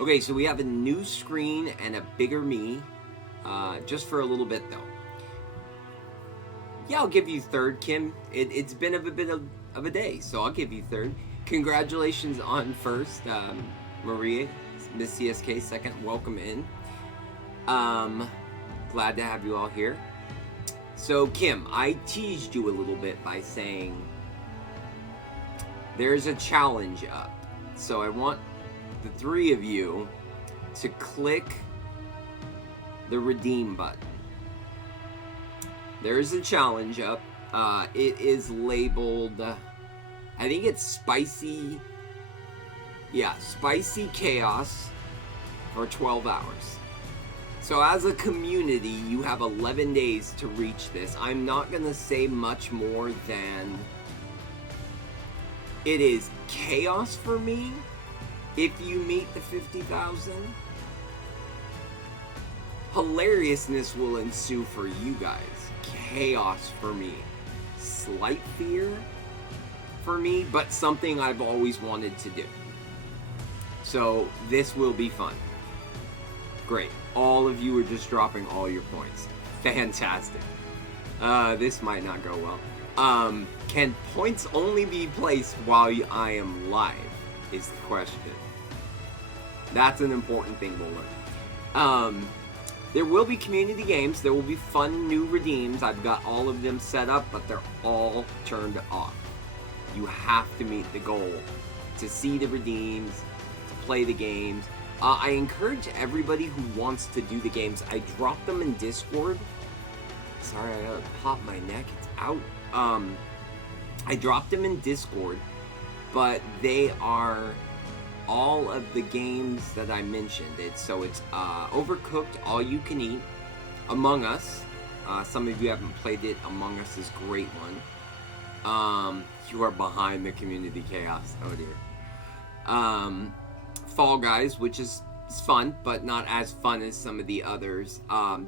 Okay, so we have a new screen and a bigger me, just for a little bit though. Yeah, I'll give you third, Kim. It's been a bit of a day, so I'll give you third. Congratulations on first, Maria, Miss CSK second. Welcome in. Glad to have you all here. So, Kim, I teased you a little bit by saying there's a challenge up. So I want the three of you to click the redeem button. There's a challenge up. It is labeled, I think it's spicy. Yeah, spicy chaos for 12 hours. So as a community, you have 11 days to reach this. I'm not going to say much more than it is chaos for me if you meet the 50,000. Hilariousness will ensue for you guys. Chaos for me. Slight fear for me, but something I've always wanted to do. So this will be fun. Great. All of you are just dropping all your points. Fantastic. This might not go well. Can points only be placed while I am live? Is the question. That's an important thing we'll learn. There will be community games. There will be fun new redeems. I've got all of them set up, but they're all turned off. You have to meet the goal to see the redeems, to play the games. I encourage everybody who wants to do the games. I dropped them in Discord. Sorry, I gotta pop my neck. It's out. I dropped them in Discord, but they are all of the games that I mentioned. It's Overcooked, All You Can Eat, Among Us. Some of you haven't played it. Among Us is a great one. You are behind the community chaos. Oh dear. Fall Guys, which is fun, but not as fun as some of the others.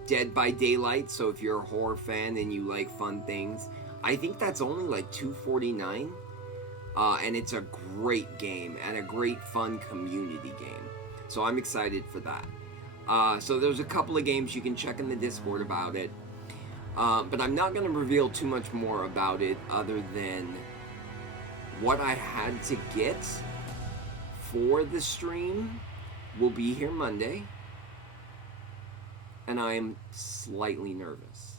Dead by Daylight, so if you're a horror fan and you like fun things, I think that's only like $2.49. And it's a great game and a great fun community game. So I'm excited for that. So there's a couple of games you can check in the Discord about it. But I'm not going to reveal too much more about it other than what I had to get for the stream will be here Monday. And I am slightly nervous.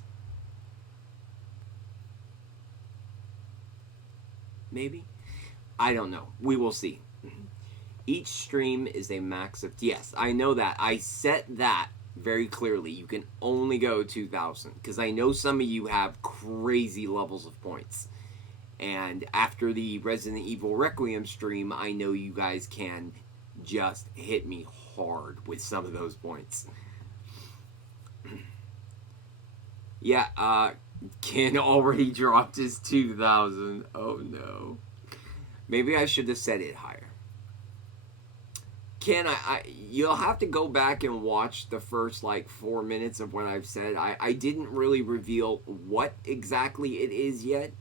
Maybe? I don't know. We will see. Each stream is a max of... Yes, I know that. I set that very clearly. You can only go 2,000. Because I know some of you have crazy levels of points. And after the Resident Evil Requiem stream, I know you guys can just hit me hard with some of those points. Yeah, Ken already dropped his 2,000. Oh no. Maybe I should have set it higher. Ken, you'll have to go back and watch the first like 4 minutes of what I've said. I didn't really reveal what exactly it is yet.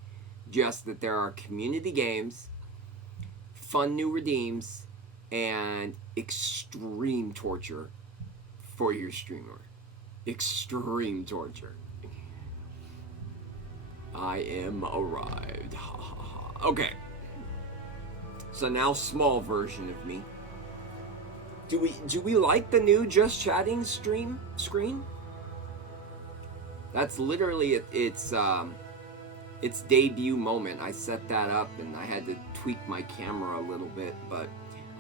Just that there are community games, fun new redeems, and extreme torture for your streamer. Extreme torture. I am arrived. Okay. So now small version of me. Do we like the new Just Chatting screen? That's literally its debut moment. I set that up and I had to tweak my camera a little bit, but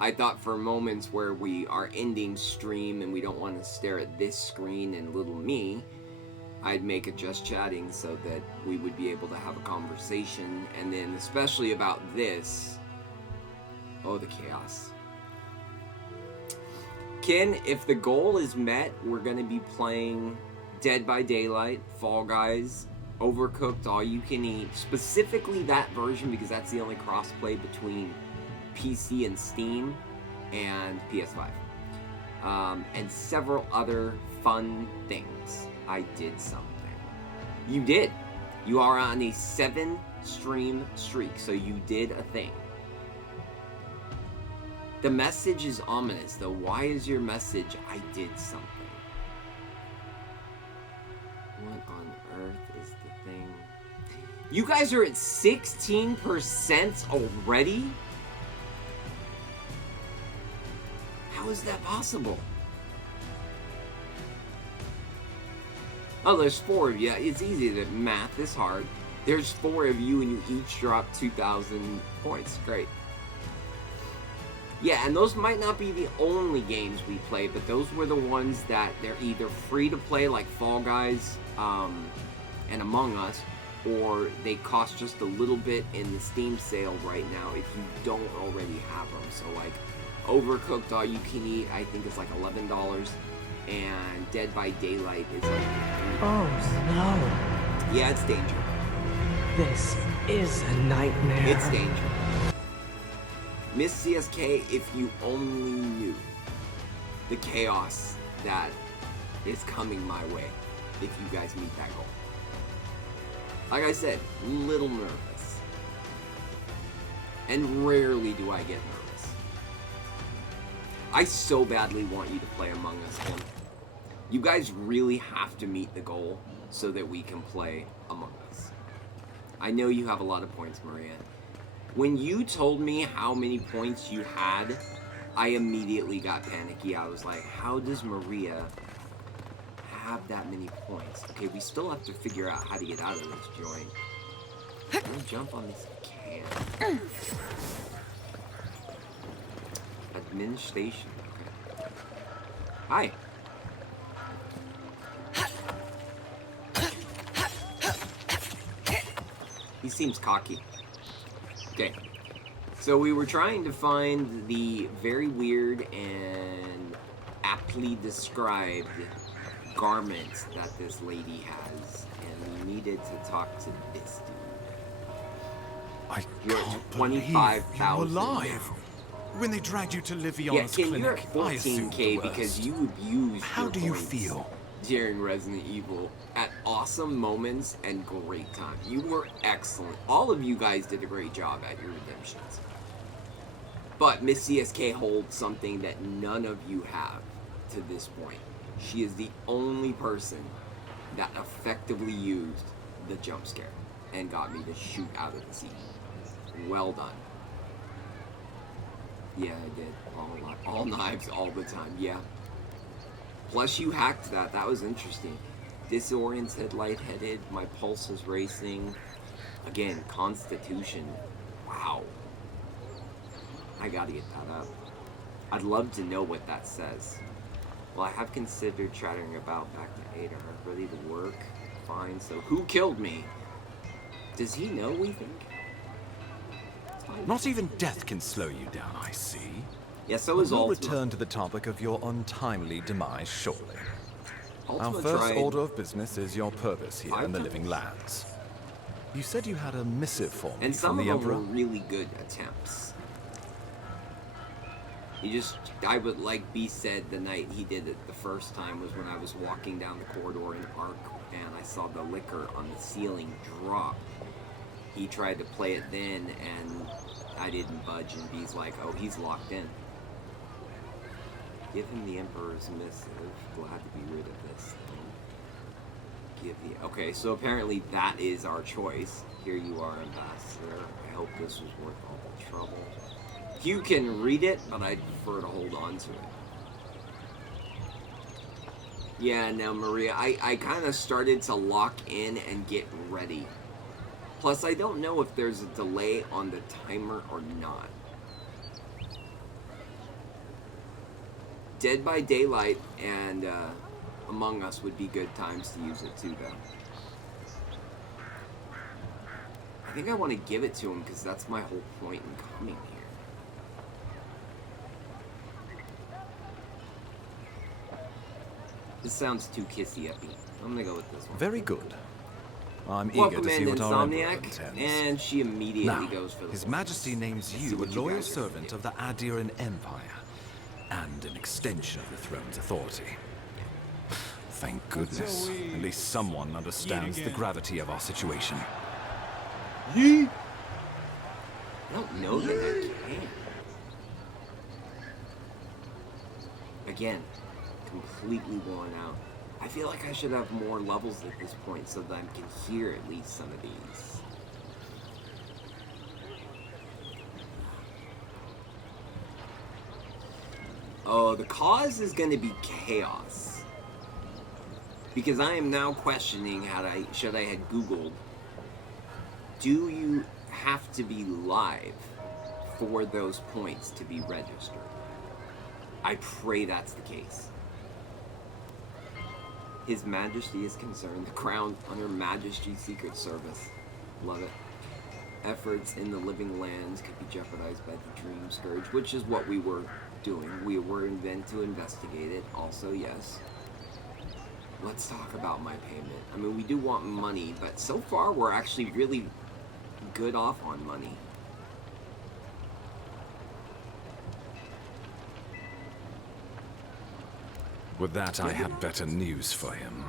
I thought for moments where we are ending stream and we don't want to stare at this screen and little me, I'd make it Just Chatting so that we would be able to have a conversation, and then especially about this. Oh, the chaos. Ken, if the goal is met, we're going to be playing Dead by Daylight, Fall Guys, Overcooked, All You Can Eat. Specifically that version because that's the only crossplay between PC and Steam and PS5. And several other fun things. I did something. You did. You are on a 7 stream streak, so you did a thing. The message is ominous, though. Why is your message, I did something? What on earth is the thing? You guys are at 16% already? How is that possible? Oh, there's 4 of you. It's easy to math this hard. There's 4 of you and you each drop 2,000 points. Great. Yeah, and those might not be the only games we play, but those were the ones that they're either free to play, like Fall Guys and Among Us, or they cost just a little bit in the Steam sale right now if you don't already have them. So, like, Overcooked All You Can Eat, I think is like $11, and Dead by Daylight is like Oh no. Yeah, it's danger. This is a nightmare. It's danger. Miss CSK, if you only knew the chaos that is coming my way if you guys meet that goal. Like I said, little nervous. And rarely do I get nervous. I so badly want you to play Among Us, Kim. You guys really have to meet the goal so that we can play Among Us. I know you have a lot of points, Maria. When you told me how many points you had, I immediately got panicky. I was like, how does Maria have that many points? Okay, we still have to figure out how to get out of this joint. Don't jump on this can. Administration. Okay. Hi. He seems cocky. Okay. So we were trying to find the very weird and aptly described garment that this lady has, and we needed to talk to this dude. I You're at can't believe 25,000 you're alive. now. When they dragged you to Yeah, Livion's Ken, you're clinic, at I assumed 14k the because worst. you abused How your do you points feel? during Resident Evil at awesome moments and great time. You were excellent. All of you guys did a great job at your redemptions. But Miss CSK holds something that none of you have to this point. She is the only person that effectively used the jump scare and got me to shoot out of the seat. Well done. Yeah, I did. All knives all the time, yeah. Plus you hacked that. That was interesting. Disoriented, lightheaded, my pulse is racing. Again, Constitution. Wow. I gotta get that up. I'd love to know what that says. Well, I have considered chattering about back to Ada. Ready to work? Fine, so who killed me? Does he know, we think? Not even death can slow you down, I see. Yeah, so is We'll Ultima. return to the topic of your untimely demise shortly. Our Ultima first tried order of business is your purpose here in the 5 Living times. Lands. You said you had a missive for me And from some of the them Emperor. were really good attempts. I would, like B said, the night he did it the first time was when I was walking down the corridor in Ark and I saw the liquor on the ceiling drop. He tried to play it then and I didn't budge, and B's like, oh, he's locked in. Give him the Emperor's missive. Glad to be rid of this thing. Give the... Okay, so apparently that is our choice. Here you are, Ambassador. I hope this was worth all the trouble. You can read it, but I'd prefer to hold on to it. Yeah, now, Maria, I kind of started to lock in and get ready. Plus, I don't know if there's a delay on the timer or not. Dead by Daylight and Among Us would be good times to use it too, though. I think I want to give it to him because that's my whole point in coming here. This sounds too kissy-uppy. I'm gonna go with this one. Very good. I'm eager Welcome to see in, what our Emperor Insomniac. intends. And she immediately Now, goes for the His horse. Majesty names Let's see you a what you loyal guys are servant thinking. of the Adiran Empire, and an extension of the throne's authority. Thank goodness. At least someone understands the gravity of our situation. I don't know that I can. Again, completely worn out. I feel like I should have more levels at this point so that I can hear at least some of these. Oh, the cause is going to be chaos. Because I am now questioning should I had Googled, do you have to be live for those points to be registered? I pray that's the case. His Majesty is concerned. The Crown under Majesty's Secret Service. Love it. Efforts in the living lands could be jeopardized by the Dream Scourge, which is what we were doing. We were meant to investigate it. Also, yes. Let's talk about my payment. I mean, we do want money, but so far we're actually really good off on money. With that, I have better news for him.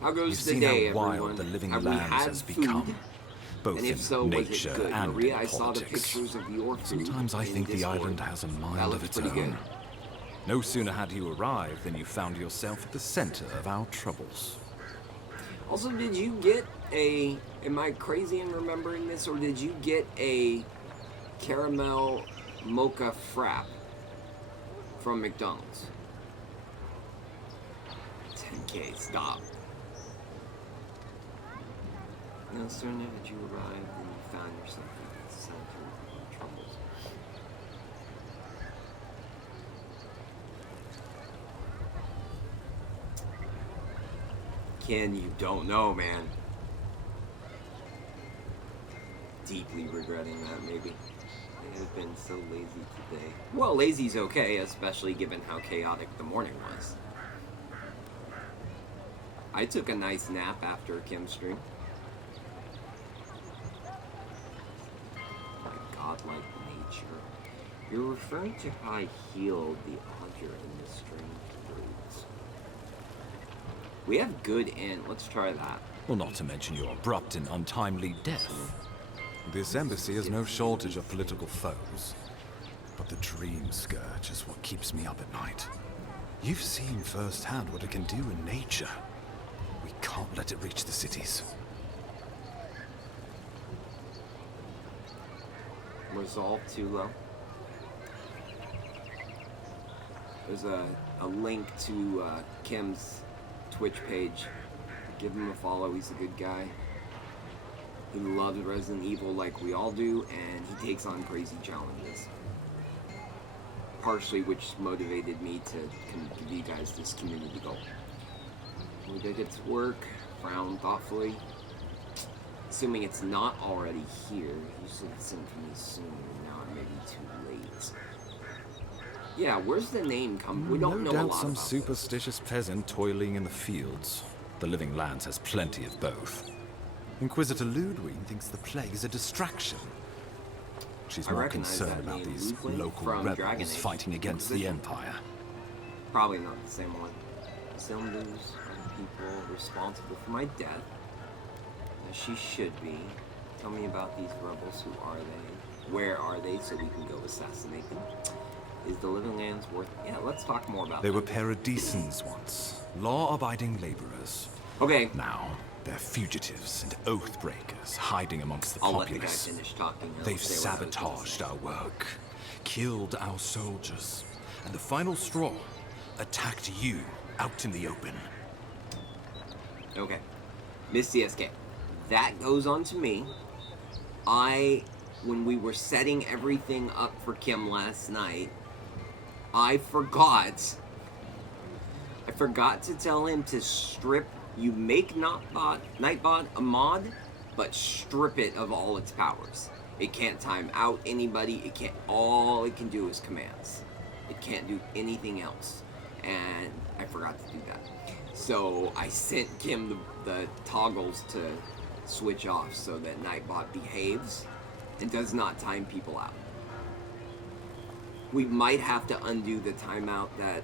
How goes You've the seen day, how wild everyone? the living Have we lands had has food? become, both And if in so, was it nature good? and Maria, in I saw the politics. pictures of your food. Sometimes I in think the Discord. island has a That mind looks of its pretty own. good. No sooner had you arrived than you found yourself at the center of our troubles. Also, did you get a... Am I crazy in remembering this? Or did you get a caramel mocha frap from McDonald's? 10K, stop. No sooner had you arrived than you found yourself at the center of our troubles. Ken, you don't know, man. Deeply regretting that, maybe. I have been so lazy today. Well, lazy's okay, especially given how chaotic the morning was. I took a nice nap after Kim's stream. My godlike nature. You're referring to how I healed the Augur in the strange roots. We have good inn. Let's try that. Well, not to mention your abrupt and untimely death. This embassy has no shortage of political foes, but the Dream Scourge is what keeps me up at night. You've seen firsthand what it can do in nature. We can't let it reach the cities. Resolve too low. There's a link to Kim's Twitch page. Give him a follow, he's a good guy. He loves Resident Evil like we all do, and he takes on crazy challenges. Partially which motivated me to give you guys this community goal. We did get to work, frown thoughtfully. Assuming it's not already here, you should send for me soon. Now it may be too late. Yeah, where's the name come? We don't know a No lot doubt some about superstitious peasant toiling in the fields. The Living Lands has plenty of both. Inquisitor Ludwig thinks the plague is a distraction. She's I more recognize concerned that about name, these Ludwig, local from Dragon rebels Age. fighting against the Inquisition. Empire. Probably not the same one. Cylinders are people responsible for my death. As she should be. Tell me about these rebels. Who are they? Where are they so we can go assassinate them? Is the Living Lands worth... Yeah, let's talk more about They that. were paradisans once, law-abiding laborers. Okay, Now, they're fugitives and oath breakers hiding amongst the I'll let the guy populace. finish talking. and I'll They've say what I was gonna sabotaged say. our work, killed our soldiers, and the final straw, attacked you out in the open. Okay. Miss CSK. That goes on to me. When we were setting everything up for Kim last night, I forgot to tell him to strip, you make Nightbot a mod, but strip it of all its powers. It can't time out anybody, all it can do is commands. It can't do anything else. And I forgot to do that. So I sent Kim the toggles to switch off so that Nightbot behaves and does not time people out. We might have to undo the timeout that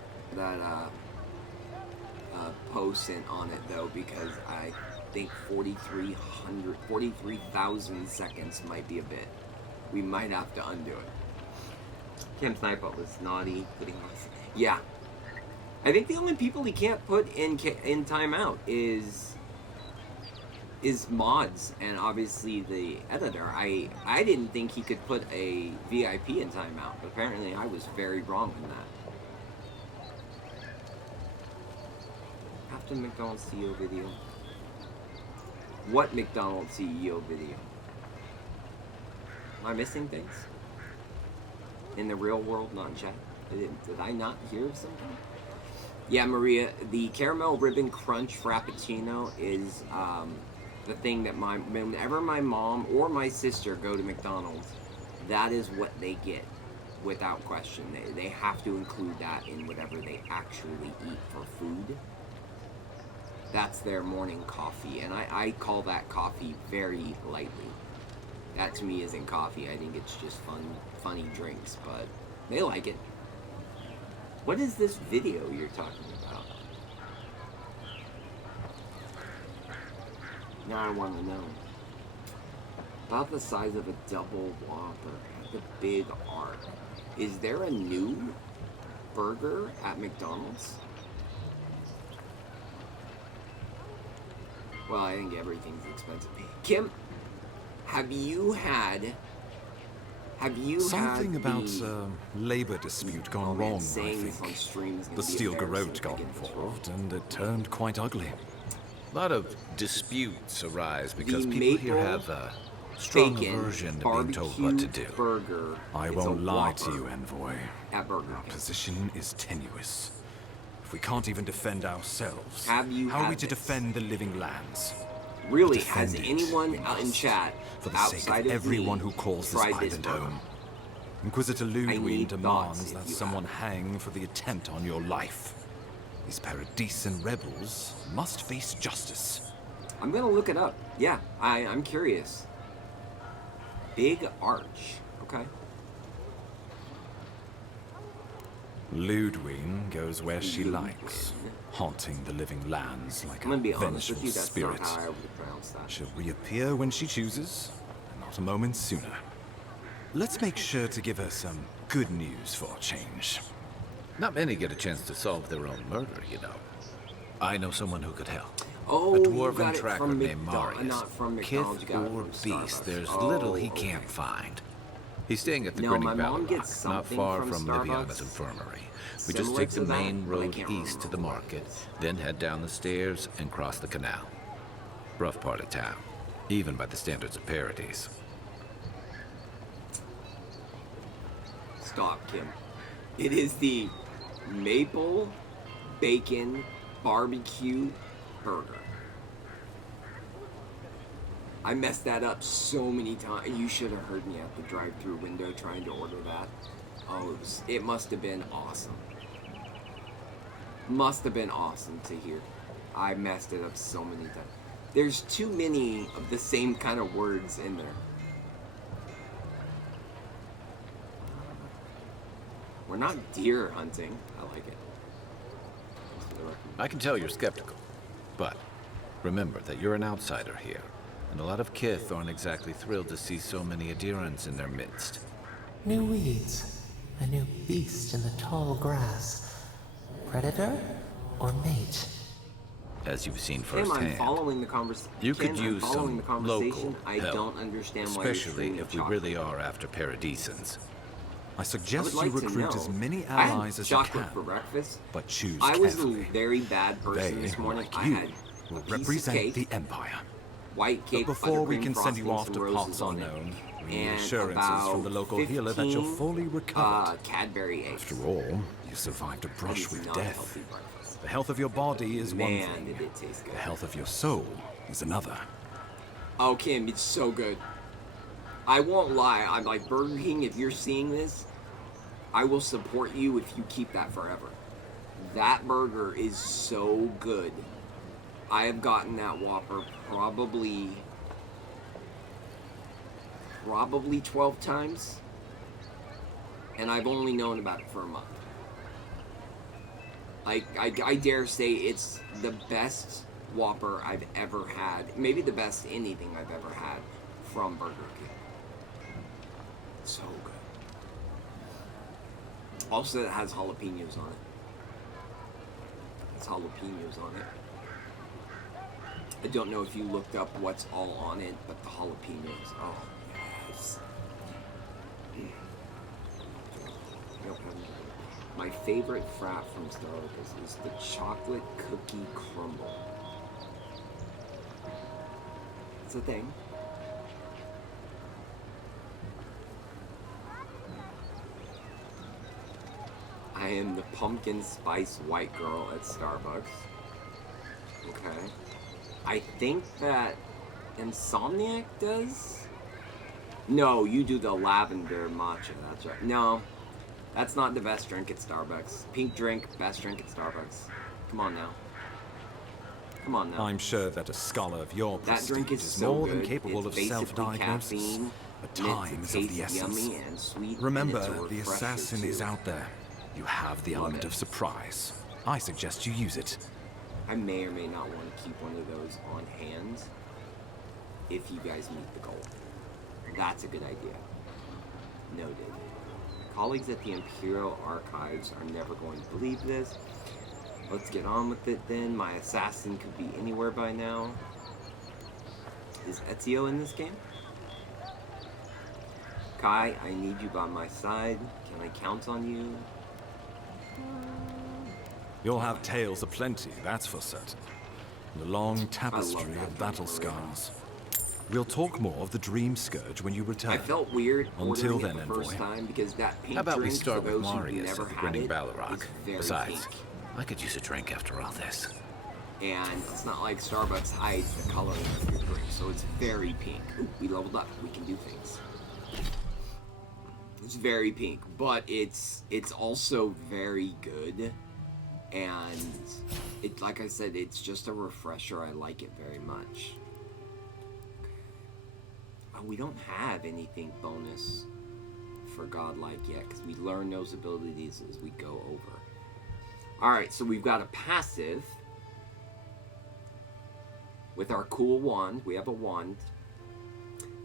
Poe sent on it though, because I think 43,000 seconds might be a bit. We might have to undo it. Kim Nightbot was naughty, putting us. Yeah, I think the only people he can't put in timeout is mods and obviously the editor. I didn't think he could put a VIP in timeout, but apparently I was very wrong in that. After McDonald's CEO video. What McDonald's CEO video? Am I missing things? In the real world, not in chat? Did I not hear something? Yeah, Maria, the caramel ribbon crunch frappuccino is the thing that whenever my mom or my sister go to McDonald's, that is what they get, without question. They have to include that in whatever they actually eat for food. That's their morning coffee, and I call that coffee very lightly. That to me isn't coffee. I think it's just funny drinks, but they like it. What is this video you're talking about? Now I want to know. About the size of a double Whopper at the Big Arc. Is there a new burger at McDonald's? Well, I think everything's expensive. Kim, have you had Something about a labor dispute gone wrong, I think. The Steel Garrote got involved, and it turned quite ugly. A lot of disputes arise because people here have a strong aversion to being told what to do. Burger. I won't lie to you, Envoy. At Burger Our King. position is tenuous. If we can't even defend ourselves, Have you how are had we to this? defend the living lands? Really, Defend has it, anyone we out in must, chat for the outside sake of of everyone me who calls this tried this island burger? home? Inquisitor Ludwig need demands thoughts if that you someone have. hang for the attempt on your life. These Paradisian rebels must face justice. I'm gonna look it up. Yeah, I'm curious. Big Arch. Okay. Ludwig goes where she likes, haunting the living lands like I'm gonna a be honest vengeful with you. That's spirit. not how I would pronounce that. She'll reappear when she chooses, and not a moment sooner. Let's make sure to give her some good news for a change. Not many get a chance to solve their own murder, you know. I know someone who could help. Oh, A you dwarven got it tracker from named McDonald's, Marius. not from McDonald's. You Kith got it or from beast, Starbucks. there's Oh, little he okay. can't find. He's staying at the No, Grinning my mom Valley gets Rock, not something far from from Starbucks, Liviana's infirmary. We just similar take to the that, main but I road can't east to the remember what it market, is. then head down the stairs and cross the canal. Rough part of town, even by the standards of Paradise. Stop, Kim. It is the maple bacon barbecue burger. I messed that up so many times. You should have heard me at the drive-through window trying to order that. Oh, it must have been awesome. Must have been awesome to hear. I messed it up so many times. There's too many of the same kind of words in there. We're not deer hunting. I like it. I can tell you're skeptical, but remember that you're an outsider here, and a lot of Kith aren't exactly thrilled to see so many Adirans in their midst. New weeds, a new beast in the tall grass. Predator or mate? As you've seen Kim, I'm firsthand. following the conversation. You could use some the conversation. local I help, don't understand why you're especially streaming if we chocolate. really are after Paradisans. I suggest I would you like to recruit know. as many I had allies as you chocolate can, for breakfast. but choose I was carefully. a very bad person They, this morning. like I you, had will a piece of represent cake, the Empire. white cake, But before we buttercream can send you frosting, off some to roses parts on it, unknown, we need and assurances from the local healer that you're 15, fully recovered. Cadbury eggs. After all, you survived a That brush is with not a death. healthy breakfast. The health of your body is one Man, thing. did it taste good. The health of your soul is another. Oh, Kim, it's so good. I won't lie. I'm like, Burger King, if you're seeing this, I will support you if you keep that forever. That burger is so good. I have gotten that Whopper probably 12 times. And I've only known about it for a month. I dare say it's the best Whopper I've ever had. Maybe the best anything I've ever had from Burger King. So good. Also, it has jalapenos on it. There's jalapenos on it. I don't know if you looked up what's all on it, but the jalapenos. Oh, yes. My favorite frap from Starbucks is the chocolate cookie crumble. It's a thing. I am the pumpkin spice white girl at Starbucks. Okay. I think that Insomniac does? No, you do the lavender matcha, that's right. No, that's not the best drink at Starbucks. Pink drink, best drink at Starbucks. Come on now. Come on now. I'm sure that a scholar of your That drink prestige is is so more good. than capable It's of basically self-diagnosis. caffeine, But and time it is of the tastes essence. yummy and sweet. Remember, and it's a the refresher, assassin is too. out there. You have the Love element it. of surprise. I suggest you use it. I may or may not want to keep one of those on hand if you guys meet the goal. That's a good idea. Noted. Colleagues at the Imperial Archives are never going to believe this. Let's get on with it then. My assassin could be anywhere by now. Is Ezio in this game? Kai, I need you by my side. Can I count on you? You'll have tales aplenty, that's for certain. The long tapestry that of battle Marina. scars. We'll talk more of the Dream Scourge when you return. I felt weird Until ordering then, it the first envoy. time because that pink How about we drink, start for with those who Marius never of the had Grinning it, Balrog? is very Besides, pink. I could use a drink after all this. And it's not like Starbucks hides the coloring of your drink, so it's very pink. Ooh, we leveled up. We can do things. It's very pink, but it's also very good. And it, like I said, it's just a refresher. I like it very much. Oh, we don't have anything bonus for Godlike yet, because we learn those abilities as we go over. Alright, so we've got a passive. With our cool wand, we have a wand.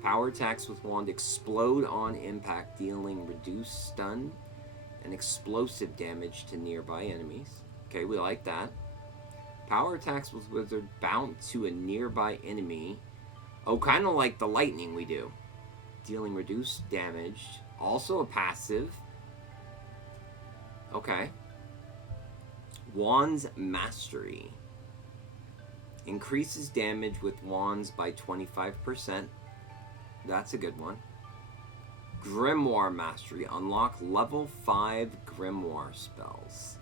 Power attacks with wand explode on impact, dealing reduced stun and explosive damage to nearby enemies. Okay, we like that. Power attacks with wizard bounce to a nearby enemy. Oh, kind of like the lightning we do. Dealing reduced damage. Also a passive. Okay. Wand's Mastery. Increases damage with wands by 25%. That's a good one. Grimoire Mastery. Unlock level 5 Grimoire spells.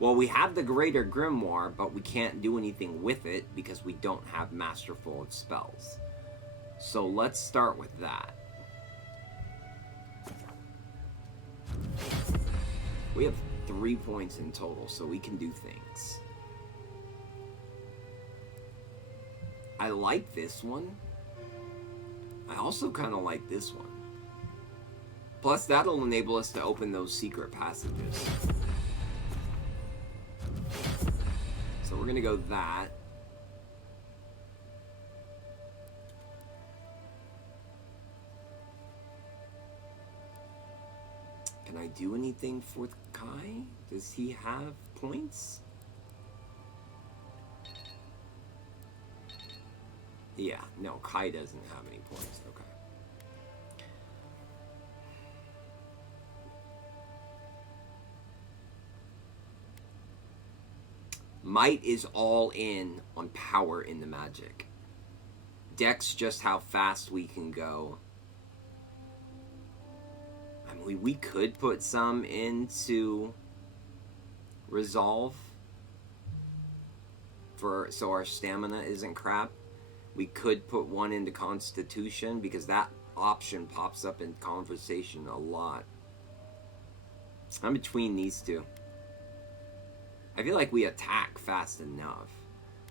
Well, we have the Greater Grimoire, but we can't do anything with it because we don't have Masterful of Spells. So let's start with that. We have 3 points in total, so we can do things. I like this one. I also kind of like this one. Plus, that'll enable us to open those secret passages. So we're gonna go that. Can I do anything for Kai? Does he have points? Yeah, no, Kai doesn't have any points. Okay. Might is all in on power in the magic. Dex just how fast we can go. I mean, we could put some into resolve so our stamina isn't crap. We could put one into Constitution because that option pops up in conversation a lot. I'm between these two. I feel like we attack fast enough.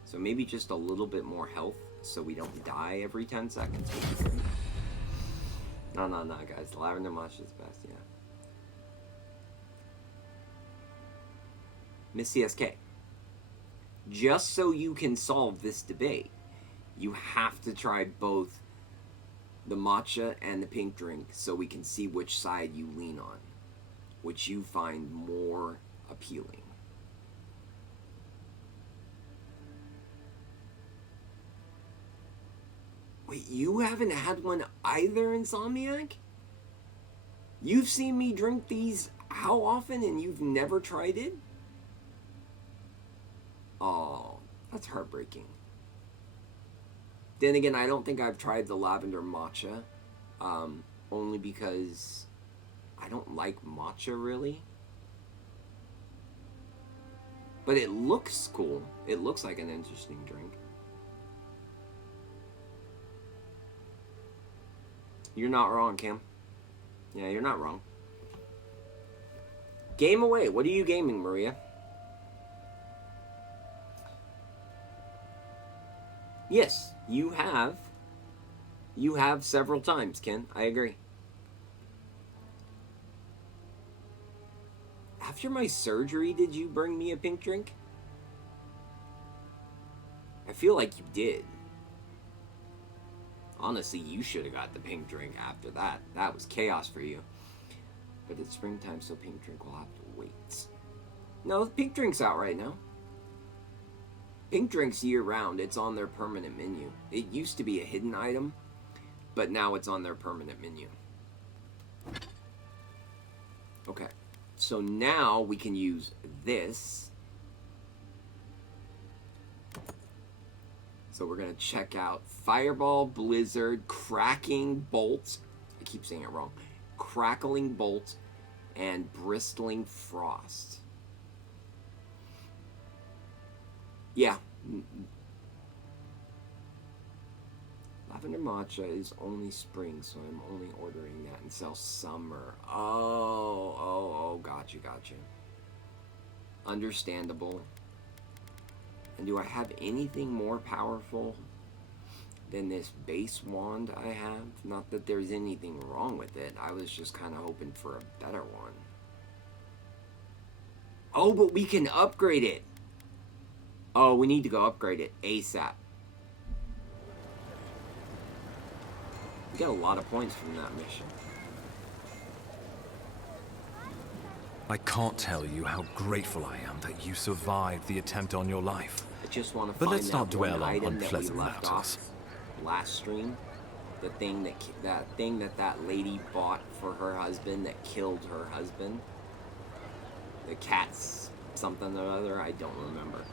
So maybe just a little bit more health so we don't die every 10 seconds would be great. No, guys. Lavender Matcha is best, yeah. Miss CSK. Just so you can solve this debate, you have to try both the matcha and the pink drink so we can see which side you lean on, which you find more appealing. Wait, you haven't had one either, Insomniac? You've seen me drink these how often and you've never tried it? Oh, that's heartbreaking. Then again, I don't think I've tried the lavender matcha, only because I don't like matcha really. But it looks cool. It looks like an interesting drink. You're not wrong, Kim. Yeah, you're not wrong. Game away. What are you gaming, Maria? Yes, you have. You have several times, Ken. I agree. After my surgery, did you bring me a pink drink? I feel like you did. Honestly, you should have got the pink drink after that. That was chaos for you. But it's springtime, so pink drink will have to wait. No, pink drink's out right now. Pink drink's year-round. It's on their permanent menu. It used to be a hidden item, but now it's on their permanent menu. Okay, so now we can use this. So we're going to check out Fireball, Blizzard, Cracking Bolt. I keep saying it wrong. Crackling Bolt and Bristling Frost. Yeah. Lavender matcha is only spring, so I'm only ordering that until summer. Oh, gotcha. Understandable. And do I have anything more powerful than this base wand I have? Not that there's anything wrong with it. I was just kind of hoping for a better one. Oh, but we can upgrade it. Oh, we need to go upgrade it ASAP. We got a lot of points from that mission. I can't tell you how grateful I am that you survived the attempt on your life. I just want to But find let's that not dwell one on item that we unpleasant left matters. off last stream. The thing that lady bought for her husband that killed her husband. The cat's something or other. I don't remember.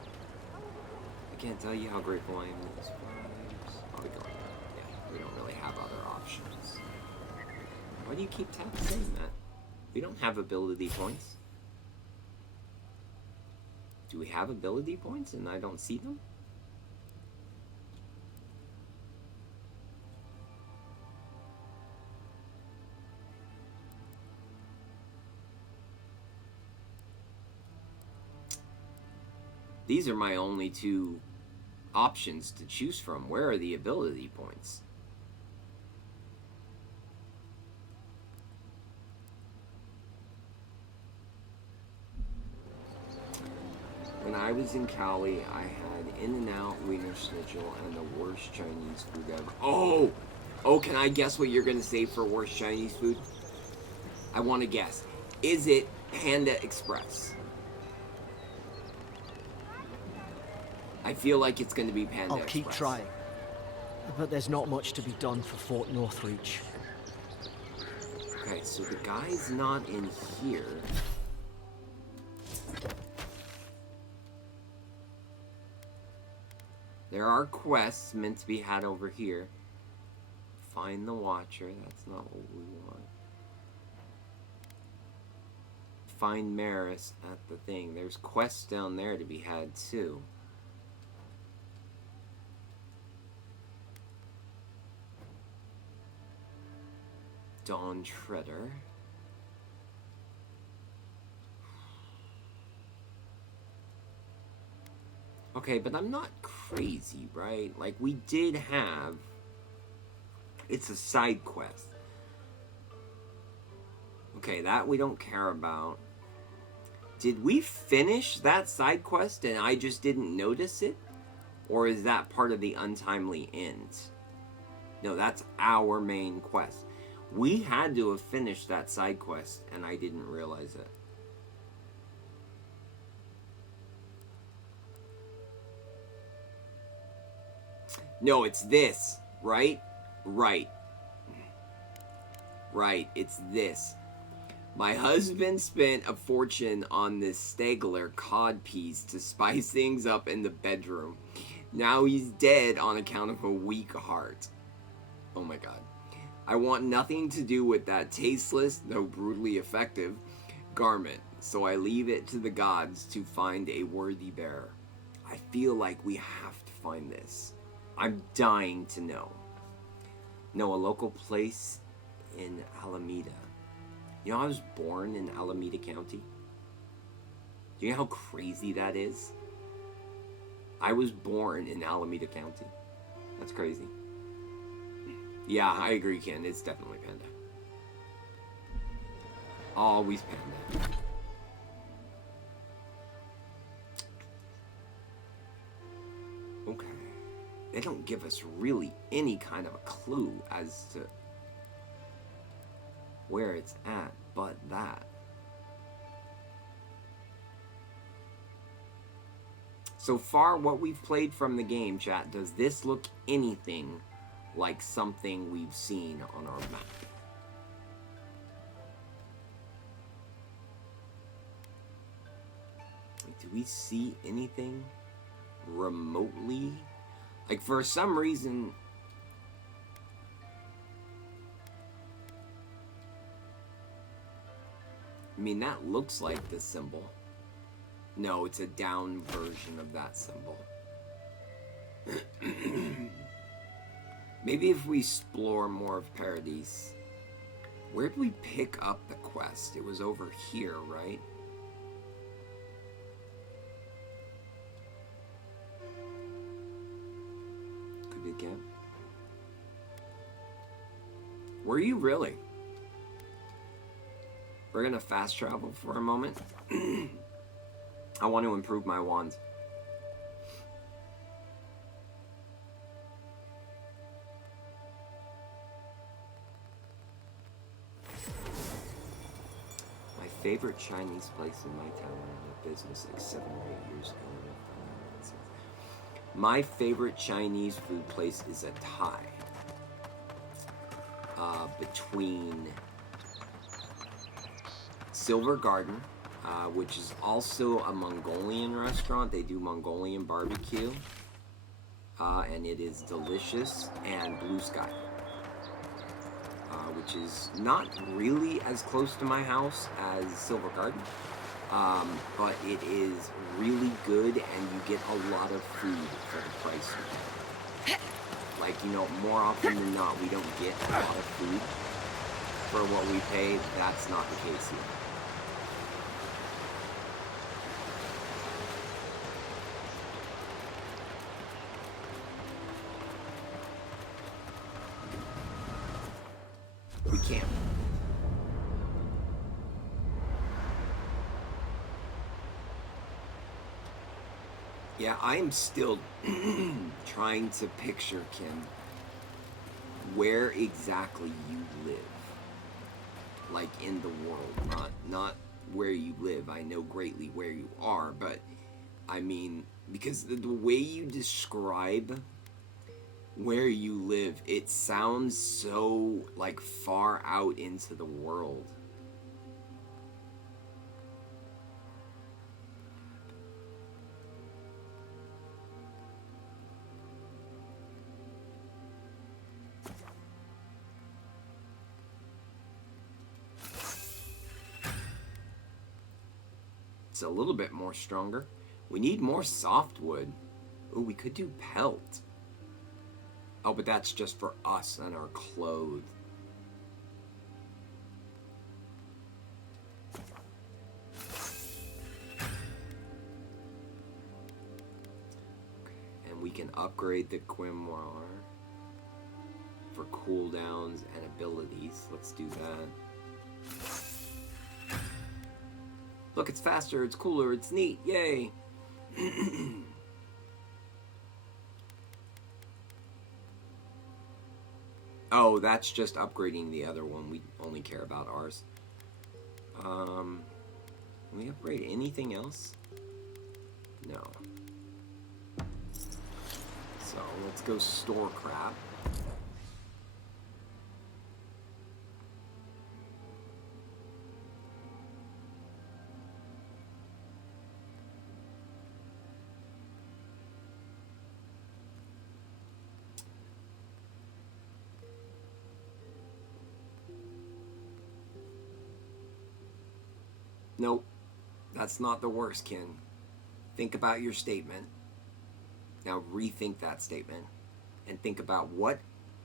I can't tell you how grateful I am to these vibes. Oh, we don't. Yeah, we don't really have other options. Why do you keep saying that? We don't have ability points. Do we have ability points and I don't see them? These are my only two options to choose from. Where are the ability points? When I was in Cali, I had In-N-Out, Wiener Schnitzel, and the worst Chinese food ever. Oh, can I guess what you're going to say for worst Chinese food? I want to guess. Is it Panda Express? I feel like it's going to be Panda I'll Express. keep trying. But there's not much to be done for Fort Northreach. Okay, so the guy's not in here. There are quests meant to be had over here. Find the Watcher. That's not what we want. Find Maris at the thing. There's quests down there to be had too. Dawn Treader. Okay, but I'm not crazy, right? Like, we did have... It's a side quest. Okay, that we don't care about. Did we finish that side quest and I just didn't notice it? Or is that part of the untimely end? No, that's our main quest. We had to have finished that side quest and I didn't realize it. No, it's this. Right? Right. Right, it's this. My husband spent a fortune on this Stegler codpiece to spice things up in the bedroom. Now he's dead on account of a weak heart. Oh my god. I want nothing to do with that tasteless, though brutally effective, garment, so I leave it to the gods to find a worthy bearer. I feel like we have to find this. I'm dying to know. No, a local place in Alameda. You know, I was born in Alameda County. Do you know how crazy that is? I was born in Alameda County. That's crazy. Yeah, I agree, Ken. It's definitely Panda. Always Panda. Okay. They don't give us really any kind of a clue as to where it's at, but that. So far, what we've played from the game, chat, does this look anything like something we've seen on our map? Do we see anything remotely? Like, for some reason, I mean, that looks like the symbol. No, it's a down version of that symbol. Maybe if we explore more of Paradise. Where did we pick up the quest? It was over here, right? Could be again. Were you really? We're gonna fast travel for a moment. I want to improve my wands. My favorite Chinese place in my town ran a business like 7 or 8 years ago. My favorite Chinese food place is a Thai. Between Silver Garden, which is also a Mongolian restaurant. They do Mongolian barbecue, and it is delicious, and Blue Sky, which is not really as close to my house as Silver Garden, but it is really good, and you get a lot of food for the price you pay. Like, you know, more often than not, we don't get a lot of food for what we pay. That's not the case here. We can't. Yeah, I am still trying to picture, Kim, where exactly you live. Like, in the world. Not where you live. I know greatly where you are, but I mean, because the way you describe where you live, it sounds so, like, far out into the world. It's a little bit more stronger. We need more softwood. Ooh, we could do pelt. Oh, but that's just for us and our clothes. And we can upgrade the grimoire for cooldowns and abilities. Let's do that. Look, it's faster, it's cooler, it's neat, yay! Oh, that's just upgrading the other one. We only care about ours. Can we upgrade anything else? No. So, let's go store crap. Nope. That's not the worst, Ken. Think about your statement. Now rethink that statement. And think about what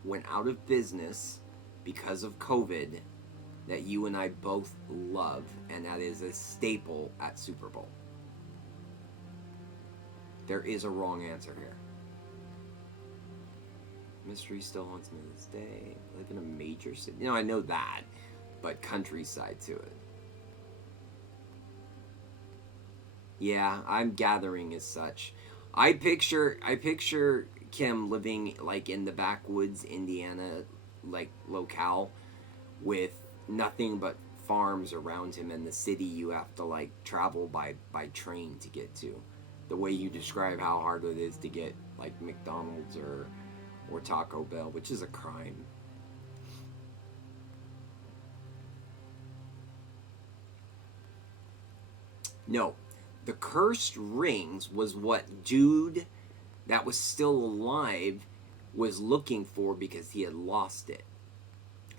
went out of business because of COVID that you and I both love, and that is a staple at Super Bowl. There is a wrong answer here. Mystery still haunts me to this day. Live in a major city. You know, I know that, but countryside to it. Yeah, I'm gathering as such. I picture Kim living like in the backwoods, Indiana, like locale, with nothing but farms around him, and the city you have to like travel by train to get to. The way you describe how hard it is to get like McDonald's or Taco Bell, which is a crime. No, the cursed rings was what dude that was still alive was looking for because he had lost it.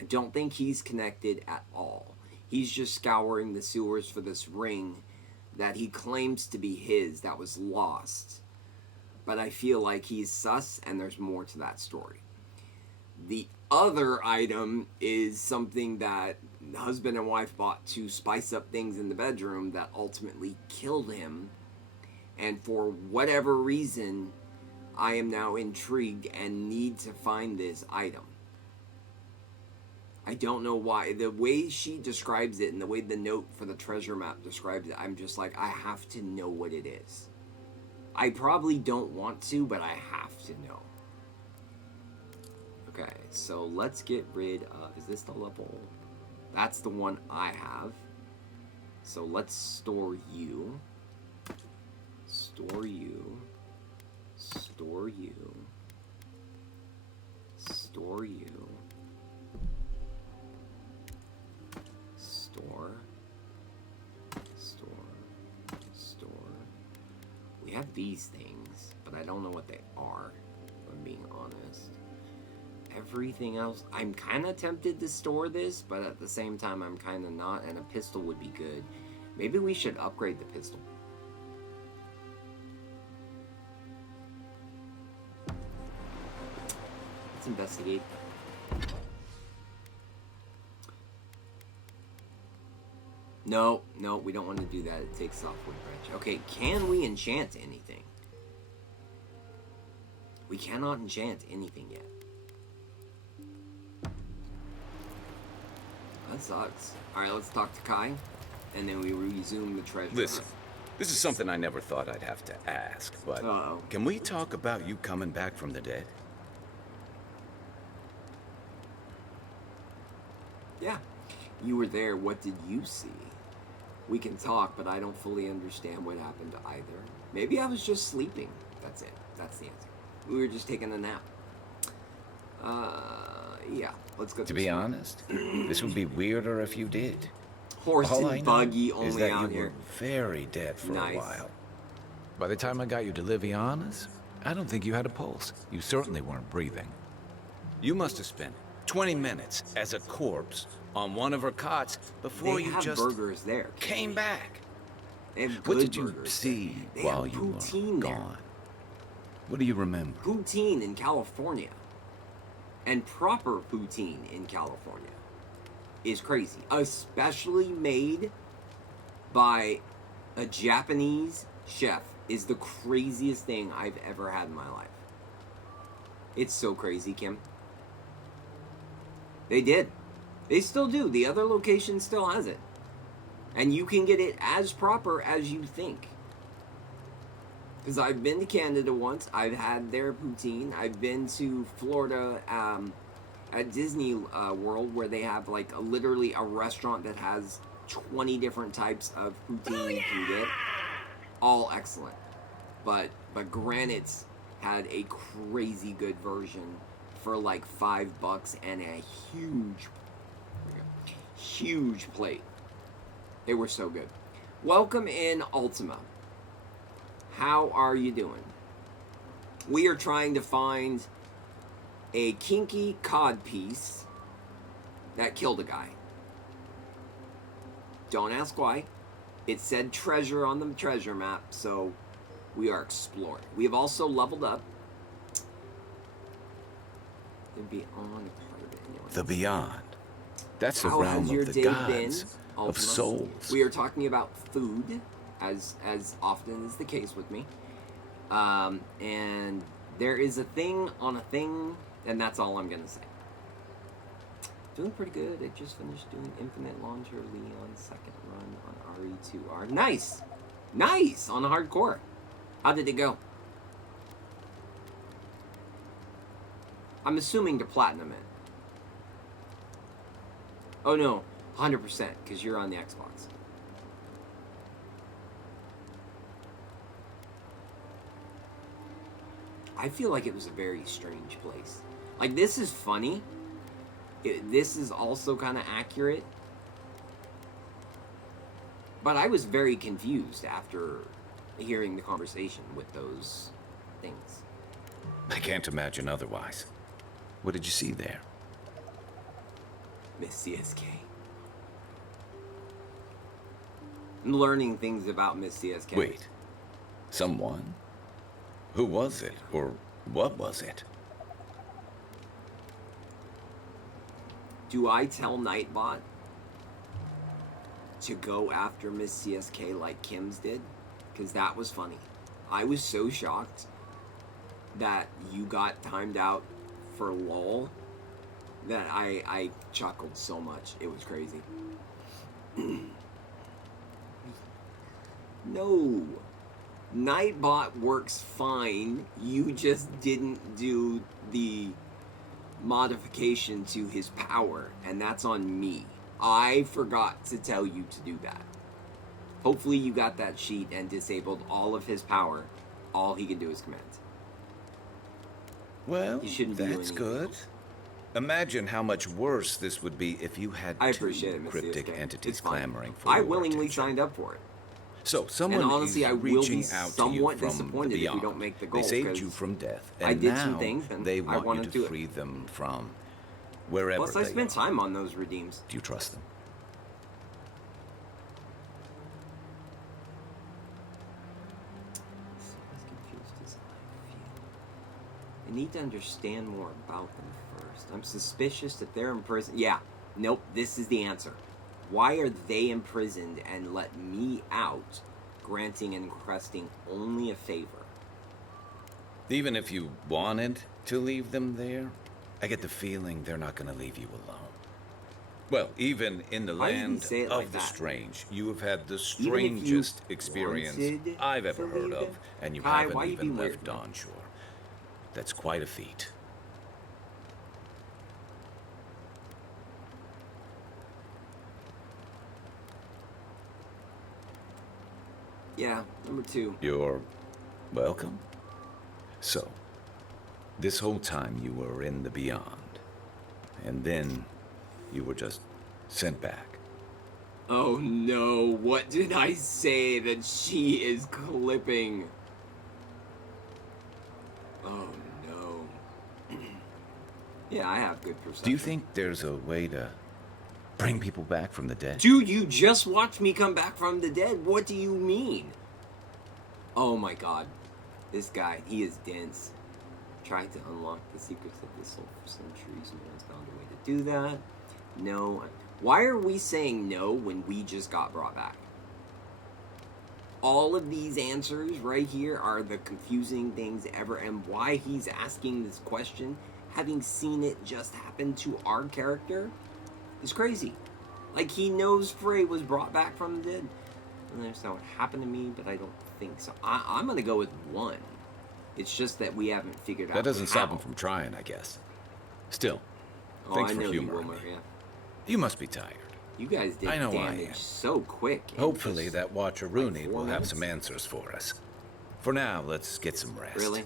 I don't think he's connected at all. He's just scouring the sewers for this ring that he claims to be his that was lost. But I feel like he's sus, and there's more to that story. The other item is something that husband and wife bought to spice up things in the bedroom that ultimately killed him. And for whatever reason, I am now intrigued and need to find this item. I don't know why. The way she describes it and the way the note for the treasure map describes it, I'm just like, I have to know what it is. I probably don't want to, but I have to know. Okay, so let's get rid of... Is this the level? That's the one I have. So let's store you. Store you. Store you. Store you. Store. Store. Store. We have these things, but I don't know what they are, if I'm being honest. Everything else, I'm kind of tempted to store this, but at the same time, I'm kind of not, and a pistol would be good. Maybe we should upgrade the pistol. Let's investigate. No, we don't want to do that. It takes softwood branch. Okay, can we enchant anything? We cannot enchant anything yet. That sucks. Alright, let's talk to Kai, and then we resume the treasure. Listen, this is something I never thought I'd have to ask, but can we talk about you coming back from the dead? Yeah. You were there. What did you see? We can talk, but I don't fully understand what happened either. Maybe I was just sleeping. That's it. That's the answer. We were just taking a nap. Yeah. Let's go. To be honest, this would be weirder if you did. Horse All and buggy only only out out here. Were very dead for Nice. a while. By the time I got you to Liviana's, I don't think you had a pulse. You certainly weren't breathing. You must have spent 20 minutes as a corpse on one of her cots before They you have just burgers there. came back. They have What good did you burgers. see They while have you were poutine there. gone? What do you remember? Poutine in California, and proper poutine in California, is crazy. Especially made by a Japanese chef is the craziest thing I've ever had in my life. It's so crazy, Kim. They did. They still do. The other location still has it. And you can get it as proper as you think. Because I've been to Canada once. I've had their poutine. I've been to Florida at Disney World, where they have like literally a restaurant that has 20 different types of poutine you can get. All excellent. But Granite's had a crazy good version for like $5 and a huge plate. They were so good. Welcome in, Ultima. How are you doing? We are trying to find a kinky cod piece that killed a guy. Don't ask why. It said treasure on the treasure map, so we are exploring. We have also leveled up. The Beyond part of it. Anyway. The Beyond. That's the How realm has your of the day gods, been, of Ultimus? souls. We are talking about food, as often is the case with me. And there is a thing on a thing, and that's all I'm gonna say. Doing pretty good. I just finished doing Infinite Launcher Leon's second run on RE2R. Nice! Nice! On hardcore. How did it go? I'm assuming to platinum it. Oh no, 100%, because you're on the Xbox. I feel like it was a very strange place. Like, this is funny. This is also kind of accurate. But I was very confused after hearing the conversation with those things. I can't imagine otherwise. What did you see there? Miss CSK. I'm learning things about Miss CSK. Wait. Someone? Who was it? Or what was it? Do I tell Nightbot to go after Miss CSK like Kim's did? Because that was funny. I was so shocked that you got timed out for LOL that I chuckled so much. It was crazy. No. Nightbot works fine. You just didn't do the modification to his power, and that's on me. I forgot to tell you to do that. Hopefully you got that sheet and disabled all of his power. All he can do is command. Well, You shouldn't be doing that's anything good. else. Imagine how much worse this would be if you had I two appreciate it, Miss cryptic CSK. entities It's fine. clamoring for I your willingly attention. signed up for it. So someone And honestly, is I will be reaching out to you somewhat from disappointed the if you beyond. don't make the goal, They saved 'cause you from death, and I did now some things, and they I want wanna you do to it. free them from wherever Plus, I they spent are. time on those redeems. Do you trust them? As confused as I feel. I need to understand more about them first. I'm suspicious that they're in prison. Yeah, nope, this is the answer. Why are they imprisoned and let me out, granting and requesting only a favor? Even if you wanted to leave them there, I get the feeling they're not going to leave you alone. Well, even in the Why did he land say it of like the that? strange, you have had the Even if you strangest experience wanted I've ever to heard leave of, them? and you Kai, haven't why you even being weird, left man? on shore. That's quite a feat. Yeah, number 2. You're welcome. So, this whole time you were in the beyond, and then you were just sent back. Oh no, what did I say that she is clipping? Oh no. Yeah, I have good perception. Do you think there's a way to bring people back from the dead? Dude, you just watched me come back from the dead. What do you mean? Oh my god. This guy, he is dense. Tried to unlock the secrets of the soul for centuries. No one's found a way to do that. No. Why are we saying no when we just got brought back? All of these answers right here are the confusing things ever, and why he's asking this question, having seen it just happen to our character, is crazy. Like, he knows Frey was brought back from the dead. And that's not what happened to me, but I don't think so. I'm gonna go with 1. It's just that we haven't figured out That doesn't stop how. him from trying, I guess. Still, Oh, thanks I for know you will, humoring me. Maria. You must be tired. You guys did I know I damage am. so quick. in Hopefully just, that Watcher Rooney like 4 will have some minutes? answers for us. For now, let's get some rest. Really?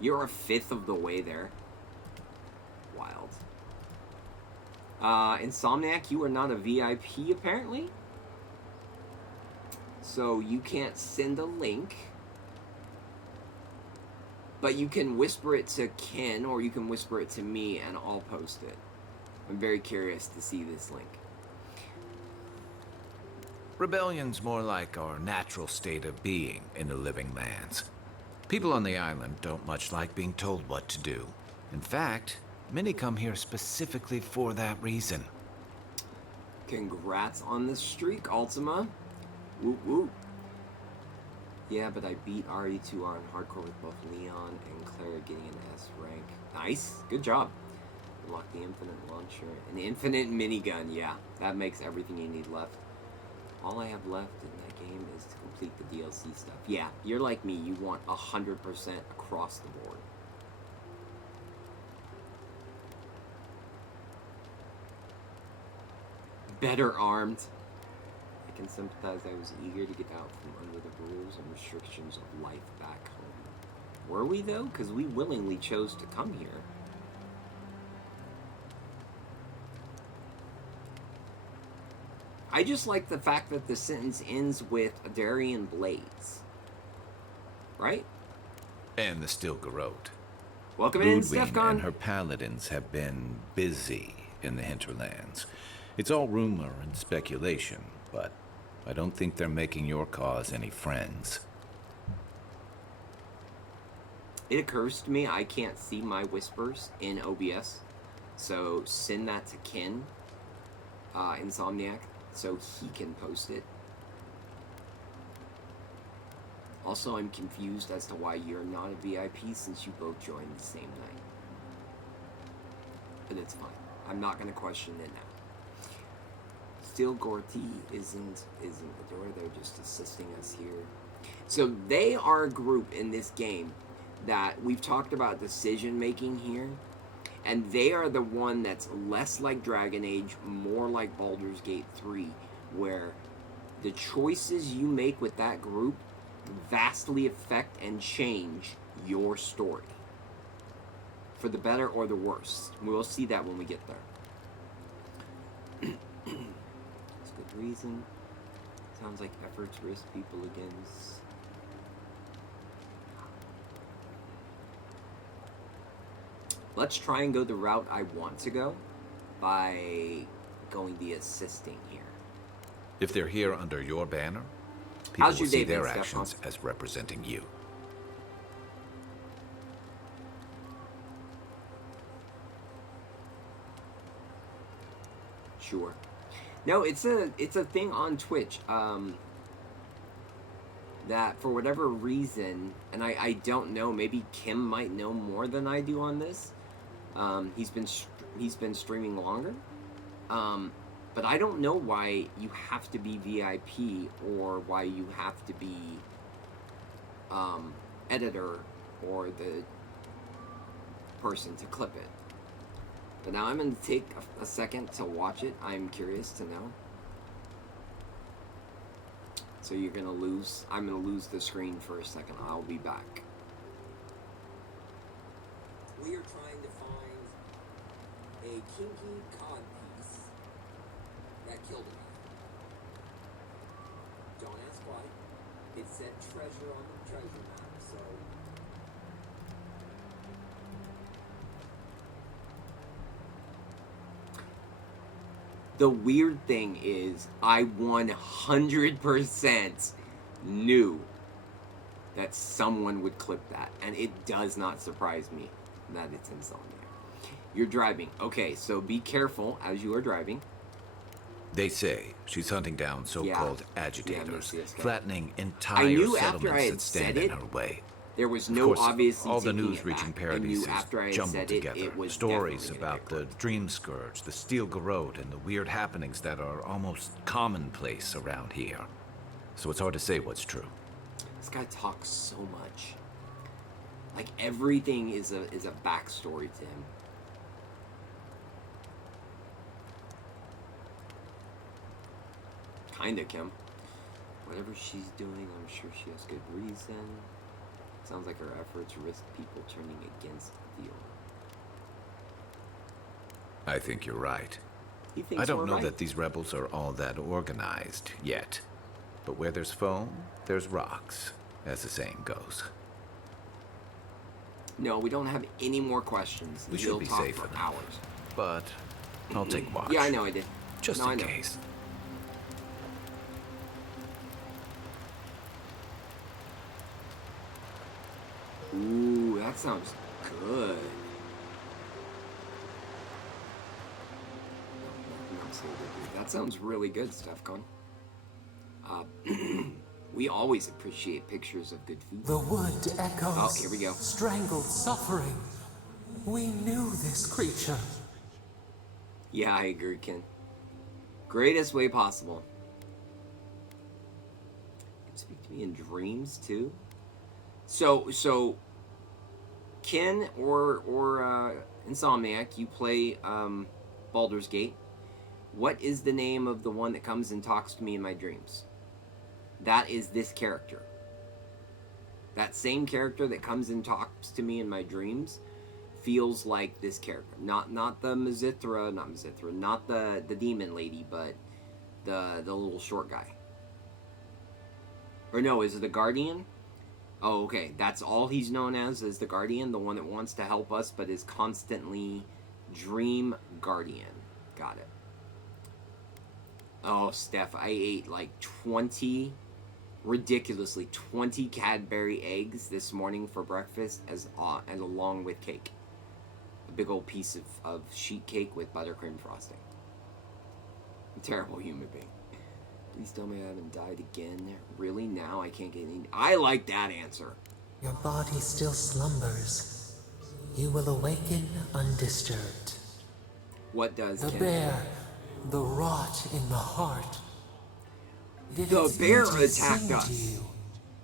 You're a 5th of the way there. Wild. Insomniac, you are not a VIP apparently. So you can't send a link. But you can whisper it to Ken, or you can whisper it to me, and I'll post it. I'm very curious to see this link. Rebellion's more like our natural state of being in the living lands. People on the island don't much like being told what to do. In fact, many come here specifically for that reason. Congrats on the streak, Ultima. Woot woot. Yeah, but I beat RE2 on hardcore with both Leon and Clara getting an S rank. Nice. Good job. Unlock the infinite launcher. An infinite minigun. Yeah, that makes everything you need left. All I have left in that game is to complete the DLC stuff. Yeah, you're like me. You want 100% across the board. Better armed. I can sympathize. I was eager to get out from under the rules and restrictions of life back home. Were we, though? Because we willingly chose to come here. I just like the fact that the sentence ends with Darian Blades. Right? And the Stilgarrote. Welcome in, Ludwig Stefan. and her paladins have been busy in the hinterlands. It's all rumor and speculation, but I don't think they're making your cause any friends. It occurs to me I can't see my whispers in OBS, so send that to Ken, Insomniac, so he can post it. Also, I'm confused as to why you're not a VIP since you both joined the same night. But it's fine. I'm not going to question it now. Still, Gorty isn't the door. They're just assisting us here. So they are a group in this game that we've talked about decision making here, and they are the one that's less like Dragon Age, more like Baldur's Gate 3, where the choices you make with that group vastly affect and change your story for the better or the worse. We'll see that when we get there. That's good reason. Sounds like efforts risk people against. Let's try and go the route I want to go by going the assisting here. If they're here under your banner, people How's will your see day their been, actions Stefan? as representing you. Sure. No, it's a thing on Twitch. That for whatever reason, and I don't know, maybe Kim might know more than I do on this. He's been streaming longer. But I don't know why you have to be VIP or why you have to be editor or the person to clip it. But now I'm going to take a second to watch it. I'm curious to know. So you're going to lose... I'm going to lose the screen for a second. I'll be back. We are trying to find a kinky codpiece that killed him. Don't ask why. It said treasure on the treasure map, so... The weird thing is, I 100% knew that someone would clip that, and it does not surprise me that it's Insomniac. You're driving. Okay, so be careful as you are driving. They say she's hunting down so-called agitators, this guy. flattening I entire knew after I settlements had that stand said in it, her way. there was Of no course, obviously all the taking news-reaching it back. I knew parodies after I had jumbled said together. it was Stories definitely gonna about get the Dream Scourge, the Stilgarrote, and the weird happenings that are almost commonplace around here. So it's hard to say what's true. This guy talks so much. Like everything is a backstory to him. Kinda, Kim. Whatever she's doing, I'm sure she has good reason. Sounds like her efforts risk people turning against the deal. I think you're right. He thinks I don't we're know right. that these rebels are all that organized yet. But where there's foam, there's rocks, as the saying goes. No, we don't have any more questions. We should We'll be talk safe for enough. hours. But I'll take watch. Yeah, I know I did. Just No, I in know. case. That sounds good. That sounds really good, Stefcon. We always appreciate pictures of good food. The wood echoes. Oh, here we go. Strangled suffering. We knew this creature. Yeah, I agree, Ken. Greatest way possible. You can speak to me in dreams too. So, Ken or Insomniac, you play Baldur's Gate. What is the name of the one that comes and talks to me in my dreams? That is this character. That same character that comes and talks to me in my dreams feels like this character. Not the not the demon lady, but the little short guy. Or no, is it the Guardian? Oh, okay. That's all he's known as is the Guardian, the one that wants to help us but is constantly Dream Guardian. Got it. Oh, Steph, I ate like 20 Cadbury eggs this morning for breakfast and along with cake. A big old piece of sheet cake with buttercream frosting. I'm a terrible human being. Please tell me I haven't died again. Really? Now I can't get any... I like that answer. Your body still slumbers. You will awaken undisturbed. What does The Ken? bear, the rot in the heart. Did The its bear beauty attacked sing to us. you?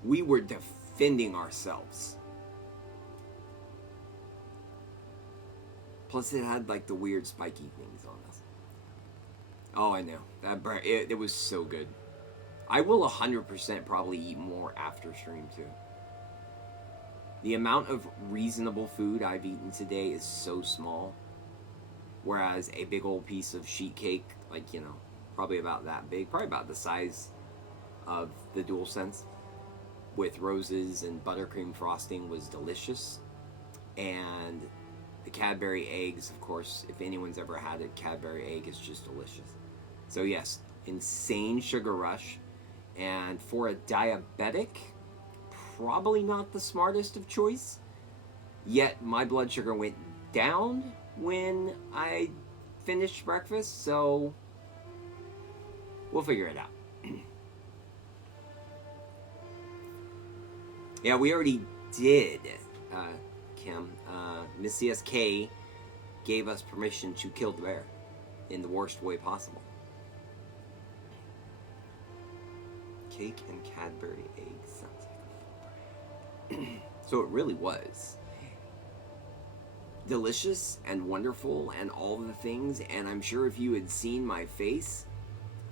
We were defending ourselves. Plus it had like the weird spiky things on us. Oh, I know. It was so good. I will 100% probably eat more after stream too. The amount of reasonable food I've eaten today is so small. Whereas a big old piece of sheet cake, like, you know, probably about that big, probably about the size of the DualSense, with roses and buttercream frosting was delicious. And the Cadbury eggs, of course, if anyone's ever had a Cadbury egg, it's just delicious. So yes, insane sugar rush. And for a diabetic, probably not the smartest of choice. Yet my blood sugar went down when I finished breakfast, so we'll figure it out. Yeah, we already did, Kim. Miss CSK gave us permission to kill the bear in the worst way possible. Cake and Cadbury eggs. Sounds like a so it really was delicious and wonderful and all the things. And I'm sure if you had seen my face,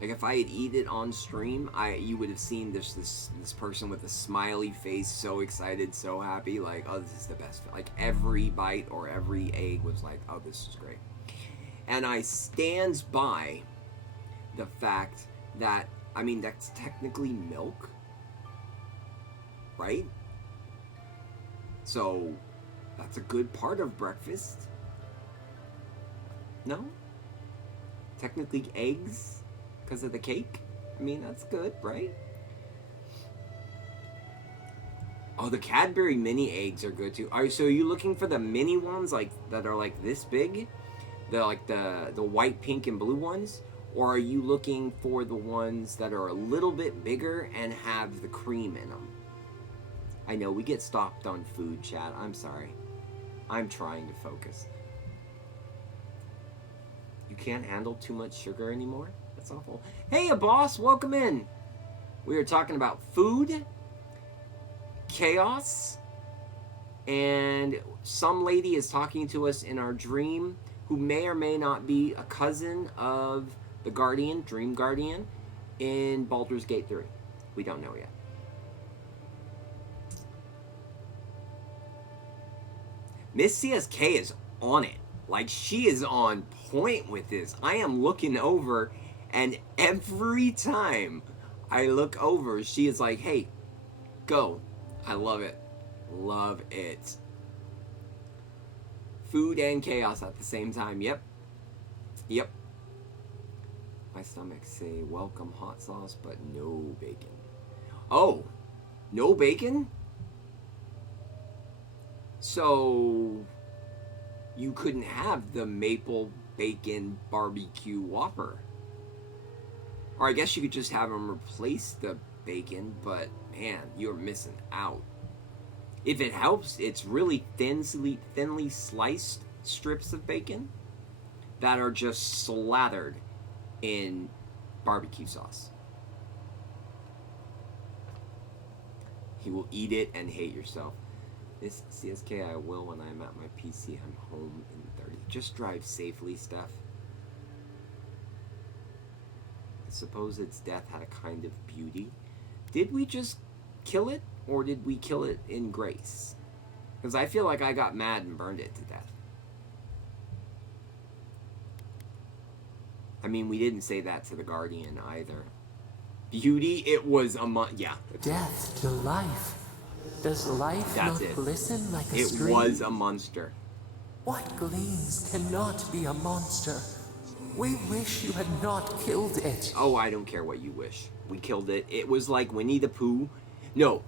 like if I had eaten it on stream, you would have seen this person with a smiley face, so excited, so happy, like, oh, this is the best. Like every bite or every egg was like, oh, this is great. And I stands by the fact that, I mean, that's technically milk, right? So that's a good part of breakfast. No? Technically eggs because of the cake? I mean, that's good, right? Oh, the Cadbury mini eggs are good too. So are you looking for the mini ones like that are like this big? The white, pink, and blue ones? Or are you looking for the ones that are a little bit bigger and have the cream in them? I know we get stopped on food, chat. I'm sorry. I'm trying to focus. You can't handle too much sugar anymore? That's awful. Hey, boss, welcome in. We are talking about food, chaos, and some lady is talking to us in our dream who may or may not be a cousin of the Guardian, Dream Guardian, in Baldur's Gate 3. We don't know yet. Miss CSK is on it. Like, she is on point with this. I am looking over, and every time I look over, she is like, hey, go. I love it. Love it. Food and chaos at the same time. Yep. Yep. My stomach say, welcome hot sauce, but no bacon. Oh, no bacon? So you couldn't have the maple bacon barbecue Whopper. Or I guess you could just have them replace the bacon, but man, you're missing out. If it helps, it's really thinly sliced strips of bacon that are just slathered in barbecue sauce. You will eat it and hate yourself. This CSK I will when I'm at my PC. I'm home in 30. Just drive safely, Steph. I suppose its death had a kind of beauty. Did we just kill it, or did we kill it in grace? Because I feel like I got mad and burned it to death. I mean, we didn't say that to the Guardian either. Beauty, it was yeah. Death to life. Does life That's not it. glisten like a It stream? was a monster. What gleams cannot be a monster? We wish you had not killed it. Oh, I don't care what you wish. We killed it. It was like Winnie the Pooh. No,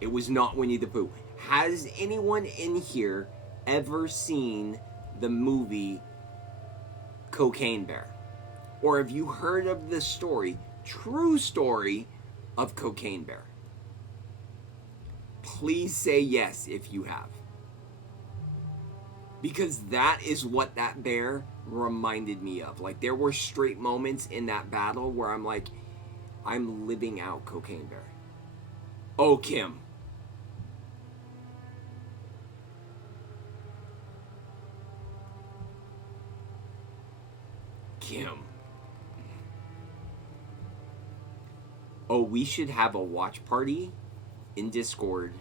it was not Winnie the Pooh. Has anyone in here ever seen the movie Cocaine Bear? Or have you heard of the story, true story, of Cocaine Bear? Please say yes if you have. Because that is what that bear reminded me of. Like, there were straight moments in that battle where I'm like, I'm living out Cocaine Bear. Oh, Kim. Kim. Oh, we should have a watch party in Discord.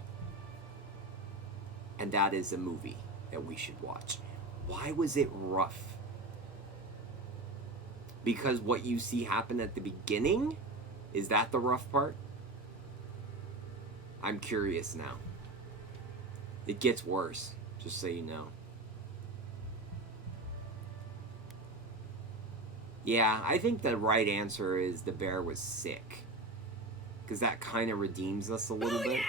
And that is a movie that we should watch. Why was it rough? Because what you see happen at the beginning? Is that the rough part? I'm curious now. It gets worse, just so you know. Yeah, I think the right answer is the bear was sick. Because that kind of redeems us a little bit.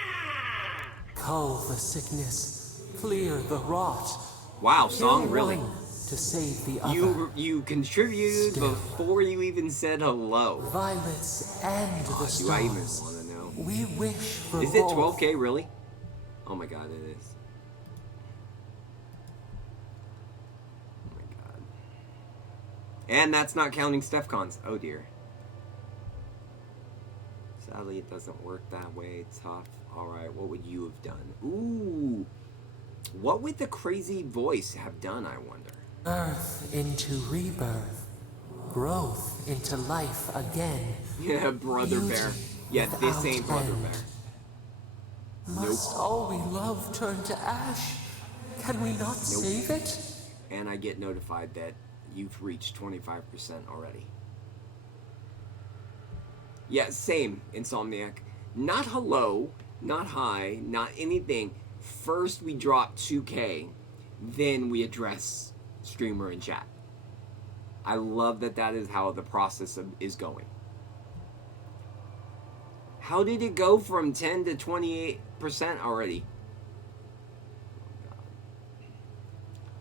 Cull the sickness, clear the rot. Wow, Kill song really. one to save the other. You contributed Still. before you even said hello. Violets and the Do I even stars. want to know? We wish for Is it both. 12K really? Oh my god, it is. Oh my god. And that's not counting StefCons. Oh dear. Sadly, it doesn't work that way. Tough. Alright, what would you have done? Ooh. What would the crazy voice have done, I wonder? Birth into rebirth. Growth into life again. Yeah, Brother Beauty Bear. Yeah, this without ain't Brother end. Bear. Must all we love turn to ash? Can we not save it? And I get notified that you've reached 25% already. Yeah, same, Insomniac. Not hello, not hi, not anything. First we drop 2K, then we address streamer and chat. I love that that is how the process is going. How did it go from 10 to 28% already?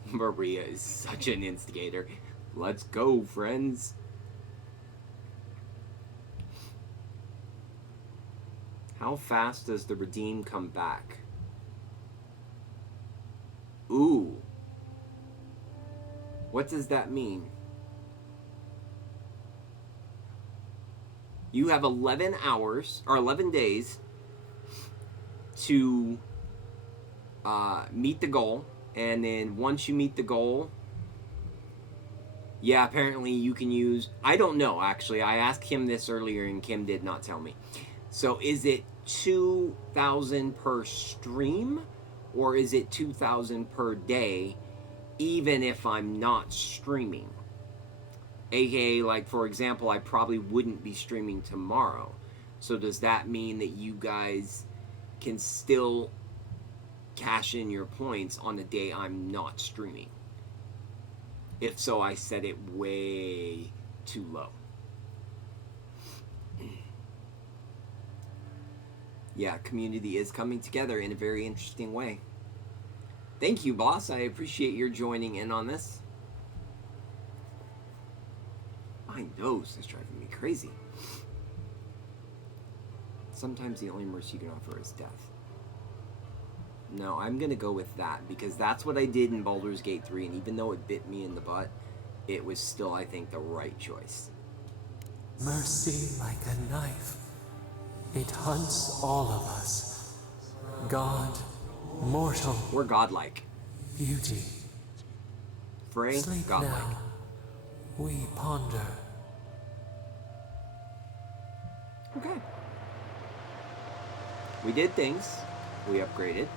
Maria is such an instigator. Let's go, friends. How fast does the redeem come back? Ooh. What does that mean? You have 11 hours, or 11 days, to meet the goal. And then once you meet the goal, yeah, apparently you can use... I don't know, actually. I asked Kim this earlier, and Kim did not tell me. So is it 2,000 per stream, or is it 2,000 per day, even if I'm not streaming? AKA, like, for example, I probably wouldn't be streaming tomorrow. So does that mean that you guys can still cash in your points on the day I'm not streaming? If so, I set it way too low. Yeah, community is coming together in a very interesting way. Thank you, boss. I appreciate your joining in on this. My nose is driving me crazy. Sometimes the only mercy you can offer is death. No, I'm gonna go with that because that's what I did in Baldur's Gate 3, and even though it bit me in the butt, it was still, I think, the right choice. Mercy like a knife. It hunts all of us. God, mortal, We're godlike. beauty. Frey, Sleep godlike. now. We ponder. Okay. We did things. We upgraded.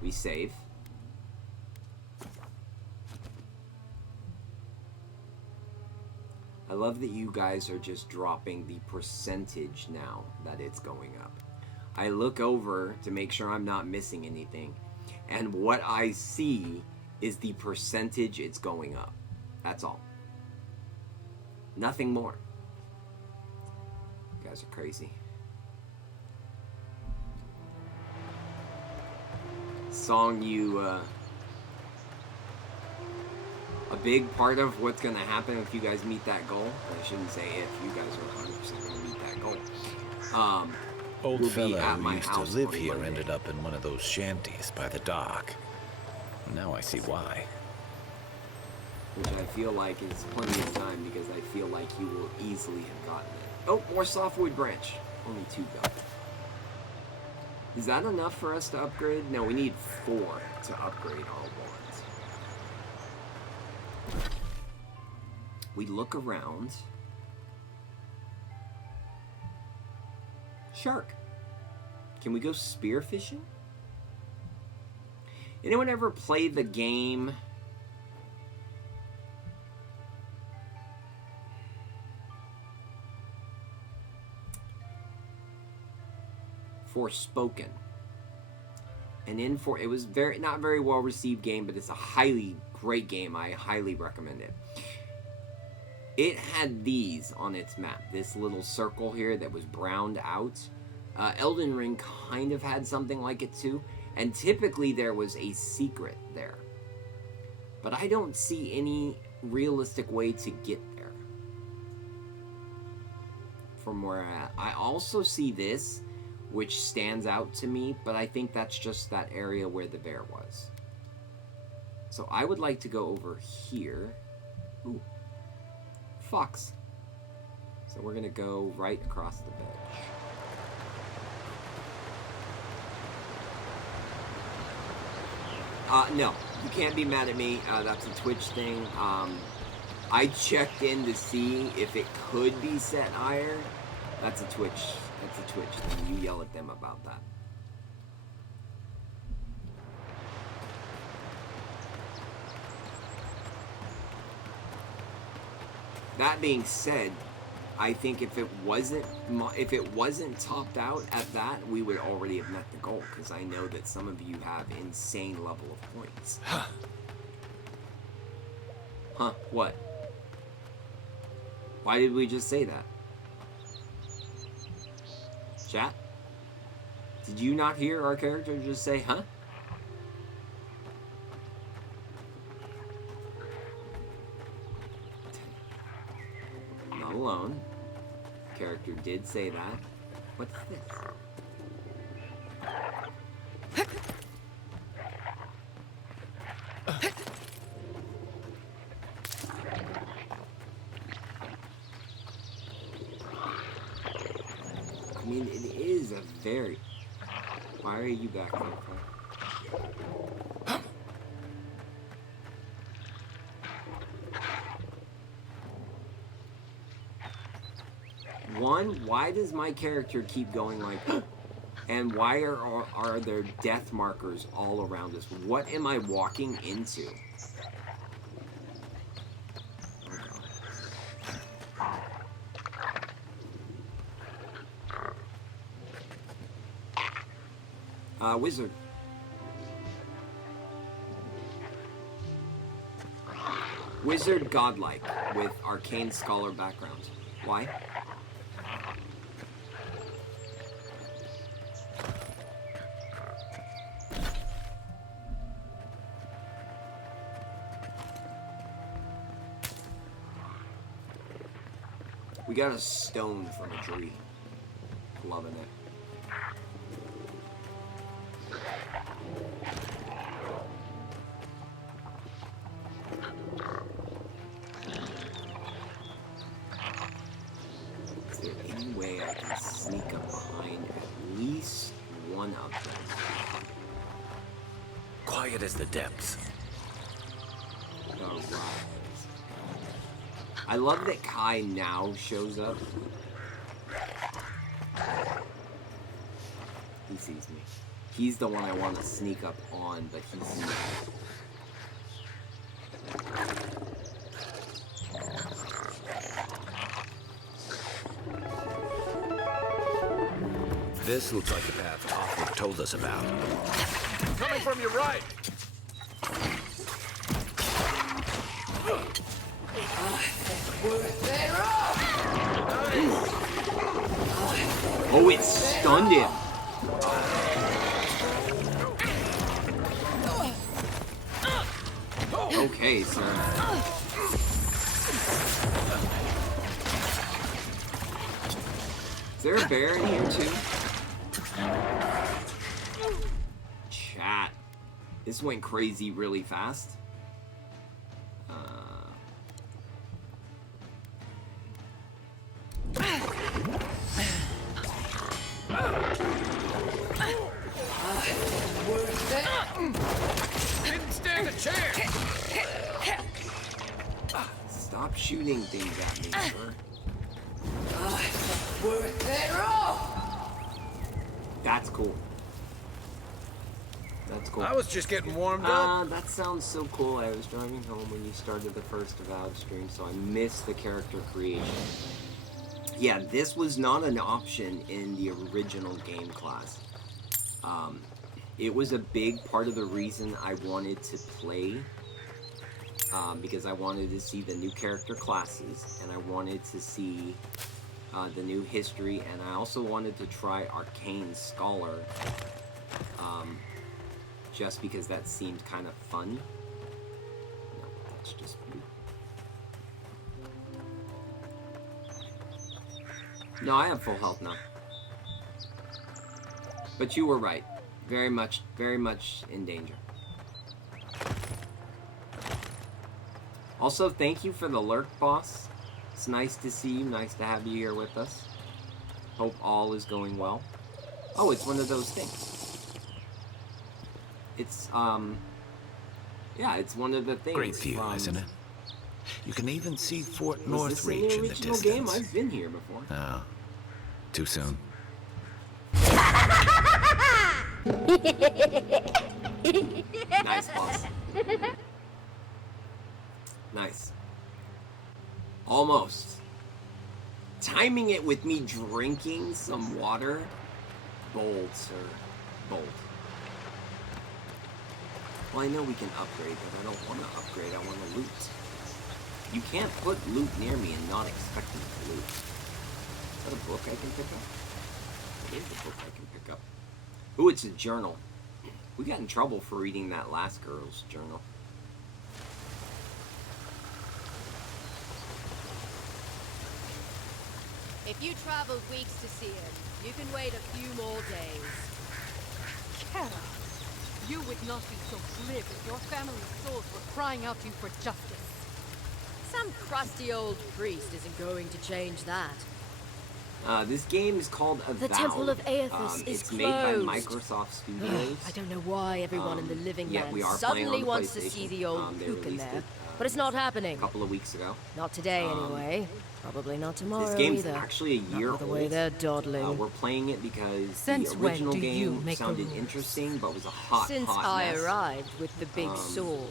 We save. I love that you guys are just dropping the percentage now that it's going up. I look over to make sure I'm not missing anything, and what I see is the percentage it's going up. That's all. Nothing more. You guys are crazy. Song, you, a big part of what's going to happen if you guys meet that goal, I shouldn't say if, you guys are 100% going to meet that goal. Old We'll be fella at who my used to house live on here Monday. ended up in one of those shanties by the dock. Now I see why. Which I feel like is plenty of time because I feel like you will easily have gotten it. Oh, more softwood branch. Only 2 though. Is that enough for us to upgrade? No, we need 4 to upgrade our wands. We look around. Shark. Can we go spearfishing? Anyone ever play the game? Forspoken. And it was not very well received game, but it's a highly great game. I highly recommend it. It had these on its map. This little circle here that was browned out. Elden Ring kind of had something like it too. And typically there was a secret there. But I don't see any realistic way to get there. From where I'm at. I also see this, which stands out to me, but I think that's just that area where the bear was. So I would like to go over here. Ooh. Fox. So we're gonna go right across the veg. No, you can't be mad at me. That's a Twitch thing. I checked in to see if it could be set higher. That's a Twitch thing. You yell at them about that. That being said, I think if it wasn't topped out at that, we would already have met the goal, because I know that some of you have insane level of points. Huh? What? Why did we just say that? Chat? Did you not hear our character just say, huh? Not alone. Character did say that. What's this? I mean, it is a very... Why are you back there, Clay? One, why does my character keep going like... And why are there death markers all around us? What am I walking into? Wizard. Wizard godlike with arcane scholar background. Why? We got a stone from a tree. Loving it. Is there any way I can sneak up behind at least one of them? Quiet as the depths. Alright. I love that Kai now shows up. He sees me. He's the one I want to sneak up on, but he's not. This looks like the path Toffler told us about. Coming from your right! Oh, it stunned him. Okay, sir. Is there a bear in here too? Chat. This went crazy really fast. Didn't stand a chance! Stop shooting things at me, sir. That's cool. That's cool. I was just getting warmed up. That sounds so cool. I was driving home when you started the first Avowed stream, so I missed the character creation. Yeah, this was not an option in the original game class. It was a big part of the reason I wanted to play, because I wanted to see the new character classes, and I wanted to see the new history, and I also wanted to try Arcane Scholar, just because that seemed kind of fun. No, that's just me. No, I have full health now. But you were right. Very much in danger. Also, thank you for the lurk, boss. It's nice to see you. Nice to have you here with us. Hope all is going well. Oh, it's one of those things. It's, yeah, it's one of the things. Great view, isn't it? You can even see Fort Was this in Northreach the in the original distance. game? I've been here before. Oh, too soon. Nice, boss. Nice. Almost. Timing it with me drinking some water. Bold, sir. Bold. Well, I know we can upgrade, but I don't want to upgrade. I want to loot. You can't put loot near me and not expect me to loot. Is that a book I can pick up? It is a book I can pick up. Ooh, it's a journal. We got in trouble for reading that last girl's journal. If you traveled weeks to see him, you can wait a few more days. Kara, you would not be so glib if your family's souls were crying out to you for justice. Some crusty old priest isn't going to change that. This game is called Avowed. The Temple of Aethys is It's made by closed. Microsoft Studios. I don't know why everyone in the living yeah, land we are playing suddenly on wants to PlayStation. see the old They poop in released there. it, But it's not happening. a couple of weeks ago. Not today, anyway. Probably not tomorrow This game's either. actually a year Not the old. way they're dawdling. We're playing it because Since the when original do you game make the sounded rules? interesting, but was a hot, Since hot I mess. arrived with the big sword.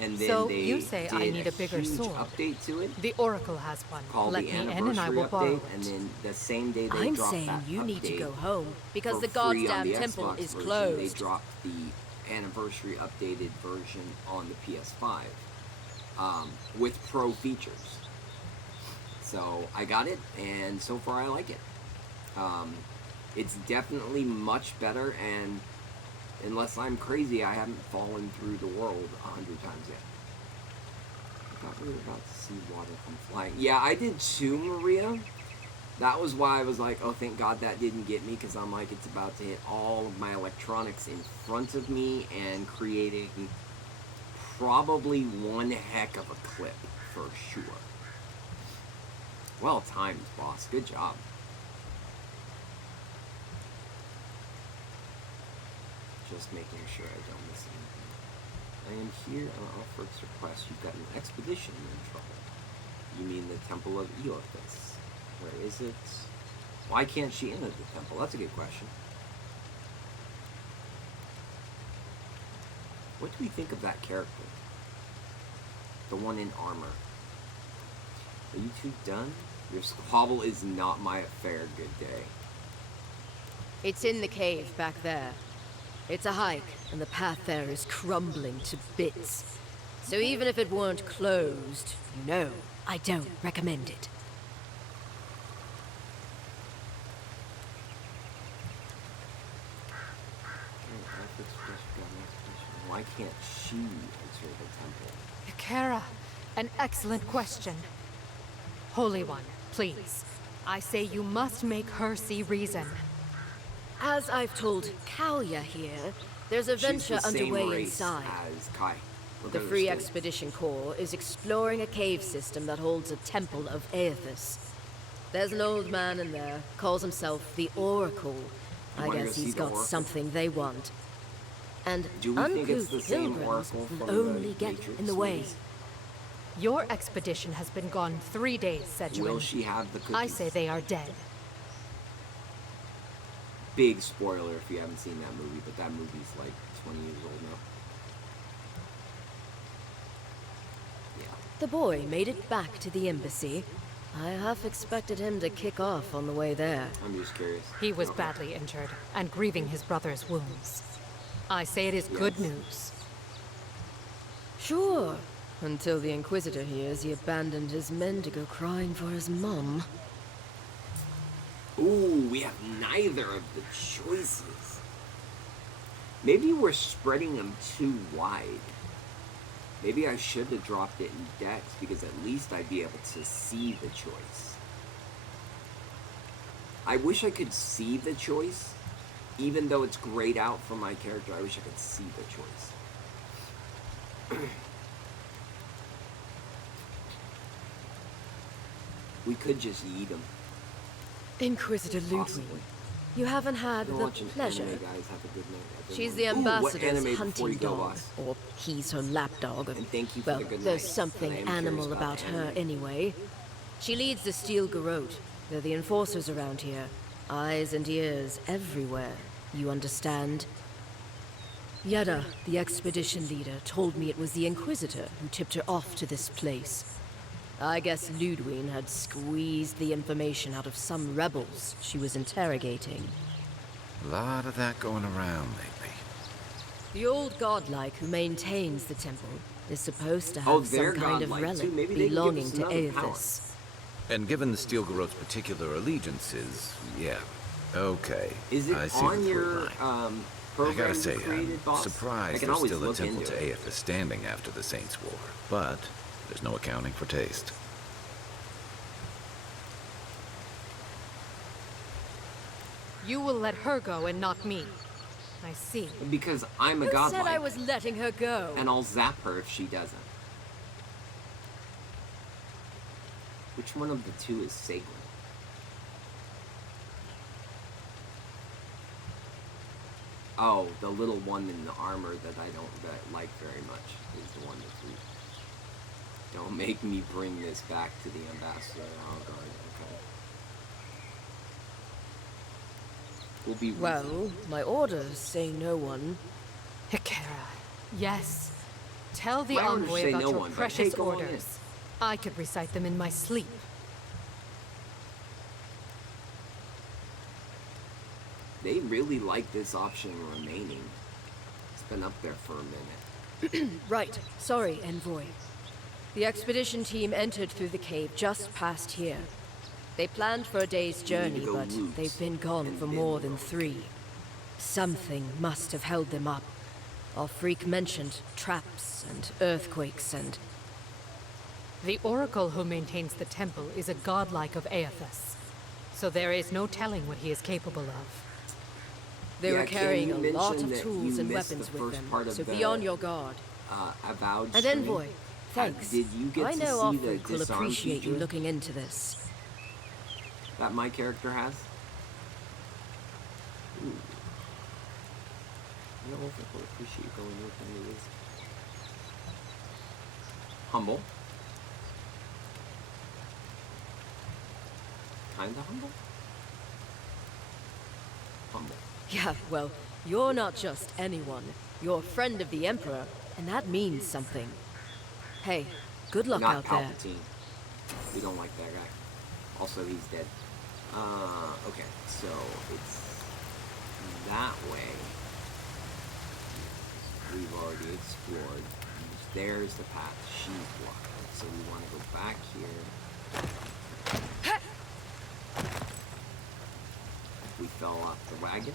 And then So, they you say did I need a bigger huge sword. update to it The Oracle has one. called Let the me in anniversary and I will borrow update, it. and then the same day they I'm dropped saying that you need to update go home because for the free on goddamn the temple Xbox is version. closed. They dropped the anniversary updated version on the PS5 with pro features. So I got it, and so far I like it. It's definitely much better, and unless I'm crazy, I haven't fallen through the world 100 times yet. thought we were about to see water come flying. Yeah, I did too, Maria. That was why I was like, oh, thank God that didn't get me, because I'm like, it's about to hit all of my electronics in front of me and creating probably one heck of a clip for sure. Well timed, boss. Good job. Just making sure I don't miss anything. I am here on Alfred's request. You've got an expedition in trouble. You mean the Temple of Eothas? Where is it? Why can't she enter the temple? That's a good question. What do we think of that character? The one in armor. Are you two done? Your squabble is not my affair, good day. It's in the cave back there. It's a hike, and the path there is crumbling to bits. So even if it weren't closed, you know, I don't recommend it. Why can't she enter the temple? Kara, an excellent question. Holy One, please. I say you must make her see reason. As I've told Kalya here, there's a venture She's the same underway race inside. as Kai. The Free Expedition Corps is exploring a cave system that holds a temple of Eothas. There's an old man in there, calls himself the Oracle. I wanna go guess see he's the got Oracle? something they want. And Do we think it's uncouth the same pilgrims Oracle will from the only get Matrix in the way. movies? Your expedition has been gone 3 days, Sejuani. Will she have the cookies? I say they are dead. Big spoiler if you haven't seen that movie, but that movie's like 20 years old now. Yeah. The boy made it back to the embassy. I half expected him to kick off on the way there. I'm just curious. He was Okay. badly injured and grieving his brother's wounds. I say it is good Yes. news. Sure. Until the Inquisitor hears he abandoned his men to go crying for his mum. Ooh, we have neither of the choices. Maybe we're spreading them too wide. Maybe I should have dropped it in Dex, because at least I'd be able to see the choice. I wish I could see the choice. Even though it's grayed out for my character, I wish I could see the choice. We could just eat them. Inquisitor Ludwig, Possibly. you haven't had You're the watching pleasure. anime, guys. Have a good night, She's everyone. the Ooh, what ambassador's anime before hunting you go, dog, boss? or he's her lapdog. And thank you for Well, the good there's night. something I am animal curious about her anime. anyway. She leads the Steel Garrote. They're the enforcers around here. Eyes and ears everywhere. You understand? Yada, the expedition leader, told me it was the Inquisitor who tipped her off to this place. I guess Ludwig had squeezed the information out of some rebels she was interrogating. A lot of that going around lately. The old godlike who maintains the temple is supposed to Oh, have they're some kind of godlike, relic too. Maybe they can give belonging us to another power. Eothas. And given the Steel Garrote's particular allegiances, yeah. Okay. Is it I see on the your through line. I program gotta say, you created, I'm boss? I surprised can there's always still a look temple into to it. Eothas standing after the Saints' War. But there's no accounting for taste. You will let her go and not me. I see. Because I'm a Who godlike. said I was letting her go? And I'll zap her if she doesn't. Which one of the two is sacred? Oh, the little one in the armor that I don't like very much is the one that's weak. Don't make me bring this back to the ambassador. Oh god, okay. We'll be Well, my orders say no one. Hikara, yes. Tell the My orders envoy say about no your one, but precious hey, go on in. orders. I could recite them in my sleep. They really like this option remaining. It's been up there for a minute. Right. Sorry, envoy. The expedition team entered through the cave just past here. They planned for a day's need to journey, go but loot they've been gone and for then more than go. 3. Something must have held them up. Our freak mentioned traps and earthquakes and... The oracle who maintains the temple is a godlike of Aethys, so there is no telling what he is capable of. They Yeah, were Ken, carrying you a lot mentioned of that tools you and missed the weapons with first them, part of so the, be on your guard. Avowed And stream. Envoy, thanks. Did you get I to know see the Offred will disarm appreciate you feature looking into this. that my character has? Ooh. I don't know if I will appreciate going with any of this. Humble. Kinda humble? Humble. Yeah, well, you're not just anyone. You're a friend of the Emperor, and that means something. Hey, good luck Not out there. Palpatine. We don't like that guy. Also, he's dead. Okay, so it's that way. We've already explored. There's the path she's walking. So we want to go back here. We fell off the wagon.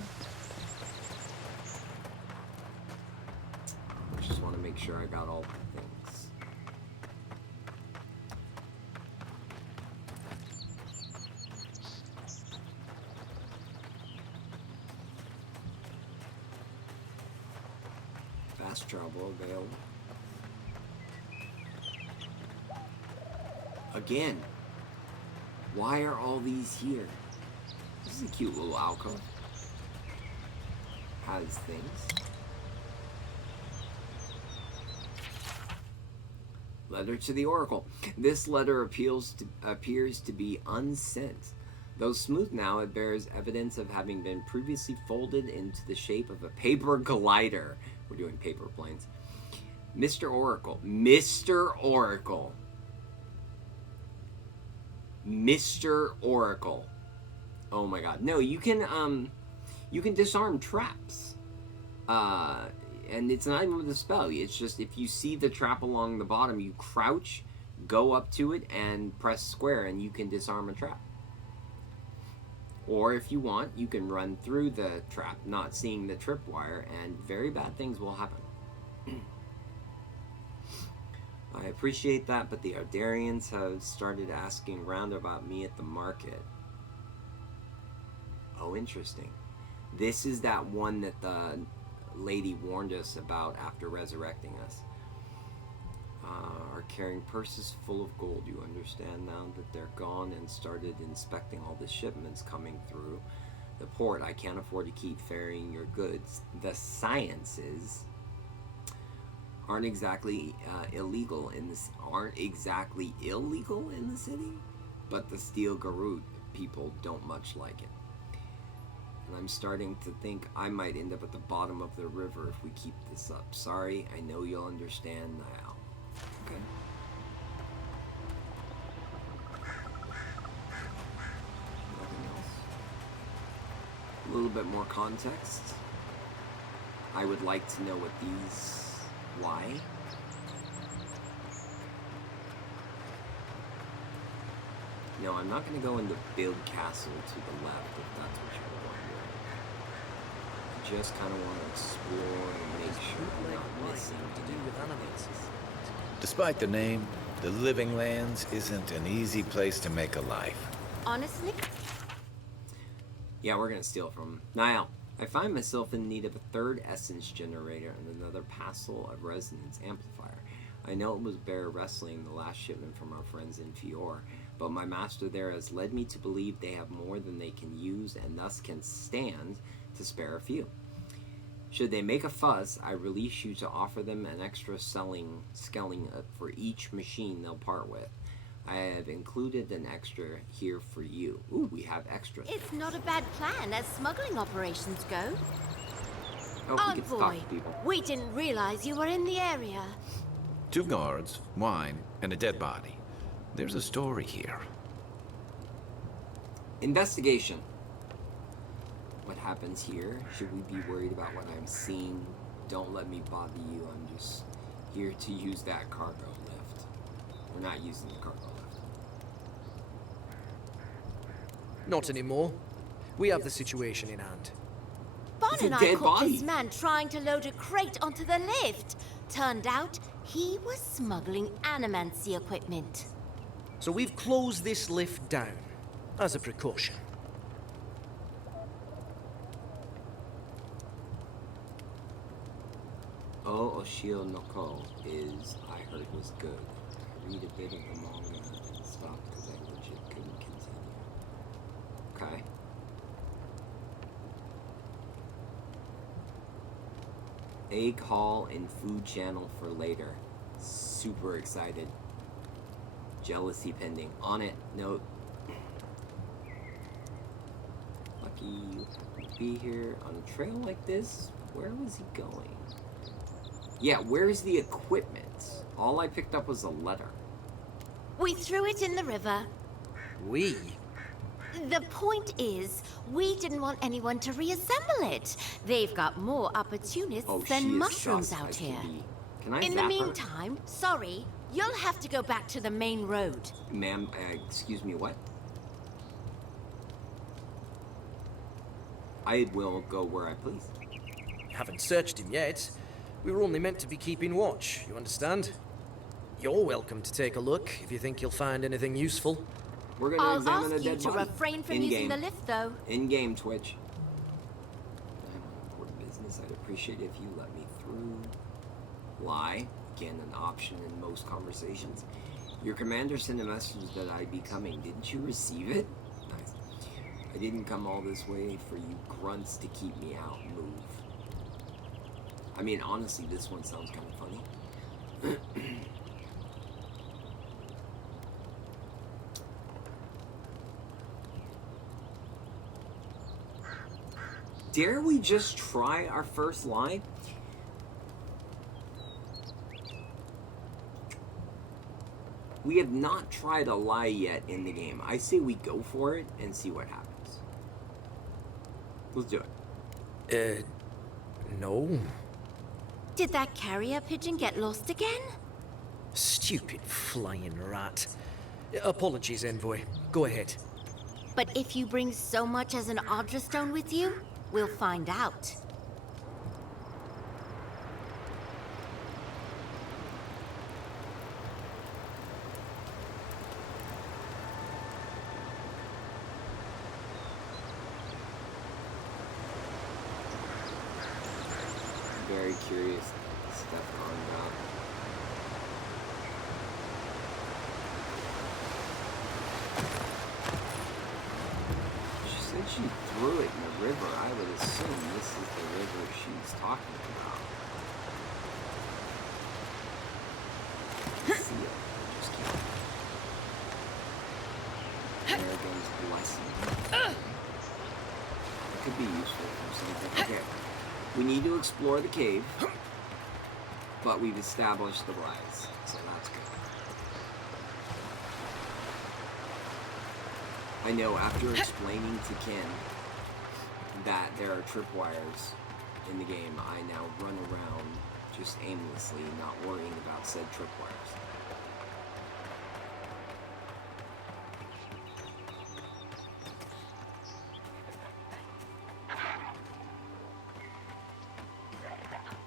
I just want to make sure I got all the things. Fast travel available. Again, why are all these here? This is a cute little alcove. Has things. Letter to the Oracle. This letter appears to be unsent. Though smooth now, it bears evidence of having been previously folded into the shape of a paper glider. We're doing paper planes. Mr. Oracle. Mr. Oracle. Mr. Oracle. Oh my god. No, you can disarm traps. And it's not even with a spell. It's just if you see the trap along the bottom, you crouch, go up to it, and press square, and you can disarm a trap. Or if you want, you can run through the trap, not seeing the tripwire, and very bad things will happen. I appreciate that, but the Ardarians have started asking round about me at the market. Oh, interesting. This is that one that the lady warned us about after resurrecting us. Are carrying purses full of gold. You understand now that they're gone and started inspecting all the shipments coming through the port. I can't afford to keep ferrying your goods. The sciences aren't exactly illegal in the city, but the Steel Garut people don't much like it. And I'm starting to think I might end up at the bottom of the river if we keep this up. Sorry, I know you'll understand now. Okay. Nothing else. A little bit more context. I would like to know what these... Why? No, I'm not going to go in the big castle to the left if that's what you're wondering. I just kind of want to explore and make sure I'm not missing anything. Despite the name, the Living Lands isn't an easy place to make a life. Honestly? Yeah, we're going to steal from him. Niall, I find myself in need of a third essence generator and another passel of resonance amplifier. I know it was bare wrestling the last shipment from our friends in Fior, but my master there has led me to believe they have more than they can use and thus can stand to spare a few. Should they make a fuss, I release you to offer them an extra skelling for each machine they'll part with. I have included an extra here for you. Ooh, we have extra things. It's not a bad plan as smuggling operations go. Oh, we get to talk Envoy, to people. we didn't realize you were in the area. 2 guards, wine, and a dead body. There's a story here. Investigation. What happens here? Should we be worried about what I'm seeing? Don't let me bother you. I'm just here to use that cargo lift. We're not using the cargo lift. Not anymore. We have the situation in hand. Bon It's a and I dead caught body. this man trying to load a crate onto the lift. Turned out, He was smuggling animancy equipment. So we've closed this lift down, as a precaution. Oh, Oshio Noko is, I heard, was good. I read a bit of the manga and stopped because I legit couldn't continue. Okay. Egg haul and food channel for later. Super excited. Jealousy pending. On it. Note. Lucky you happened to be here on a trail like this. Where was he going? Yeah, where's the equipment? All I picked up was a letter. We threw it in the river. We? The point is, we didn't want anyone to reassemble it. They've got more opportunists Oh, she than is mushrooms sus. I out can here. be- Can I In the zap her? meantime, sorry, you'll have to go back to the main road. Ma'am, excuse me, what? I will go where I please. Haven't searched him yet. We were only meant to be keeping watch, you understand? You're welcome to take a look if you think you'll find anything useful. We're gonna I'll examine a ask you dead to body. refrain from In using game. the lift, though. In game, Twitch. I have important business. I'd appreciate it if you let me through. Lie. Again, an option in most conversations. Your commander sent a message that I'd be coming. Didn't you receive it? Nice. I didn't come all this way for you grunts to keep me out. Move. I mean, honestly, this one sounds kind of funny. Dare we just try our first line? We have not tried a lie yet in the game. I say we go for it and see what happens. Let's do it. No. Did that carrier pigeon get lost again? Stupid flying rat. Apologies, Envoy. Go ahead. But if you bring so much as an Audra stone with you, we'll find out. Very curious stuff on about. She said she threw it in the river. I would assume this is the river she's talking about. See it. Just kidding. Aragon's blessing. It could be useful for something. Okay. We need to explore the cave, but we've established the rise, so that's good. I know after explaining to Ken that there are tripwires in the game, I now run around just aimlessly, not worrying about said tripwires.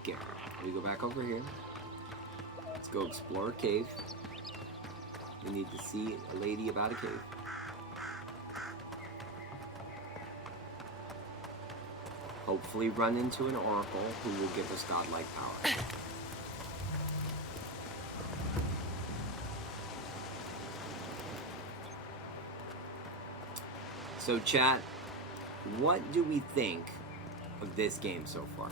Okay, we go back over here. Let's go explore a cave. We need to see a lady about a cave. Hopefully run into an oracle who will give us godlike power. So chat, what do we think of this game so far?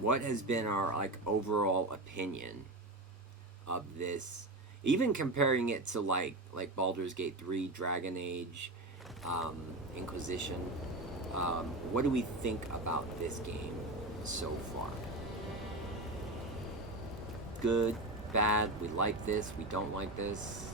What has been our overall opinion of this? Even comparing it to like Baldur's Gate 3, Dragon Age, Inquisition. What do we think about this game so far? Good, bad, we like this, we don't like this.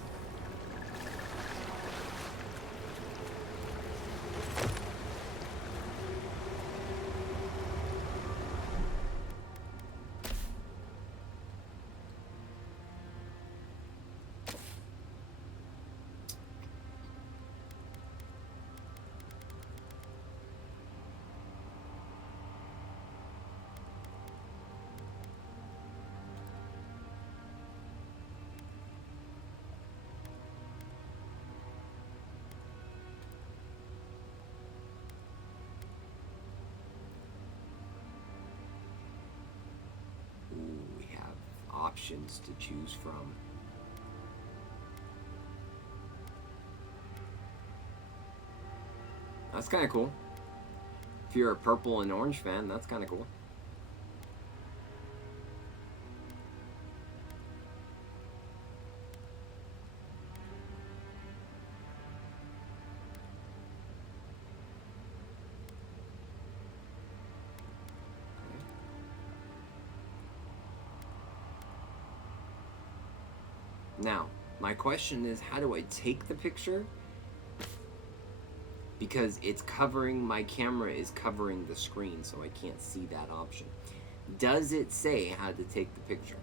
options to choose from. That's kind of cool. If you're a purple and orange fan, that's kind of cool. Now, my question is, how do I take the picture? Because it's covering, my camera is covering the screen, so I can't see that option. Does it say how to take the picture?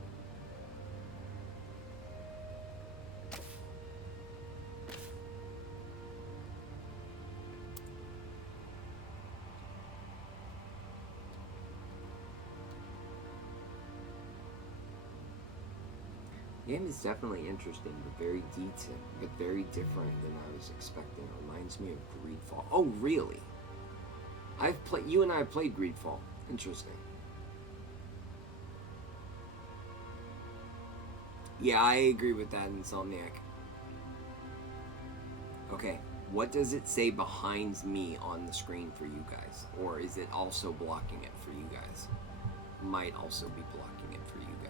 The game is definitely interesting, but very detailed, but very different than I was expecting. It reminds me of Greedfall. Oh, really? You and I have played Greedfall. Interesting. Yeah, I agree with that, Insomniac. Okay, what does it say behind me on the screen for you guys? Or is it also blocking it for you guys? Might also be blocking it for you guys.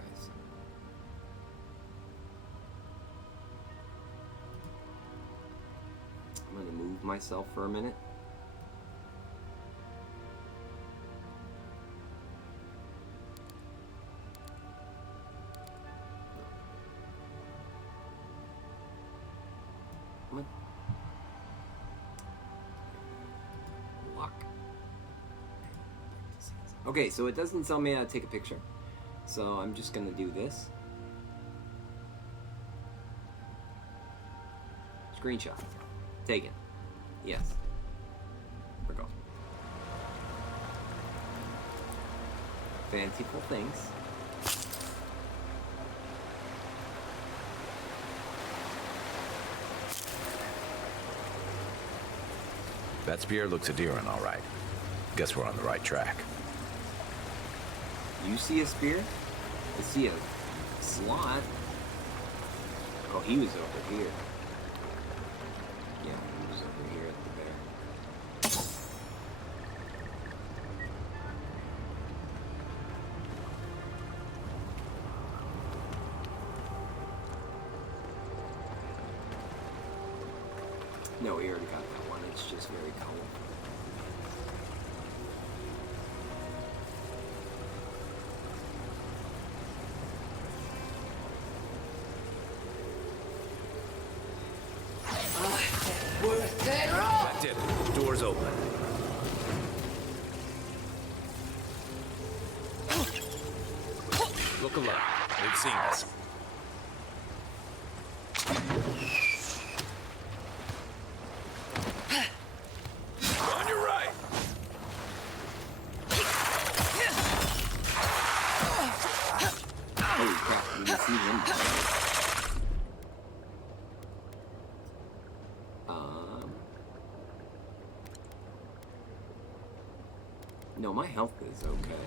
I'm going to move myself for a minute. Lock. Okay, so it doesn't tell me how to take a picture. So I'm just going to do this. Screenshot. Taken. Yes. We're going. Fanciful things. That spear looks Adiran, all right. Guess we're on the right track. You see a spear? I see a slot. Oh, he was over here. Yeah, he was over here at the bear. No, we already got that one. It's just very colorful. That did it. Door's open. Look alive. They've seen us. On your right. Holy crap, we didn't see him. No, my health is okay.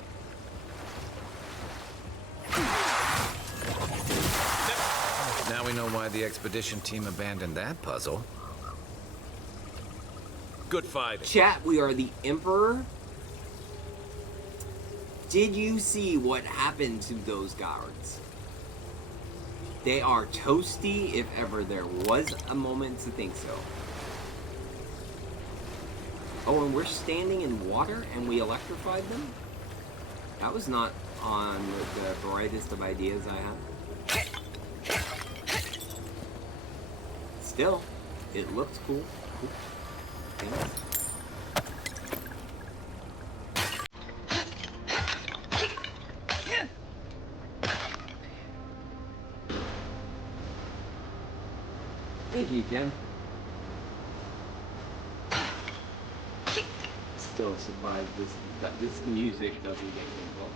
Now we know why the expedition team abandoned that puzzle. Good fighting. Chat, we are the Emperor. Did you see what happened to those guards? They are toasty if ever there was a moment to think so. Oh, and we're standing in water and we electrified them? That was not on the brightest of ideas I had. Still, it looked cool. Cool. Thanks. Thank you, Ken. Still surprised this music doesn't get me involved.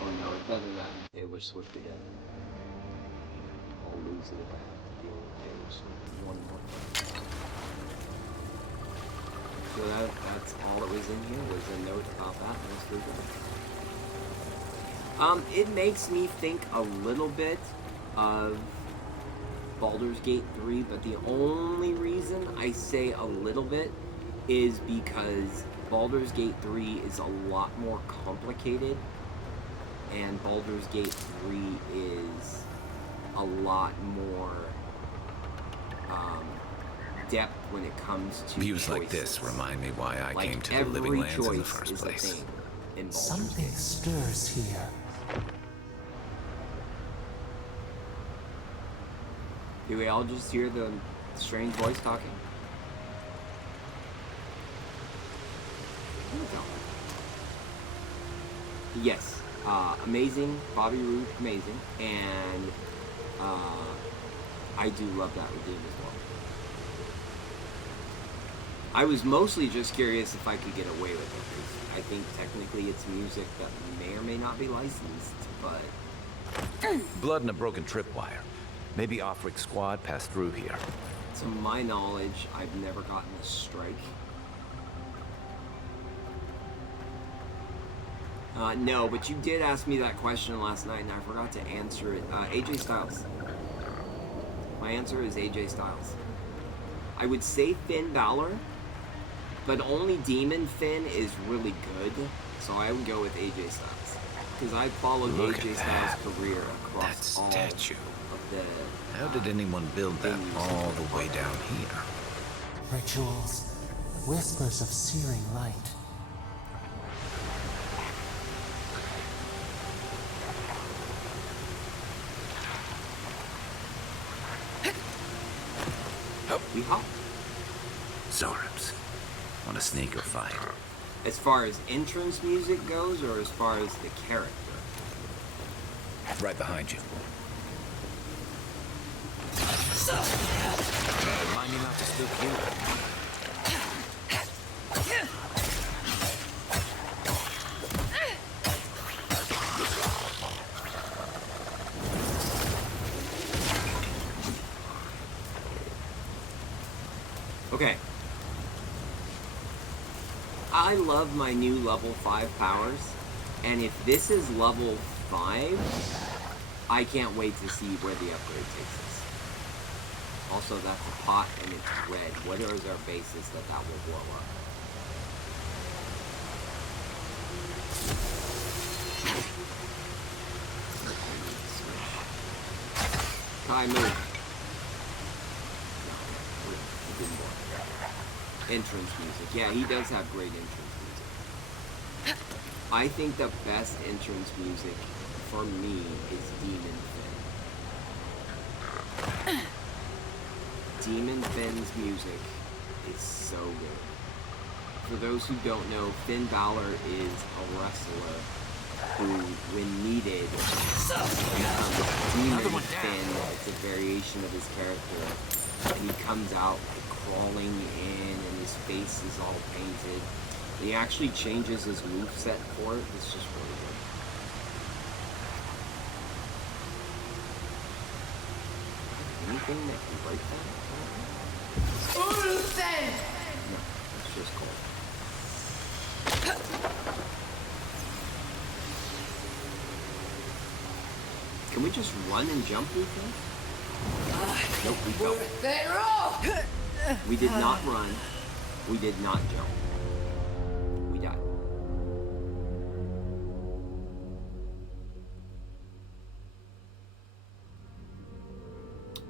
Oh no, it doesn't have Taylor Swift again. I'll lose it if I have to deal with Taylor Swift one more time. So that's all that was in here, was a note about that. That was pretty good. It makes me think a little bit of Baldur's Gate 3, but the only reason I say a little bit is because Baldur's Gate 3 is a lot more complicated, and Baldur's Gate 3 is a lot more depth when it comes to Views choices. like this remind me why I Like, came to the every Living Lands in the choice first is a place. thing in Baldur's Something Gate. stirs here. Do we all just hear the strange voice talking? Yes, amazing, Bobby Roode, amazing, and I do love that redeem as well. I was mostly just curious if I could get away with it, because I think technically it's music that may or may not be licensed, but... Blood and a broken tripwire. Maybe Offric squad passed through here. To my knowledge, I've never gotten a strike. No, but you did ask me that question last night, and I forgot to answer it. AJ Styles. My answer is AJ Styles. I would say Finn Balor, but only Demon Finn is really good, so I would go with AJ Styles. Because I followed Look AJ at Styles' that. career That across all statue. of the... How did anyone build that all the way down here? Rituals, whispers of searing light. We hop. Zoribs. Want to sneak or fight? As far as entrance music goes, or as far as the character? Right behind you. Remind me not to spook you. Okay. I love my new level 5 powers, and if this is level 5, I can't wait to see where the upgrade takes us. Also, that's a pot and it's red. What is our basis that that will blow up? Kai, move. Entrance music. Yeah, he does have great entrance music. I think the best entrance music for me is Demon Finn. Demon Finn's music is so good. For those who don't know, Finn Balor is a wrestler who, when needed, becomes Demon Finn. It's a variation of his character. And he comes out like crawling in, and his face is all painted. He actually changes his moveset for it. It's just really good. Anything that can break that? No, it's just cold. Can we just run and jump through things? Nope, we fell. We did not run. We did not jump. We died.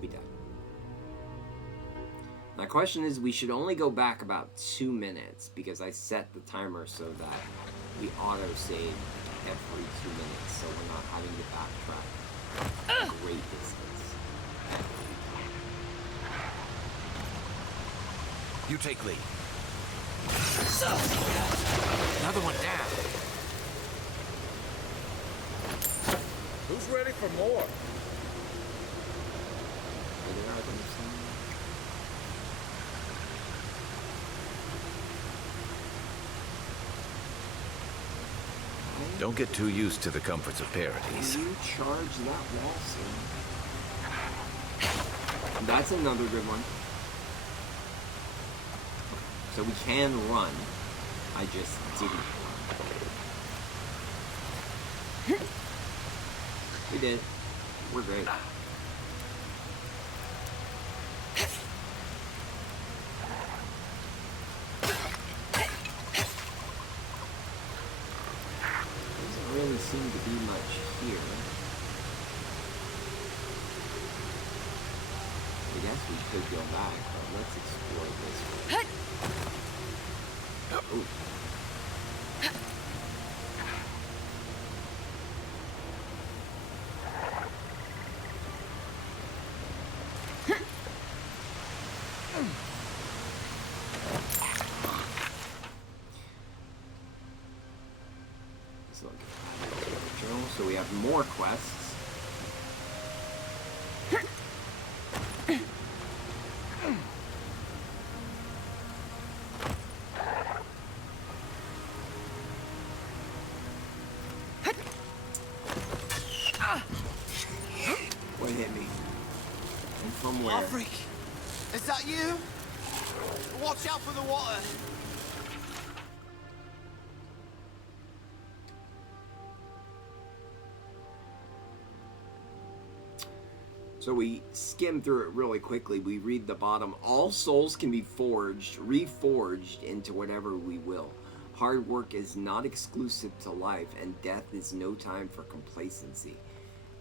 We died. My question is, we should only go back about 2 minutes because I set the timer so that we auto-save every 2 minutes, so we're not having to backtrack a great distance. You take lead. Another one down. Who's ready for more? Don't get too used to the comforts of Paradise. You charge that wall, sir. That's another good one. So we can run. I just didn't run. We did. We're great. Doesn't really seem to be much here. I guess we could go back, but let's explore this one. Ooh. Let's look at the journal. So we have more quests. What hit me? And from where? Freak! Is that you? Watch out for the water! So we skim through it really quickly. We read the bottom. All souls can be forged, reforged into whatever we will. Hard work is not exclusive to life, and death is no time for complacency.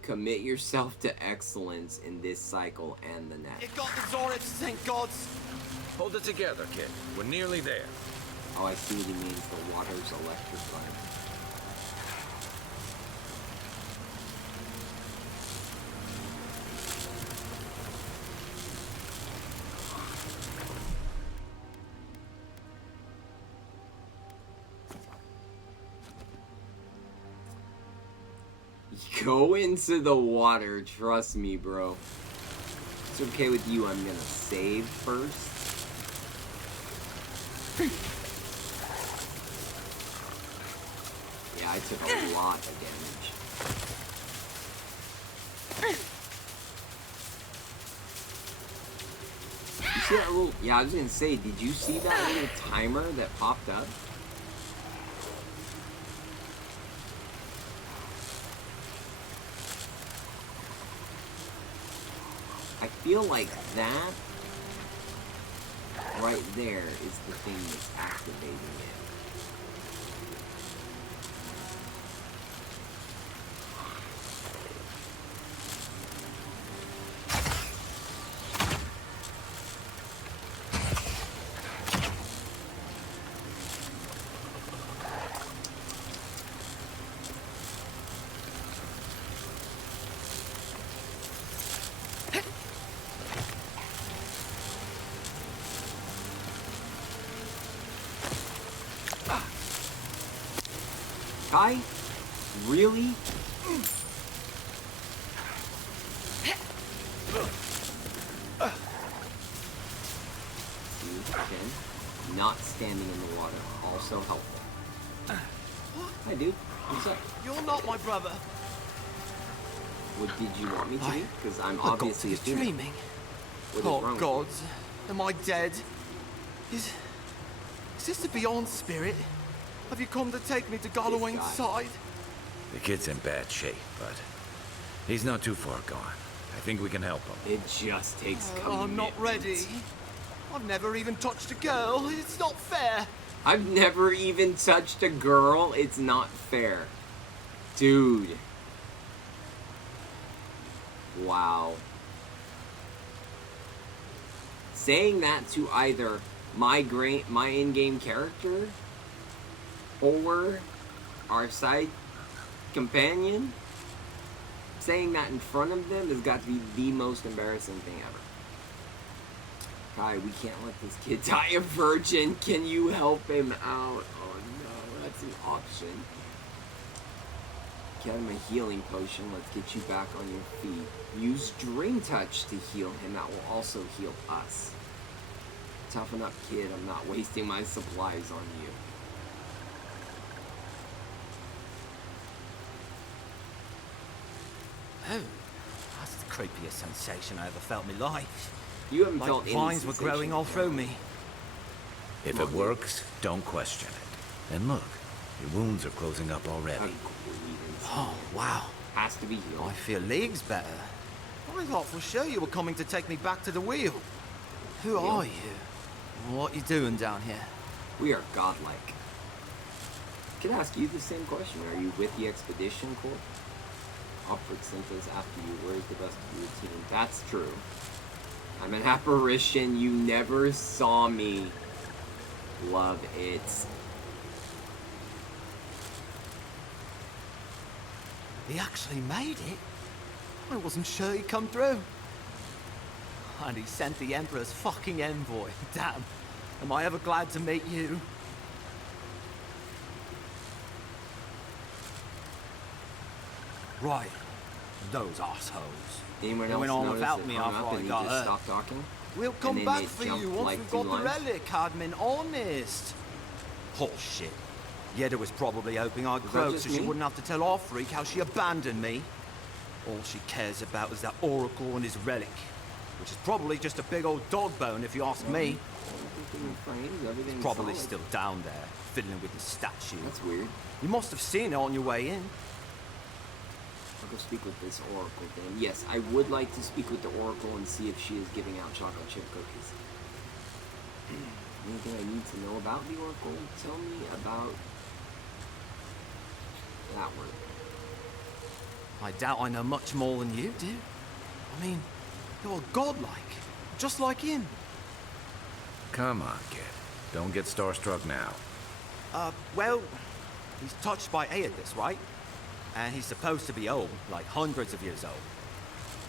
Commit yourself to excellence in this cycle and the next. You got the Zoribs, thank gods! Hold it together, kid. We're nearly there. Oh, I see what he means. The water's electrified. Go into the water, trust me, bro. It's okay with you, I'm gonna save first. Yeah, I took a lot of damage. You see that little... Yeah, I was gonna say, did you see that little timer that popped up? I feel like that right there is the thing that's activating it. Kai? Really? Okay. Not standing in the water. Also helpful. Hi, dude. What's up? You're not my brother. What did you want me to do? Because I'm I obviously got to be human. dreaming. What is Oh wrong with gods, am I dead? Is this the Beyond Spirit? Have you come to take me to Garlowain's guy. side? The kid's in bad shape, but he's not too far gone. I think we can help him. It just takes I'm not ready. commitment. I've never even touched a girl. It's not fair. I've never even touched a girl. It's not fair. Dude. Wow. Saying that to either my in-game character or our side companion, saying that in front of them has got to be the most embarrassing thing ever. Kai, we can't let this kid die a virgin. Can you help him out? Oh no, that's an option. Get him a healing potion. Let's get you back on your feet. Use Dream Touch to heal him. That will also heal us. Toughen up, kid. I'm not wasting my supplies on you. Oh, that's the creepiest sensation I ever felt in my life. You haven't Like felt any vines were growing sensation all before. through me. If it works, don't question it. And look, your wounds are closing up already. Oh, wow. Has to be healed. I feel leagues better. I thought for sure you were coming to take me back to the wheel. Who are you? What you doing down here? We are godlike. Can I ask you the same question? Are you with the Expedition Corps? Alfred sent us after you. Where's the rest of your team? That's true. I'm an apparition. You never saw me. Love it. He actually made it? I wasn't sure he'd come through. And he sent the Emperor's fucking envoy. Damn. Am I ever glad to meet you? Right. Those assholes. Anyone They else went on notice without it me hung after up I and got you just hurt. stopped talking? We'll And come then back it for you jumped once like we've 2 got the lines? relic, Cadman. Honest. Horseshit. Yeda was probably hoping I'd that croak just so she me? wouldn't have to tell our freak how she abandoned me. All she cares about is that Oracle and his relic, which is probably just a big old dog bone if you ask me. Everything's It's probably solid. still down there, fiddling with the statue. That's weird. You must have seen it on your way in. I'll go speak with this Oracle then. Yes, I would like to speak with the Oracle and see if she is giving out chocolate chip cookies. Anything I need to know about the Oracle? Tell me about that one. I doubt I know much more than you do. I mean, you're godlike, just like him. Come on, kid. Don't get starstruck now. Well, he's touched by Aethys, right? And he's supposed to be old, like hundreds of years old.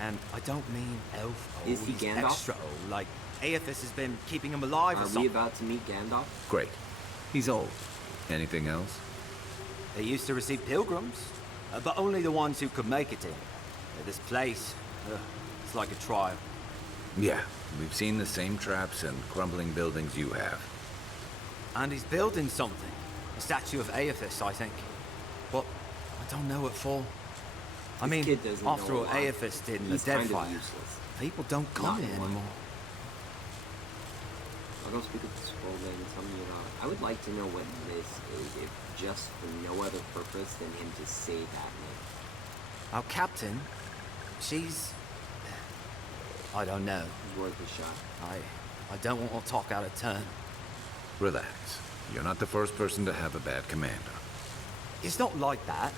And I don't mean elf old. Is he he's Gandalf? extra old, like Aethys has been keeping him alive or Are we something. about to meet Gandalf? Great. He's old. Anything else? They used to receive pilgrims, but only the ones who could make it in. This place, it's like a trial. Yeah, we've seen the same traps and crumbling buildings you have. And he's building something. A statue of Aethys, I think. But I don't know what for. I mean, kid doesn't after know a all lot. Aethys did in the He's kind of Deadfire, useless. people don't come Not here anymore. anymore. I'll go speak with the scroll then and tell me about it. I would like to know what this is, if just for no other purpose than him to say that name. Our captain, she's... I don't know. Worth a shot. I don't want to talk out of turn. Relax. You're not the first person to have a bad commander. It's not like that.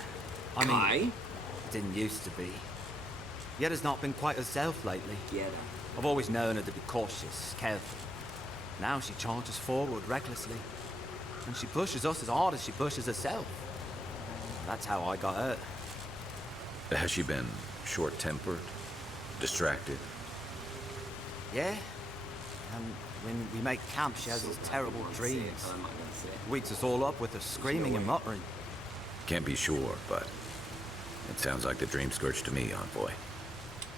I Kai? mean, it didn't used to be. Yeda's not been quite herself lately. Yeda. I've always known her to be cautious, careful. Now she charges forward recklessly. And she pushes us as hard as she pushes herself. That's how I got hurt. Has she been short-tempered? Distracted? Yeah? And when we make camp, she has these terrible dreams. I'm not gonna say it. Wakes us all up with her screaming and muttering. Can't be sure, but it sounds like the dream scourge to me, Envoy.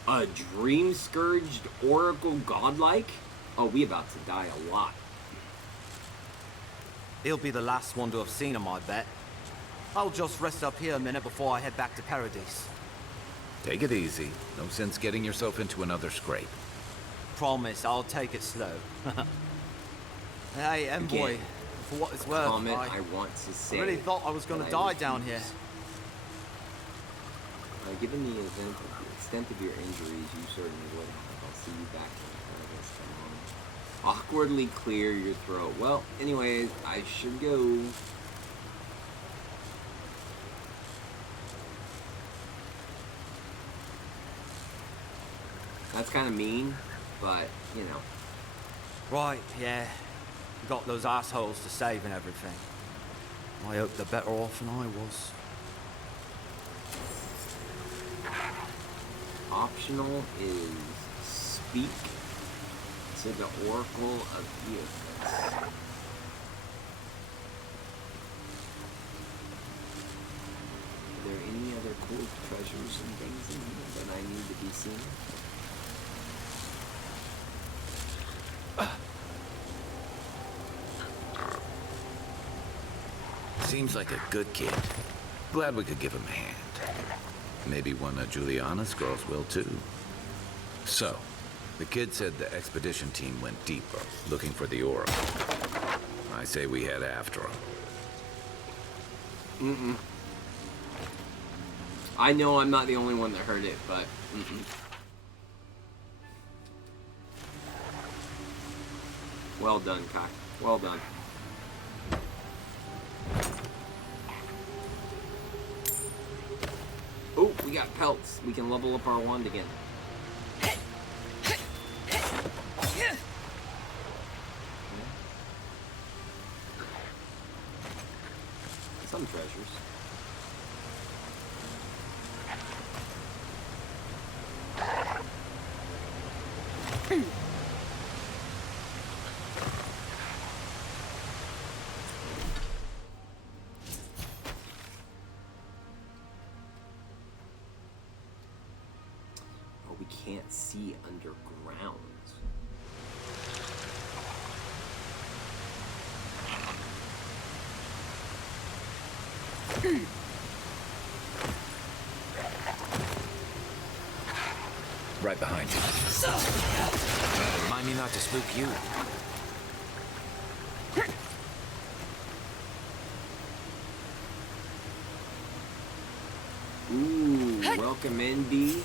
A dream-scourged oracle godlike? Oh, we about to die a lot. He'll be the last one to have seen him, I bet. I'll just rest up here a minute before I head back to Paradise. Take it easy. No sense getting yourself into another scrape. Promise, I'll take it slow. Hey, Envoy, Again, for what it's worth, Comment I want to say. I really thought I was going that to die refuse. down here. Given the extent of your injuries, you certainly would have. I'll see you back in Paradise tomorrow. Awkwardly clear your throat. Well, anyway, I should go. That's kind of mean, but, you know. Right, yeah. You got those assholes to save and everything. I hope they're better off than I was. Optional is speak to the Oracle of Aethys. Are there any other cool treasures and things in here that I need to be seeing? Seems like a good kid. Glad we could give him a hand. Maybe one of Juliana's girls will too. So, The kid said the expedition team went deeper, looking for the Oracle. I say we head after him. Mm-mm. I know I'm not the only one that heard it, but well done, Kai. Well done. Oh, we got pelts. We can level up our wand again. Some treasures. Oh, we can't see underground. Right behind you. Remind me not to spook you. Ooh, welcome in, B.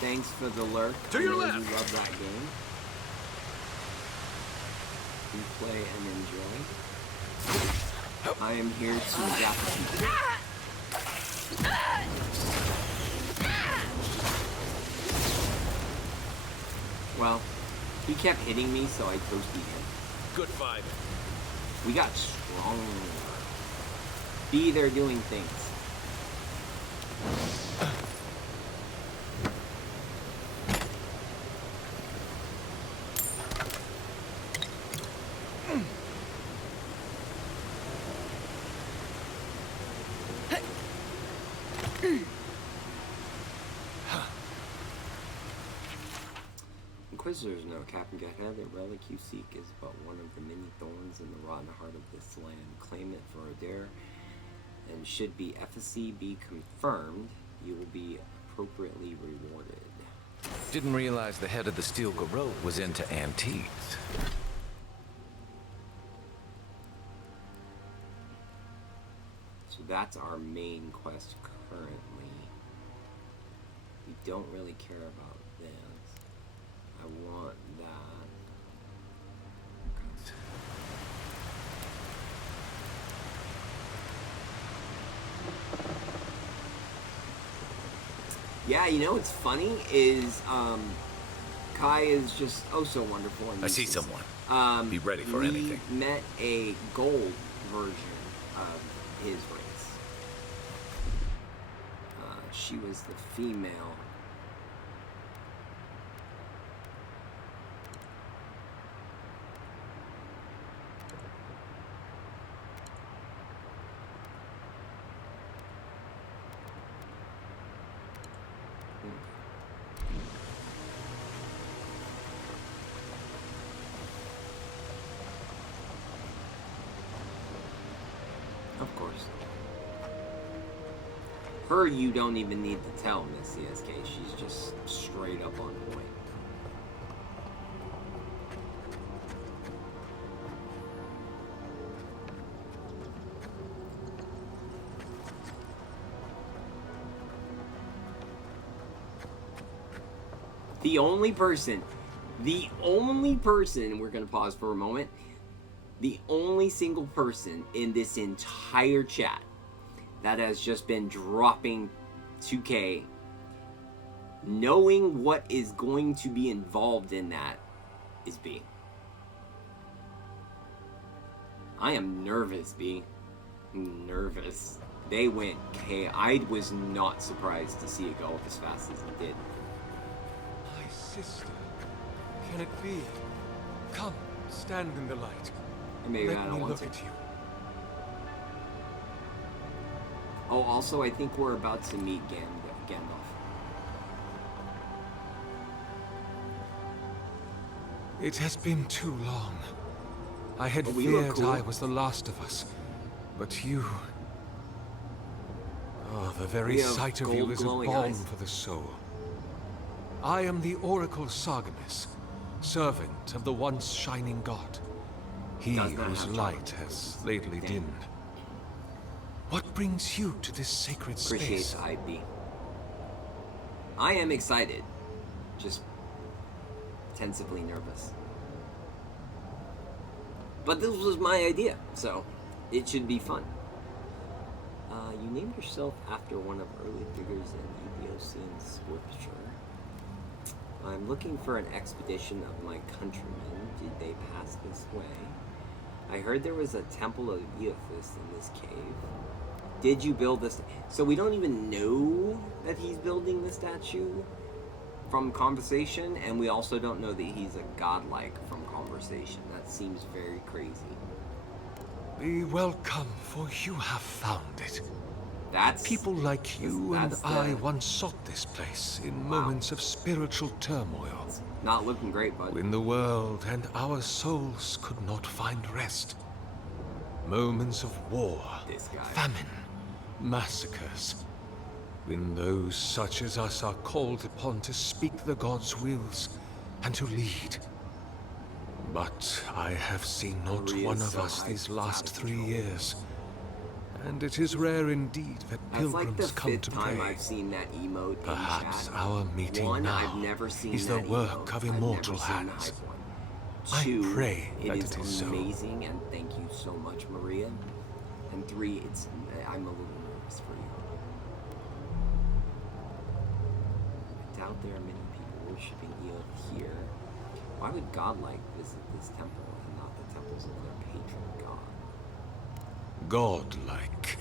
Thanks for the lurk. To your left. You love that game. You play and enjoy. I am here to zap people. Well, he kept hitting me, so I toasted him. Good fight. We got stronger. B, they're doing things. Inquisitors know, Captain Gethead, the relic you seek is but one of the many thorns in the rotten heart of this land. Claim it for Adair, and should the efficacy be confirmed, you will be appropriately rewarded. Didn't realize the head of the Steel Garrote was into antiques. So that's our main quest currently. We don't really care about this. I want that. Yeah, you know what's funny is Kai is just oh so wonderful. And I see someone. Be ready for we anything. Met a gold version of his race. She was the female. Of course. Her you don't even need to tell, Miss CSK. She's just straight up on point. The only person, we're going to pause for a moment, the only single person in this entire chat that has just been dropping 2K, knowing what is going to be involved in that, is B. I am nervous, B. Nervous. They went K. I was not surprised to see it go up as fast as it did. My sister, can it be? Come, stand in the light. Maybe Let I don't me want look to. at you. Oh, also, I think we're about to meet Gandalf. It has been too long. I had Oh, we look feared cool. I was the last of us. But you... Oh, the very We have sight of you gold is a glowing balm eyes. for the soul. I am the Oracle Sargemus, servant of the once shining god. He Does not whose have light chocolate. has lately Damn. dimmed. What brings you to this sacred Appreciate space? the IP. I am excited. Just tensively nervous. But this was my idea, so it should be fun. You named yourself after one of early figures in Eviosian scripture. I'm looking for an expedition of my countrymen. Did they pass this way? I heard there was a temple of Eothas in this cave. Did you build this? So we don't even know that he's building the statue from conversation, and we also don't know that he's a godlike from conversation. That seems very crazy. Be welcome, for you have found it. That's people like you and that's I the- once sought this place in moments of spiritual turmoil. Not looking great, bud. When the world and our souls could not find rest. Moments of war, This guy. famine, massacres. When those such as us are called upon to speak the gods' wills and to lead. But I have seen not Maria's one of so us hyped, these it's last out of 3 control. years. And it is rare indeed that That's like the pilgrims come 5th to time pray. I've seen that emote in Perhaps chat. our meeting One, now I've never seen is the that work emote. of I've immortal never seen the hands. hype one. I 2, pray that it it is is so. amazing, and thank you so much, Maria. And 3, I'm a little nervous for you. I doubt there are many people worshiping Eoth here. Why would godlike visit this temple and not the temples of their patron god? Godlike.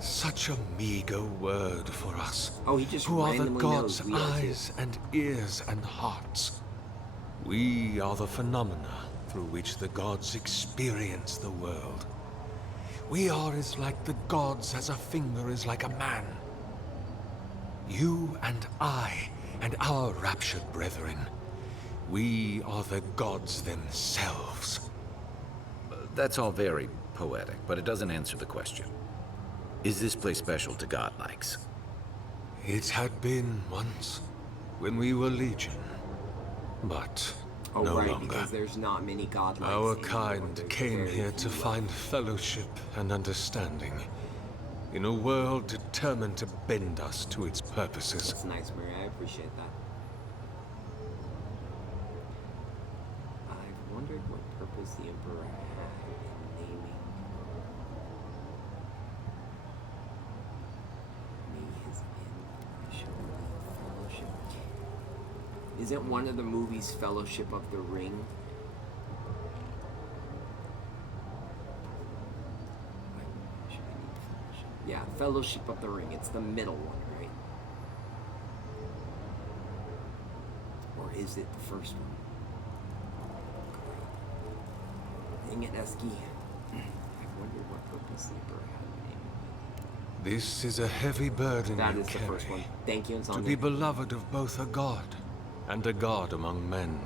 Such a meager word for us. Oh, he just who are the randomly gods' knows we are too. eyes and ears and hearts. We are the phenomena through which the gods experience the world. We are as like the gods as a finger is like a man. You and I and our raptured brethren, we are the gods themselves. That's all very poetic, but it doesn't answer the question. Is this place special to godlikes? It had been once, when we were legion, but Oh, no right, longer. because there's not many godlikes Our anymore. kind There's came very here to few find fellowship and understanding, in a world determined to bend us to its purposes. That's nice, Mary. I appreciate that. I've wondered what purpose the Emperor had in naming me his fellowship. Isn't one of the movies Fellowship of the Ring? Yeah, Fellowship of the Ring. It's the middle one, right? Or is it the first one? Dang it, Eski. I wondered what purpose the Emperor had in naming me. This is a heavy burden That you is the carry. first one. Thank you, To Insomnia. be beloved of both a god and a god among men.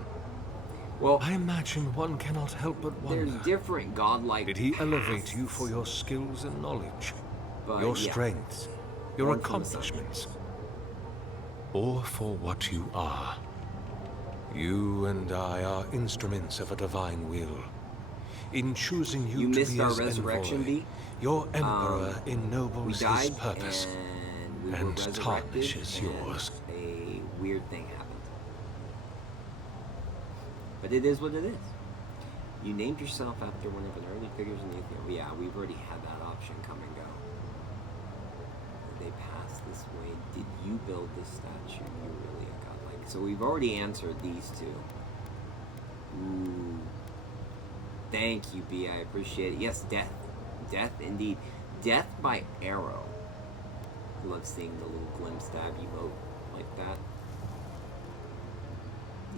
Well, I imagine one cannot help but There's wonder. different godlike Did he elevate paths, you for your skills and knowledge, but your yeah. strengths, your One from the sun. accomplishments, or for what you are? You and I are instruments of a divine will. In choosing you, You to missed be our his resurrection envoy, beat. your emperor We ennobles his died, purpose and we were and resurrected, tarnishes and yours. a weird thing happened. But it is what it is. You named yourself after one of the early figures in the Ethiopia. Yeah, we've already had that option come and go. Did they pass this way? Did you build this statue? You really a godlike. So we've already answered these two. Ooh. Thank you, B. I appreciate it. Yes, death. Death, indeed. Death by arrow. I love seeing the little glim stab emote like that.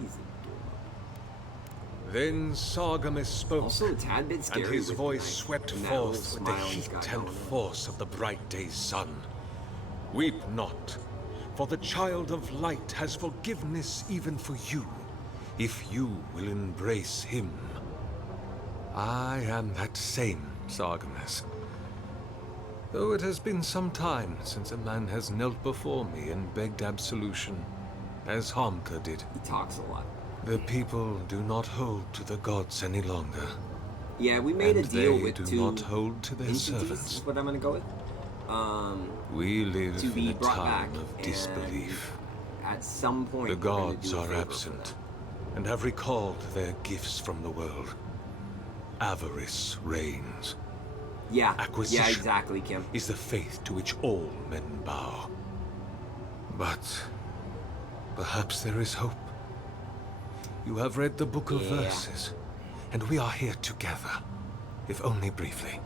He's adorable. Then Sargemus spoke, Also a tad bit scary and his with voice the swept knife and that little forth with the smile he's heat got and going on. force of the bright day's sun. Weep not, for the child of light has forgiveness even for you, if you will embrace him. I am that same Sargemus. Though it has been some time since a man has knelt before me and begged absolution, as Harmka did. He talks a lot. The people do not hold to the gods any longer. Yeah, we made a deal they with do two not hold to their entities, servants. is what I'm gonna go with. We live to in be a brought time back, of disbelief. At some point, The we're gonna gods do a are favor absent, for them. and have recalled their gifts from the world. Avarice reigns. Yeah, Acquisition yeah, exactly, Kim. is the faith to which all men bow. But perhaps there is hope. You have read the Book of Verses, and we are here together, if only briefly.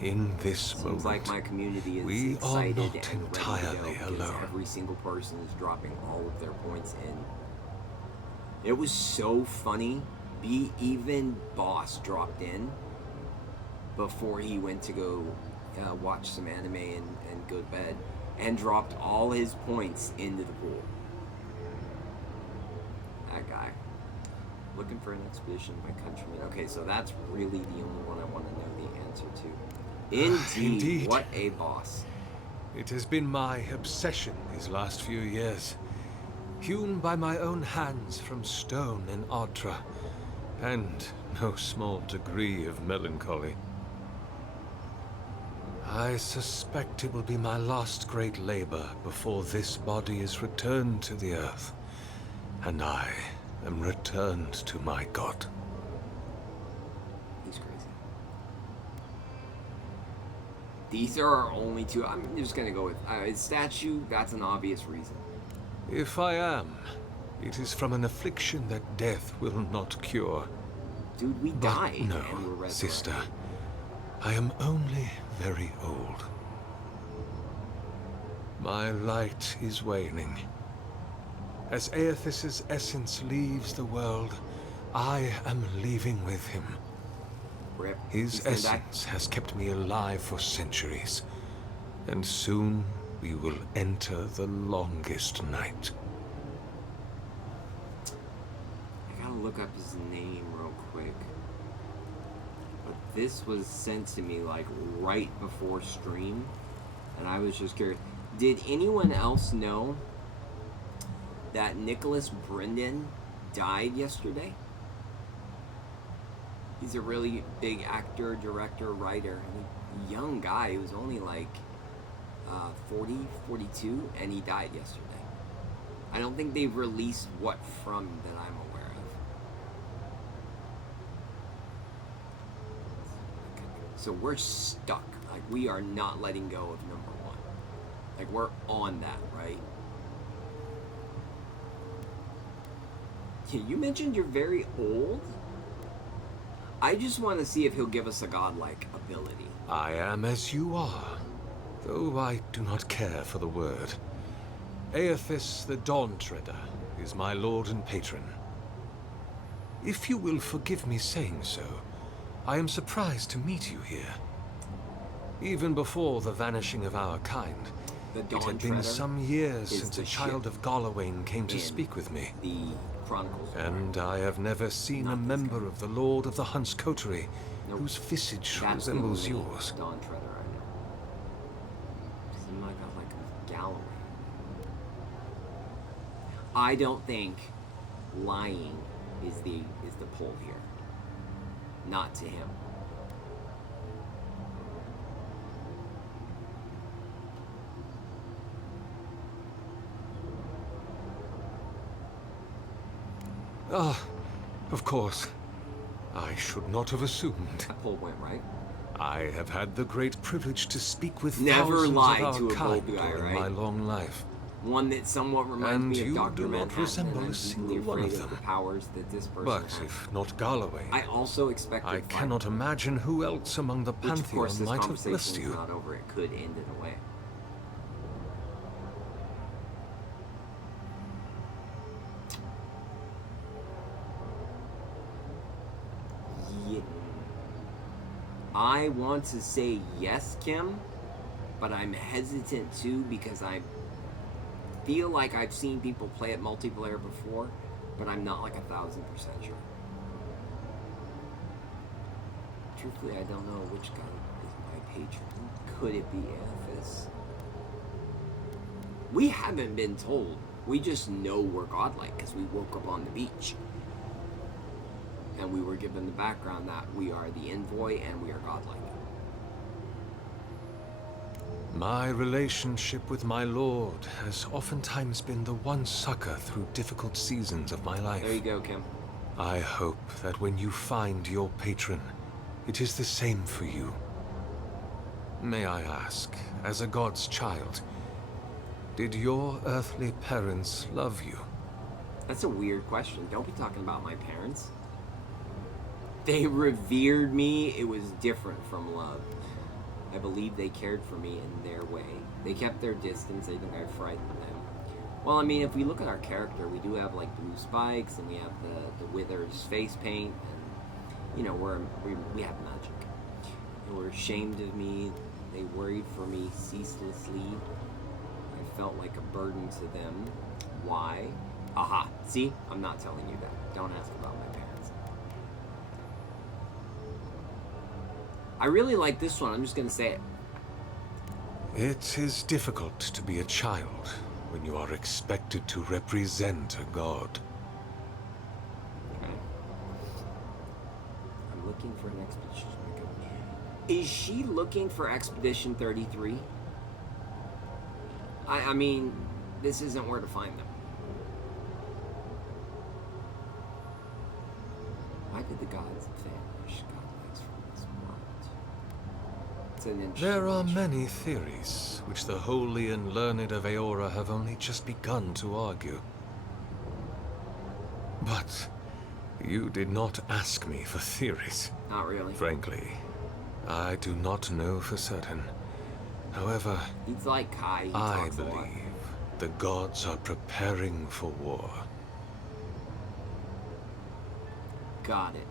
In this Seems moment, like my community is we are excited not and ready to entirely go because alone. every single person is dropping all of their points in. It was so funny. Even Boss dropped in before he went to go watch some anime and go to bed, and dropped all his points into the pool. That guy. Looking for an expedition by countrymen. Okay, so that's really the only one I want to know the answer to. Indeed. What a boss. It has been my obsession these last few years. Hewn by my own hands from stone in Ardra, and no small degree of melancholy. I suspect it will be my last great labor before this body is returned to the earth, and I am returned to my god. He's crazy. These are our only two. I'm just gonna go with his statue. That's an obvious reason. If I am, it is from an affliction that death will not cure. Dude, we But died no, and we're resurrected. sister. I am only very old. My light is waning. As Aethys' essence leaves the world, I am leaving with him. Rip. His He's gonna die. essence has kept me alive for centuries, and soon we will enter the longest night. I gotta look up his name real quick. But this was sent to me like right before stream, and I was just curious. Did anyone else know that Nicholas Brendan died yesterday? He's a really big actor, director, writer. A young guy. He was only like 40, 42, and he died yesterday. I don't think they've released what from that I'm aware of. So we're stuck. Like, we are not letting go of number one. Like, we're on that, right? Yeah, you mentioned you're very old. I just want to see if he'll give us a godlike ability. I am as you are, though I do not care for the word. Aethys the Dawntreader is my lord and patron. If you will forgive me saying so, I am surprised to meet you here. Even before the vanishing of our kind, The it had been Dawntreader some years is since the a child ship of Galawain came to in speak with me. The Chronicles. And I have never seen a member of the Lord of the Hunt's coterie whose visage That's the resembles only yours. Dawntreader I know. Doesn't like a Galloway. I don't think lying is the pull here. Not to him. Ah, of course. I should not have assumed. That pull went right. I have had the great privilege to speak with Never thousands lied of our to a kind bold guy, during right? my long life. One that somewhat reminds And me of you Dr. do not Manhattan, resemble and I'm a single deeply one afraid of the them. powers that this person But has. if not Galloway, I also expected I fire. cannot imagine who else among the Which, of course, Pantheon this might have conversation blessed is you. not over. It could end in a way. Yeah. I want to say yes, Kim, but I'm hesitant too because I feel like I've seen people play it multiplayer before, but I'm not like 1,000% sure. Truthfully, I don't know which guy is my patron. Could it be Aethys? We haven't been told We just know we're godlike because we woke up on the beach. And we were given the background that we are the envoy and we are godlike. My relationship with my lord has oftentimes been the one succor through difficult seasons of my life. There you go, Kim. I hope that when you find your patron, it is the same for you. May I ask, as a god's child, did your earthly parents love you? That's a weird question. Don't be talking about my parents. They revered me. It was different from love. I believe they cared for me in their way. They kept their distance. They think I frightened them. Well, I mean, if we look at our character, we do have like blue spikes, and we have the Wither's face paint, and you know we have magic. They were ashamed of me. They worried for me ceaselessly. I felt like a burden to them. Why? Aha. See? I'm not telling you that. Don't ask about my parents. I really like this one. I'm just going to say it. It is difficult to be a child when you are expected to represent a god. Okay. I'm looking for an expedition. Is she looking for Expedition 33? I mean, this isn't where to find them. Why did the gods vanish godlike from this world? It's an interesting There are question. many theories, which the holy and learned of Eora have only just begun to argue. But you did not ask me for theories. Not really. Frankly, I do not know for certain. However, He's like Kai. He I talks a lot. believe the gods are preparing for war. Got it.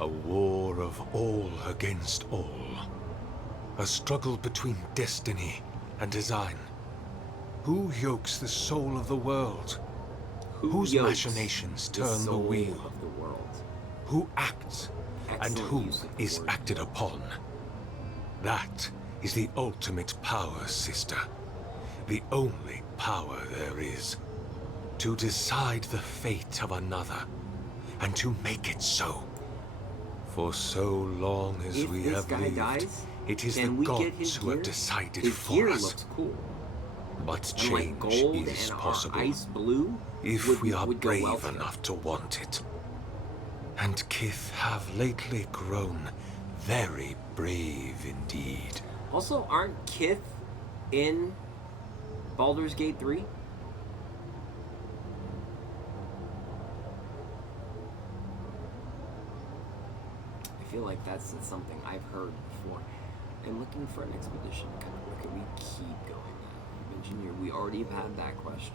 A war of all against all. A struggle between destiny and design. Who yokes the soul of the world? Whose yokes machinations the turn the soul wheel? of the world? Who acts and Excellent who use of the is word. acted upon? That is the ultimate power, sister. The only power there is. To decide the fate of another, and to make it so. For so long as If we this have guy lived, dies, it is the can we get his gods who have gear? decided His for gear us. looks cool. But And like change gold is and possible ice blue if we are would go brave well together. enough to want it. And Kith have lately grown very brave indeed. Also, aren't Kith in Baldur's Gate 3? I feel like that's something I've heard before. I'm looking for an expedition. Kind of, where could we keep going now? Engineer, we already have had that question.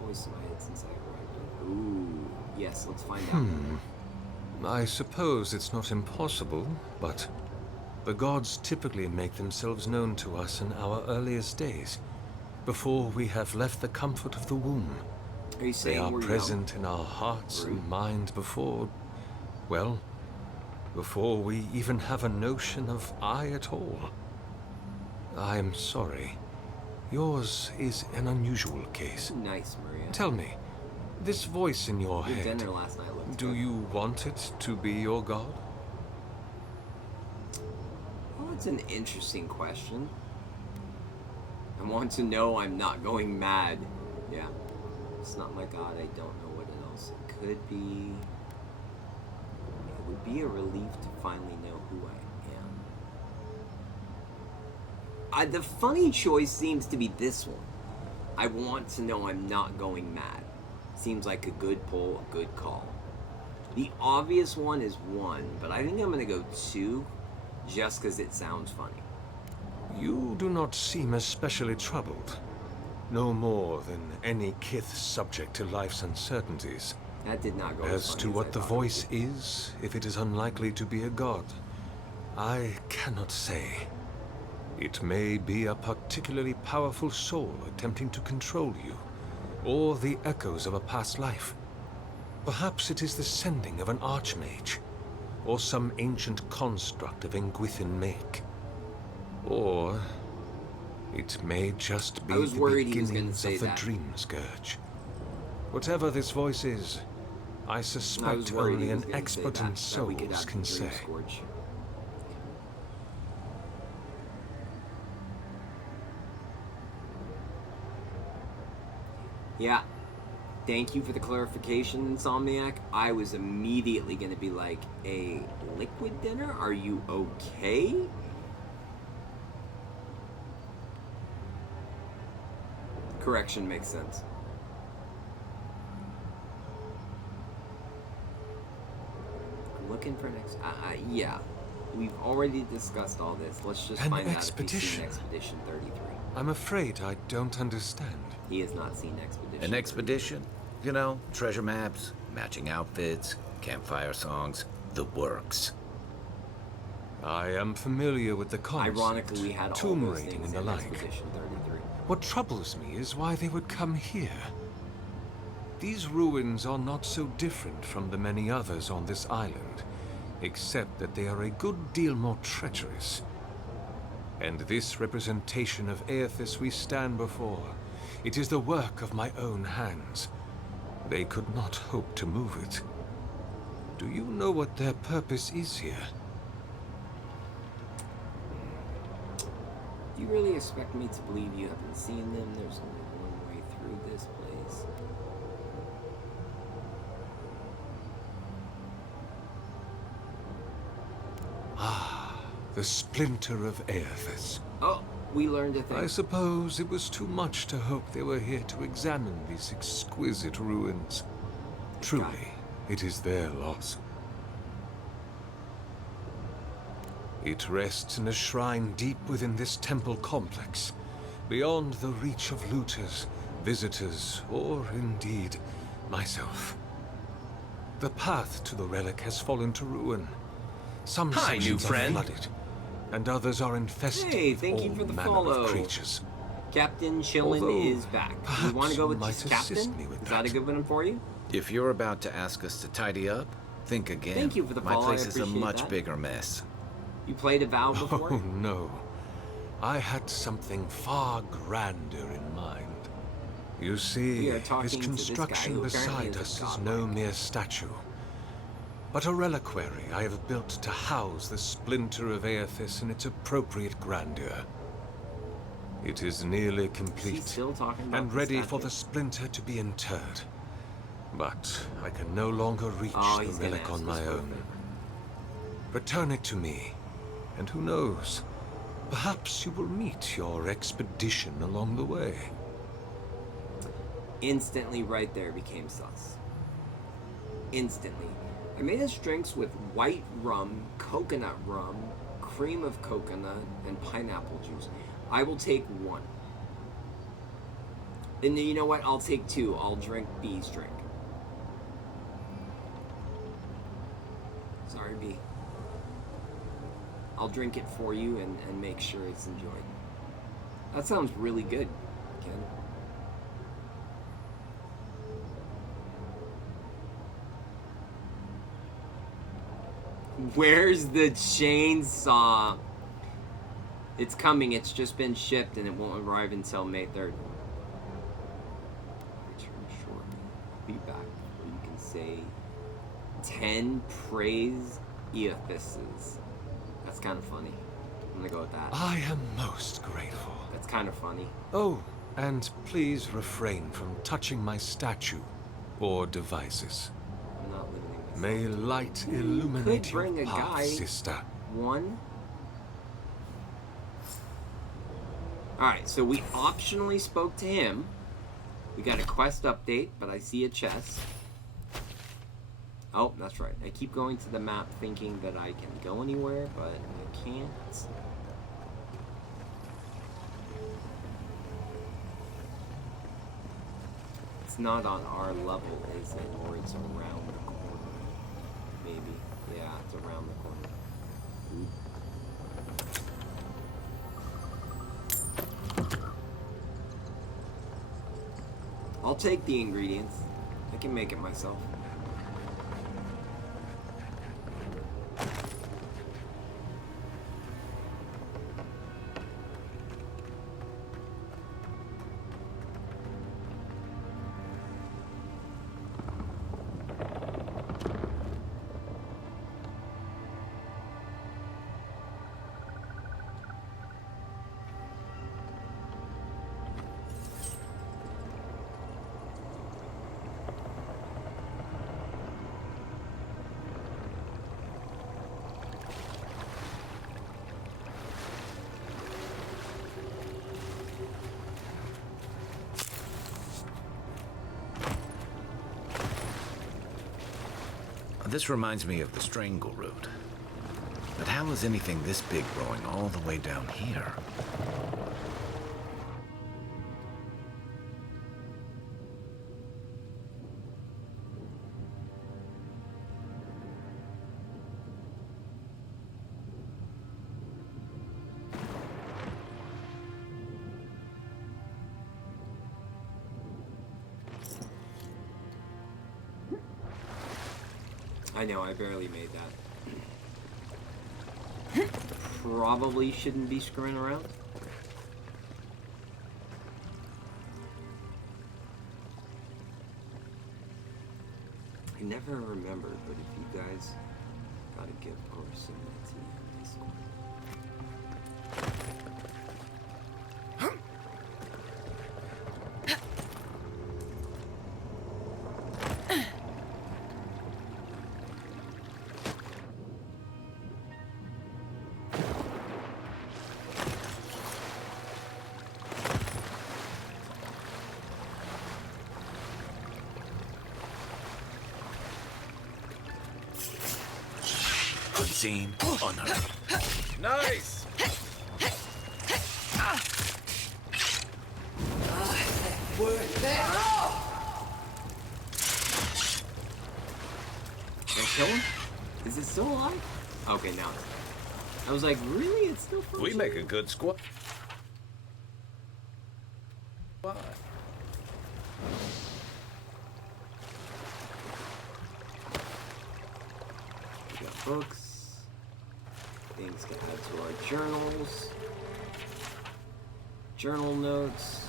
Your voice in my head since I arrived. Ooh, yes, let's find out. I suppose it's not impossible, but the gods typically make themselves known to us in our earliest days, before we have left the comfort of the womb. Are you They saying are we're present in our hearts Rude. and mind before, well, before we even have a notion of I at all. I'm sorry. Yours is an unusual case. young? Nice, Maria. Tell me, this voice in your Your head, dinner last night looked do good. you want it to be your god? Well, that's an interesting question. I want to know I'm not going mad. Yeah. It's not my god. I don't know what else it could be. It would be a relief to finally know who I am. The funny choice seems to be this one. I want to know I'm not going mad. Seems like a good pull, a good call. The obvious one is 1, but I think I'm going to go 2 just because it sounds funny. You do not seem especially troubled. No more than any Kith subject to life's uncertainties. That did not go As funny to as what I the thought it voice is, if it is unlikely to be a god, I cannot say. It may be a particularly powerful soul attempting to control you, or the echoes of a past life. Perhaps it is the sending of an archmage, or some ancient construct of Engwithin make. Or It may just be I was the worried he was gonna beginnings say of the that. Dream Scourge. Whatever this voice is, I I was suspect worried only he was an gonna say expert in that we could souls have can the Dream say. Scourge. Yeah. Thank you for the clarification, Insomniac. I was immediately going to be like, a liquid dinner? Are you okay? Correction makes sense. Looking for next... yeah. We've already discussed all this. Let's just An find out if he's expedition? seen Expedition 33. I'm afraid I don't understand. He has not seen Expedition. An expedition? You know, treasure maps, matching outfits, campfire songs, the works. I am familiar with the concept. Ironically, we had all tomb those raiding things and the in like. Expedition 33. What troubles me is why they would come here. These ruins are not so different from the many others on this island, except that they are a good deal more treacherous. And this representation of Aethys we stand before, it is the work of my own hands. They could not hope to move it. Do you know what their purpose is here? Do you really expect me to believe you haven't seen them? There's only one way through this place. Ah, the splinter of Aethys. Oh, we learned a thing. I suppose it was too much to hope they were here to examine these exquisite ruins. Truly, it is their loss. It rests in a shrine deep within this temple complex, beyond the reach of looters, visitors, or indeed, myself. The path to the relic has fallen to ruin. Some Hi, new sections are friend. flooded, and others are infested Hey, with thank you all for the manner follow. of creatures. Captain Chillin Although, is back. You want to go with perhaps just you might assist Captain? me with Is that a that. good one for you? If you're about to ask us to tidy up, think again. Thank you for the My follow, I place is a appreciate much that. bigger mess. You played a Vow before? Oh no, I had something far grander in mind. You We see, are talking this to this guy construction who apparently beside is a us is godlike. no mere statue, but a reliquary I have built to house the splinter of Aethys in its appropriate grandeur. It is nearly complete still talking about and the ready for statue? the splinter to be interred. But I can no longer reach Oh, the he's gonna relic ask on us my for a own. favor. Return it to me, and who knows, perhaps you will meet your expedition along the way. Instantly right there became sus. Instantly. I made us drinks with white rum, coconut rum, cream of coconut, and pineapple juice. I will take one. And you know what? I'll take two. I'll drink B's drink. Sorry, B. I'll drink it for you and make sure it's enjoyed. That sounds really good, Ken. Where's the chainsaw? It's coming. It's just been shipped and it won't arrive until May 3rd. Return shortly. Be back. Or you can say 10 praise Aethyses. That's kind of funny. I'm gonna go with that. I am most grateful. That's kind of funny. Oh, and please refrain from touching my statue or devices. I'm not limiting this. May light illuminate Could your bring a path, guy. sister. One. Alright, so we optionally spoke to him. We got a quest update, but I see a chest. Oh, that's right. I keep going to the map thinking that I can go anywhere, but I can't. It's not on our level, is it? Or it's around the corner. Maybe. Yeah, it's around the corner. Oop. I'll take the ingredients. I can make it myself. This reminds me of the Strangle Root. But how is anything this big growing all the way down here? I know, I barely made that. Probably shouldn't be screwing around. I never remembered, but if you guys gotta give Orson that to me on Discord. Unseen, unheard. Nice! Did I kill him? Is it still alive? Okay, now it's. I was like, really? It's still functioning? We make a good squad. Why? We got books, things to add to our journals, journal notes,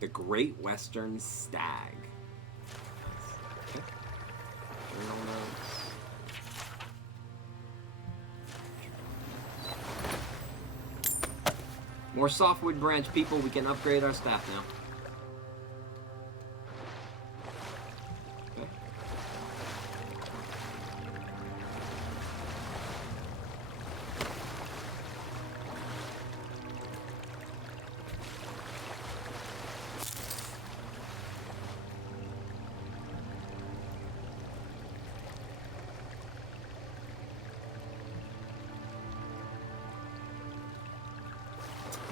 the Great Western Stag. Okay. Journal notes. More softwood branch people, we can upgrade our staff now. Okay.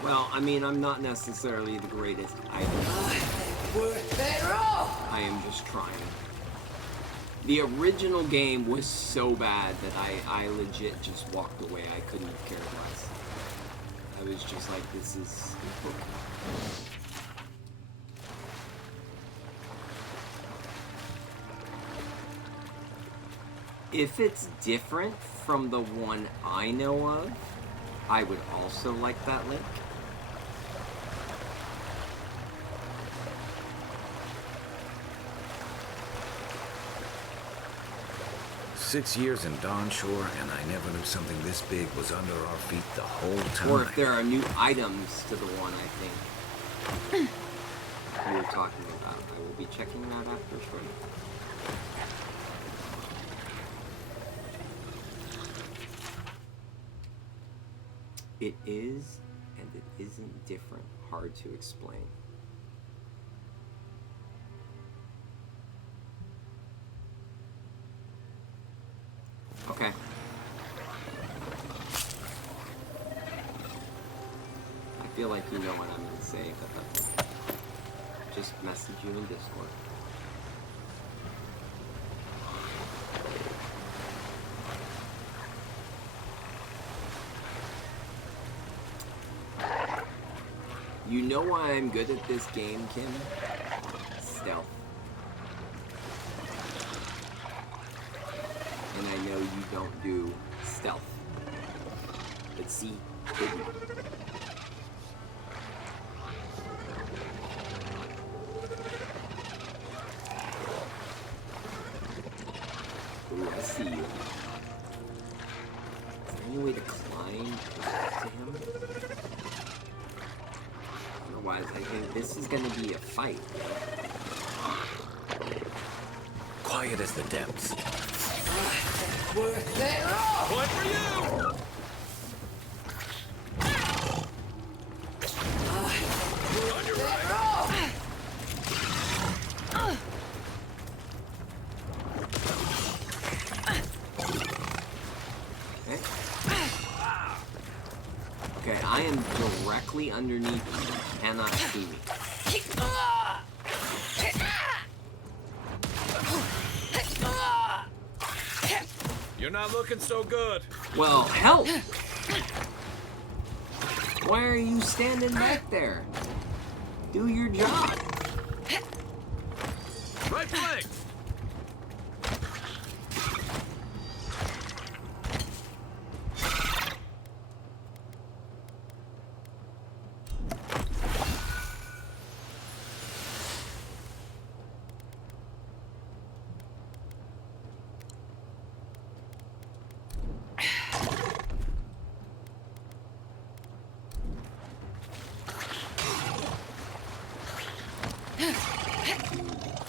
Well, I mean, I'm not necessarily the greatest item. I am just trying. The original game was so bad that I legit just walked away. I couldn't have cared less. I was just like, this is... If it's different from the one I know of, I would also like that link. 6 years in Dawnshore, and I never knew something this big was under our feet the whole time. Or if there are new items to the one I think we were talking about. I will be checking that after shortly. It is, and it isn't different. Hard to explain. Okay. I feel like you know what I'm going to say, but that's okay. Just message you in Discord. You know why I'm good at this game, Kim? Stealth. And I know you don't do stealth. But see, hidden. Ooh, I see you. Is there any way to climb to him? Otherwise, I think this is gonna be a fight. Quiet as the depths. One for you! We're on your right! am directly underneath you. You cannot see me. You're not looking so good. Well, help! Why are you standing back there? Do your job. Right flank!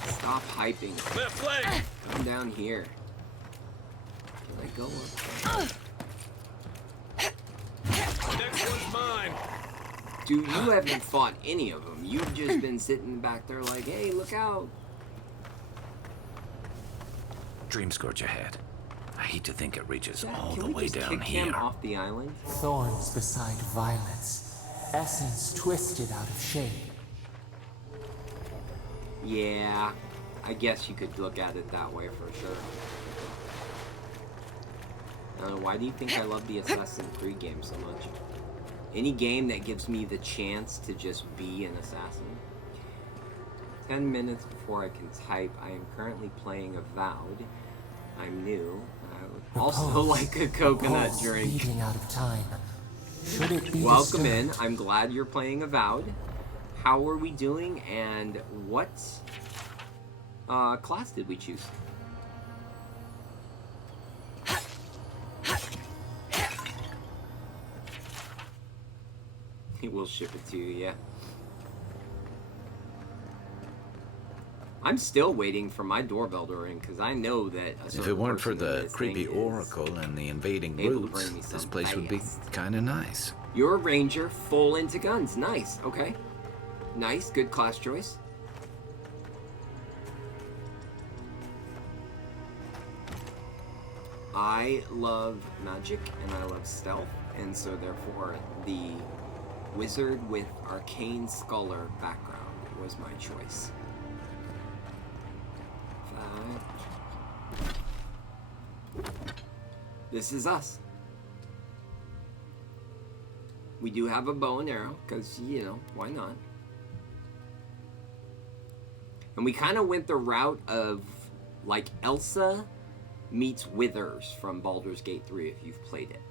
Stop hyping. Left flank! I'm down here. Can I go up there? Next one's mine. Dude, you haven't fought any of them. You've just been sitting back there like, hey, look out. Dream Scourge ahead. I hate to think it reaches Jack, all can the we way just down kick here. him off the island? Thorns beside violets. Essence twisted out of shape. Yeah, I guess you could look at it that way for sure. Why do you think I love the Assassin's Creed game so much? Any game that gives me the chance to just be an assassin. 10 minutes before I can type, I am currently playing Avowed. I'm new. I would also like a coconut drink. Beating out of time. Should it be Welcome disturbed? in. I'm glad you're playing Avowed. How are we doing, and what class did we choose? We'll ship it to you, yeah. I'm still waiting for my doorbell to ring, because I know that a If certain it weren't for person in the this creepy thing is oracle and the invading able to roots, bring me this some place would be fast. kinda nice. You're a ranger, full into guns. Nice, okay. Nice, good class choice. I love magic and I love stealth, and so therefore the wizard with arcane scholar background was my choice. This is us. We do have a bow and arrow, because, you know, why not? And we kind of went the route of, like, Elsa meets Withers from Baldur's Gate 3, if you've played it.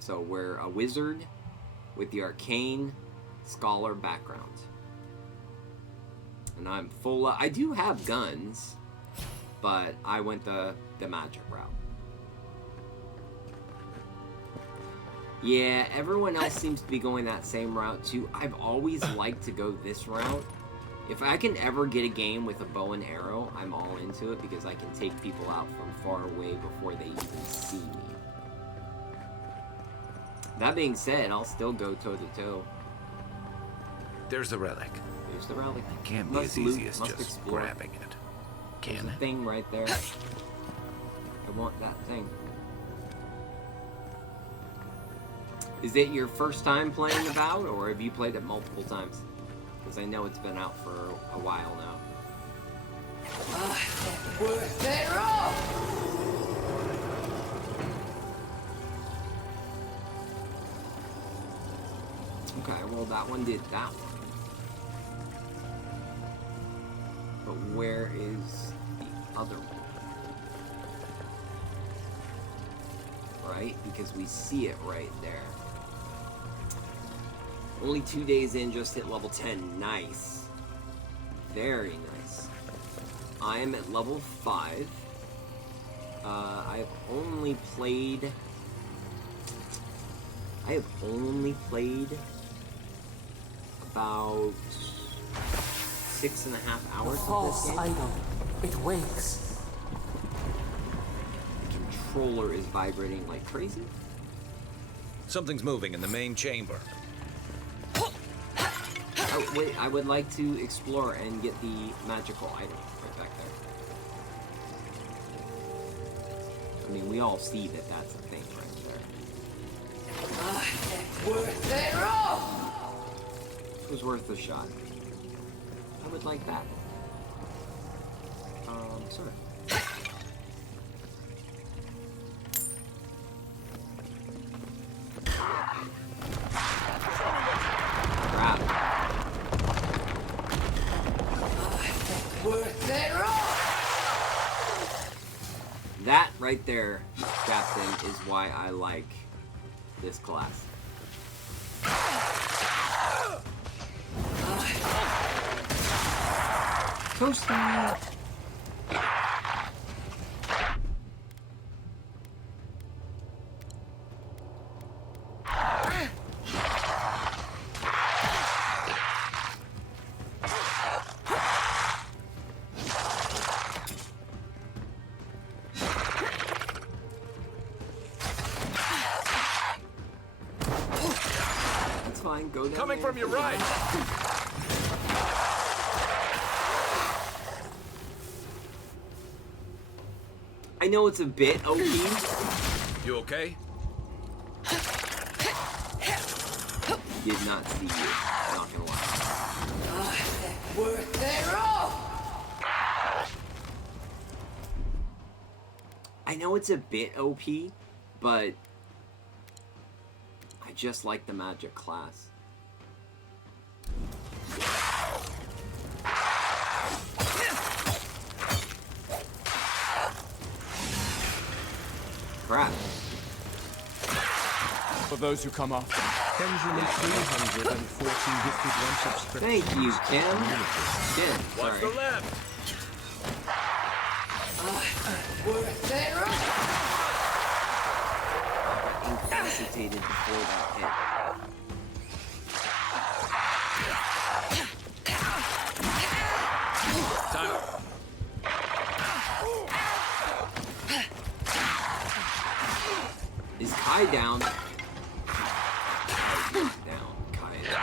So we're a wizard with the arcane scholar background. And I'm full of... I do have guns, but I went the magic route. Yeah, everyone else seems to be going that same route too. I've always liked to go this route. If I can ever get a game with a bow and arrow, I'm all into it because I can take people out from far away before they even see me. That being said, I'll still go toe-to-toe. There's the relic. There's the relic. It can't be as easy as just grabbing it. Can There's a it? thing right there. I want that thing. Is it your first time playing Avowed, or have you played it multiple times? Because I know it's been out for a while now. Okay, well that one did that one. But where is the other one? Right? Because we see it right there. Only 2 days in, just hit level 10. Nice. Very nice. I am at level 5. I've only played about 6.5 hours of this False game. idol. It wakes. The controller is vibrating like crazy. Something's moving in the main chamber. Oh, wait, I would like to explore and get the magical item right back there. I mean, we all see that that's a thing, right? Worth it. It was worth a shot. I would like that. Sort of. Crap. Worth it. That right there, Captain, is why I like this class. Toasty! That's fine, go down. Coming from your right! I know it's a bit OP. You okay? Did not see you. Not gonna lie. I know it's a bit OP, but I just like the magic class. Crap. For those who come after, Benjamin 314 gifted one subscription. Thank you, Kim. Kim, Watch sorry. the left! Incapacitated before that hit. Time. Is Kai down? Kai's not down. Kai is just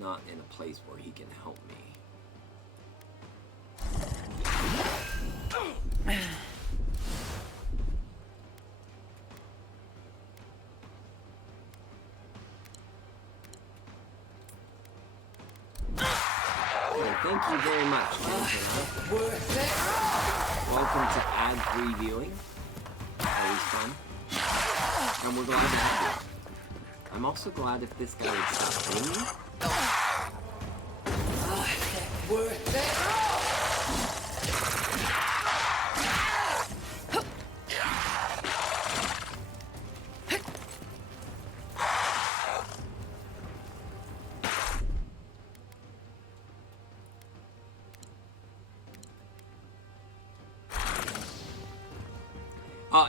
not in a place where he can help me. Thank you very much, welcome to ad-free viewing. Always fun. And we're glad to have you. I'm also glad if this guy would stop hitting me.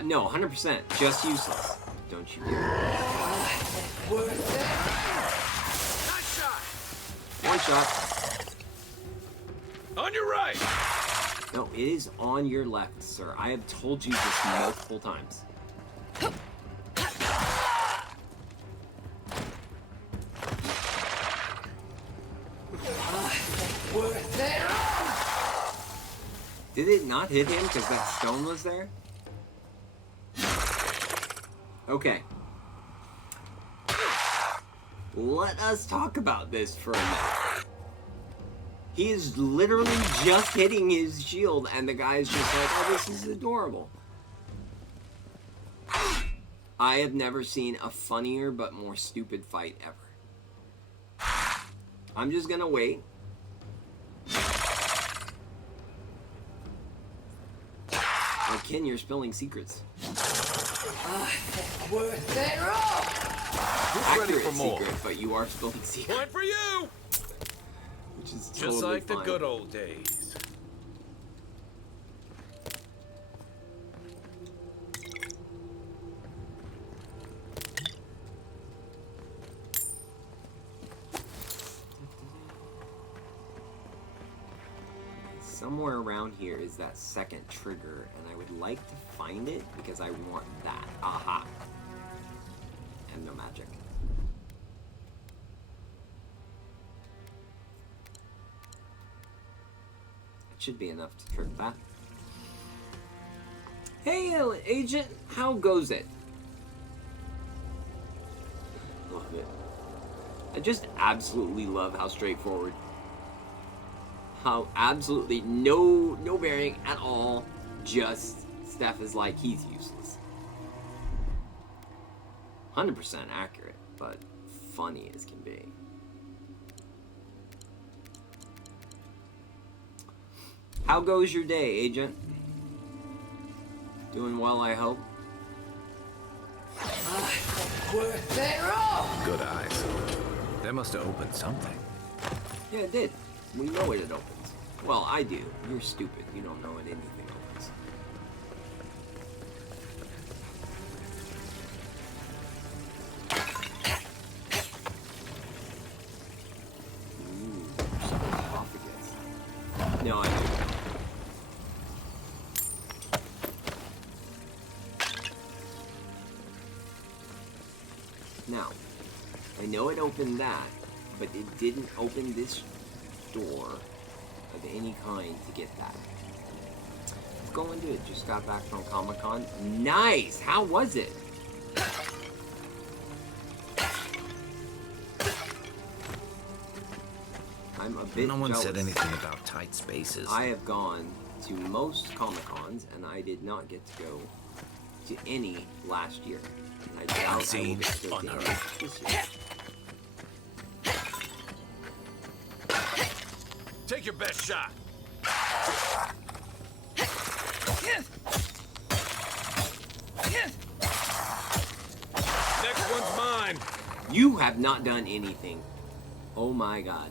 No, 100%. Just useless. Don't you dare. One shot. On your right! No, it is on your left, sir. I have told you this multiple times. Did it not hit him because that stone was there? Okay. Let us talk about this for a minute. He is literally just hitting his shield, and the guy's just like, oh, this is adorable. I have never seen a funnier but more stupid fight ever. I'm just gonna wait. Oh, Ken, you're spilling secrets. Accurate for more? secret, but you are spilling secrets. Point for you! Which is totally Just like fine. the good old days. Somewhere around here is that second trigger, and I would like to find it because I want that. Aha! And no magic. It should be enough to trigger that. Hey, agent, how goes it? it. I just absolutely love how straightforward. How absolutely no bearing at all. Just Steph is like, he's useless. 100% accurate, but funny as can be. How goes your day, Agent? Doing well, I hope. Good eyes. They must have opened something. Yeah, it did. We know it opens. Well, I do. You're stupid. You don't know when anything opens. Ooh, sarcophagus. No, I do. Now, I know it opened that, but it didn't open this door of any kind to get that. Let's go into it. Just got back from Comic-Con. Nice! How was it? I'm a bit No one jealous. said anything about tight spaces. I have gone to most Comic-Cons, and I did not get to go to any last year. And I doubt I will Scene get to go to any this year. Take your best shot. Next one's mine. You have not done anything. Oh my god.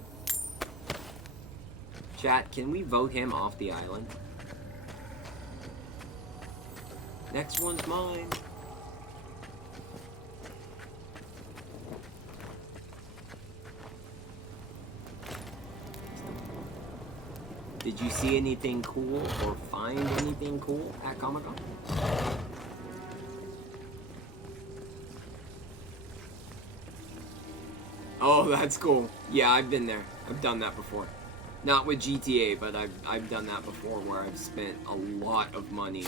Chat, can we vote him off the island? Next one's mine. Did you see anything cool or find anything cool at Comic-Con? Oh, that's cool. Yeah, I've been there. I've done that before. Not with GTA, but I've done that before where I've spent a lot of money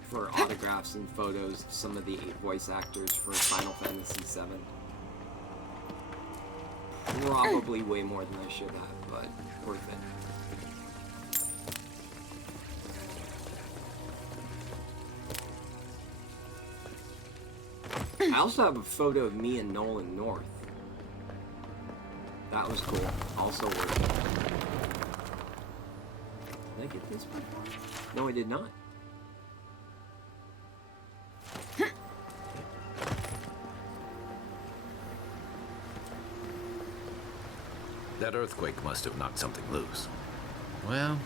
for autographs and photos of some of the voice actors for Final Fantasy VII. Probably way more than I should have, but worth it. I also have a photo of me and Nolan North. That was cool. Also worth it. Did I get this before? No, I did not. That earthquake must have knocked something loose. Well,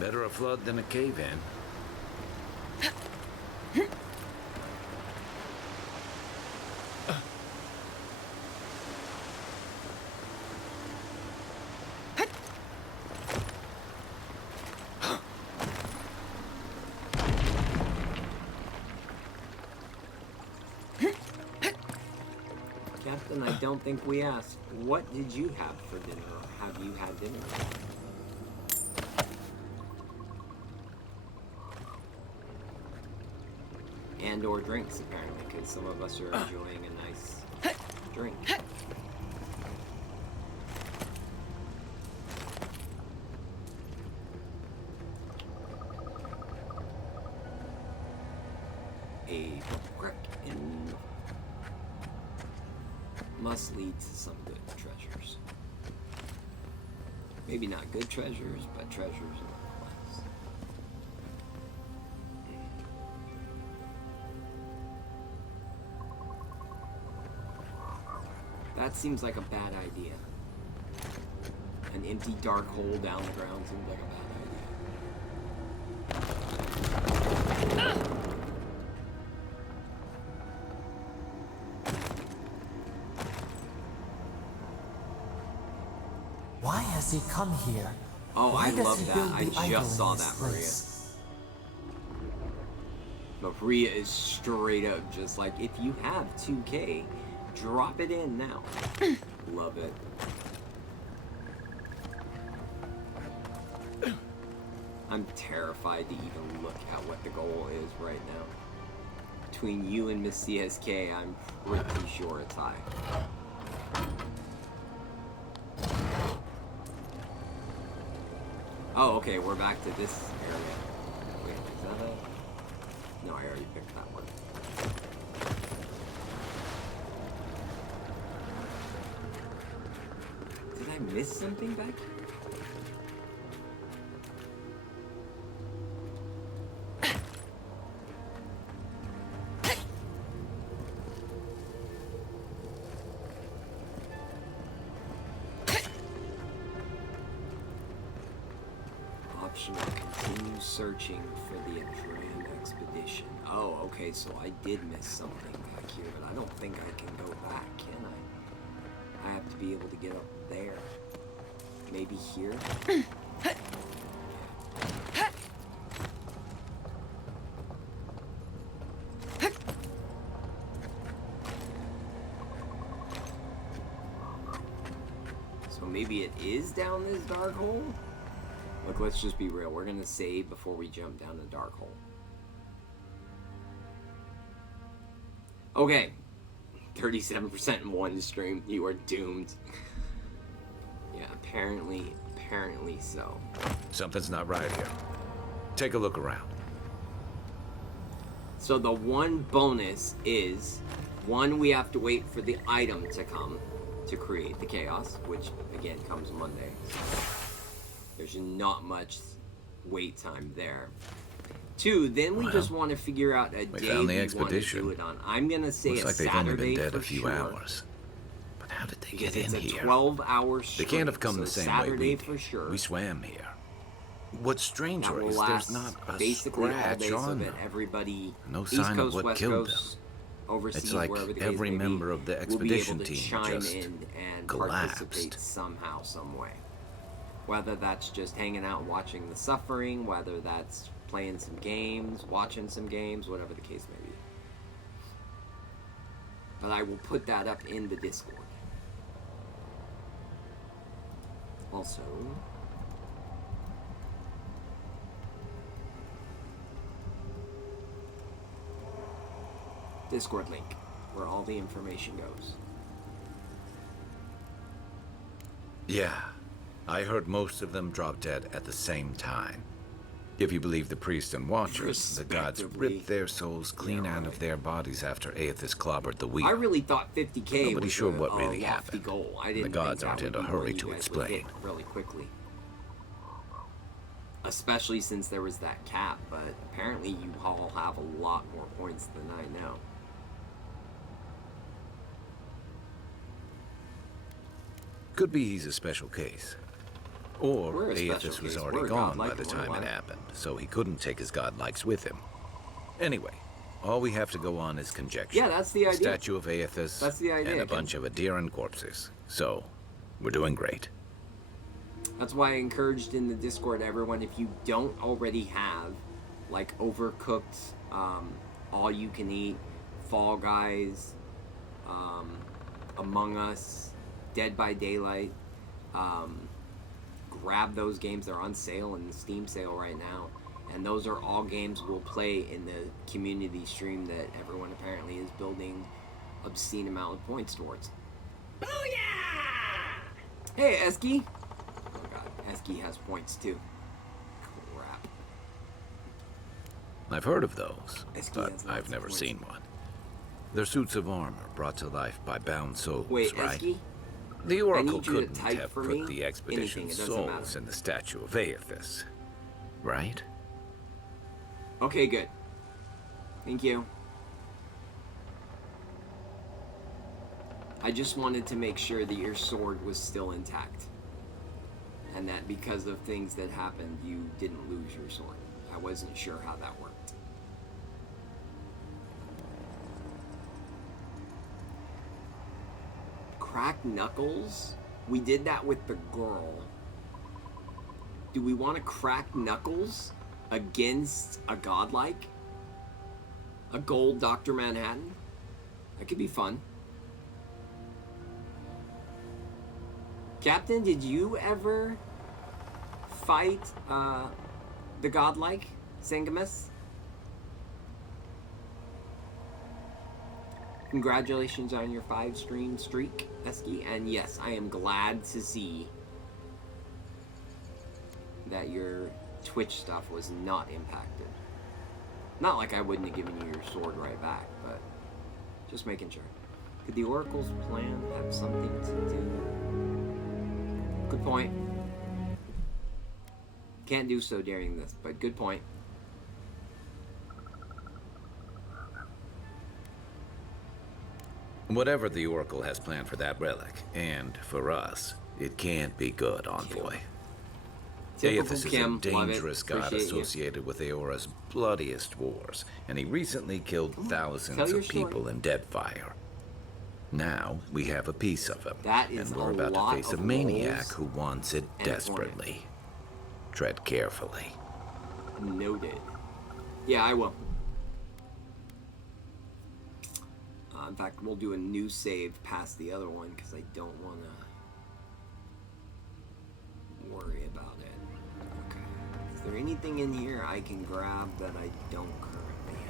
better a flood than a cave-in. Captain, I don't think we asked. What did you have for dinner, or have you had dinner? And or drinks, apparently, because some of us are enjoying a nice drink. A brick in must lead to some good treasures. Maybe not good treasures, but treasures nonetheless. That seems like a bad idea. An empty dark hole down the ground seems like a bad idea. Why has he come here? Oh, Why I does love he that. build I the idol just saw in this that, Maria. place? But Maria is straight up just like, if you have 2K, drop it in now. Love it. I'm terrified to even look at what the goal is right now. between you and Miss CSK, I'm pretty sure it's high. Oh, okay, we're back to this area. Wait, is that a... No, I already picked that one. Did I miss something back here? Continue searching for the Adran expedition. Oh, okay, so I did miss something back here, but I don't think I can go back, can I? I have to be able to get up there. Maybe here? So maybe it is down this dark hole? Look, let's just be real. We're gonna save before we jump down the dark hole. Okay. 37% in one stream. You are doomed. Yeah, apparently so. Something's not right here. Take a look around. So the one bonus is, one, we have to wait for the item to come to create the chaos, which again comes Monday. There's not much wait time there. Two, then we just want to figure out a day found the we expedition. want to do it on. I'm gonna say Looks a like they've only Saturday been dead for a few sure. hours. But how did they Because get in it's a here? 12-hour stream. They can't have come so the same Saturday way we for did. sure. We swam here. What's That stranger will is last there's not a basically all scratch day, so on that them. everybody, No East sign Coast, of what West killed Coast, them. overseas, It's like wherever the case every may be, member of the will be expedition able to team chime just in and collapsed. participate somehow, some way. Whether that's just hanging out and watching the suffering, whether that's playing some games, watching some games, whatever the case may be. But I will put that up in the Discord. Also, Discord link, where all the information goes. Yeah, I heard most of them drop dead at the same time. If you believe the priests and watchers, the gods ripped their souls clean out of their bodies after Aethys clobbered the wheel. I really thought 50K Nobody's was sure a what really lofty happened. goal. I The didn't gods think aren't that in a would be hurry what to you guys would explain. hit really quickly. Especially since there was that cap, but apparently you all have a lot more points than I know. Could be he's a special case. Or We're a special Aethys was case. already We're a gone by godlike the and we're time it alive. happened, so he couldn't take his godlikes with him. Anyway, all we have to go on is conjecture. Yeah, that's the idea. Statue of Aethys, That's the idea, and a Ken. bunch of Adiran corpses. So, we're doing great. That's why I encouraged in the Discord everyone, if you don't already have, like, Overcooked, All You Can Eat, Fall Guys, Among Us, Dead by Daylight, grab those games. They're on sale in the Steam sale right now. And those are all games we'll play in the community stream that everyone apparently is building obscene amount of points towards. Booyah! Hey, Eski! Oh god, Eski has points too. Crap. I've heard of those, Eski but has lots I've of never points. seen one. They're suits of armor brought to life by bound souls, Wait, right? Eski? The I Oracle need you to couldn't type have for put me the expedition's anything, it doesn't souls matter. in the statue of Aethys, right? Okay, good. Thank you. I just wanted to make sure that your sword was still intact. And that because of things that happened, you didn't lose your sword. I wasn't sure how that worked. Crack knuckles? We did that with the girl. Do we want to crack knuckles against a godlike? A gold Dr. Manhattan? That could be fun. Captain, did you ever fight the godlike, Sangamus? Congratulations on your 5-stream streak, Esky. And yes, I am glad to see that your Twitch stuff was not impacted. Not like I wouldn't have given you your sword right back, but just making sure. Could the Oracle's plan have something to do? Good point. Can't do so during this, but good point. Whatever the Oracle has planned for that relic, and for us, it can't be good, Envoy. Aethys is a dangerous god associated with Eora's bloodiest wars, and he recently killed thousands of people in Deadfire. Now, we have a piece of him, and we're about to face a maniac who wants it desperately. Tread carefully. Noted. Yeah, I will. In fact, we'll do a new save past the other one because I don't want to worry about it. Okay. Is there anything in here I can grab that I don't currently have?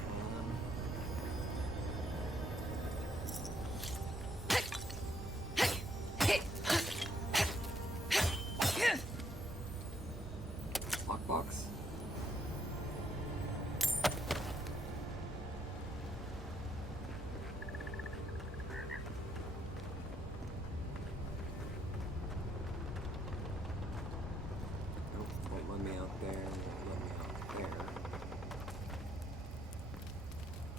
Lockbox?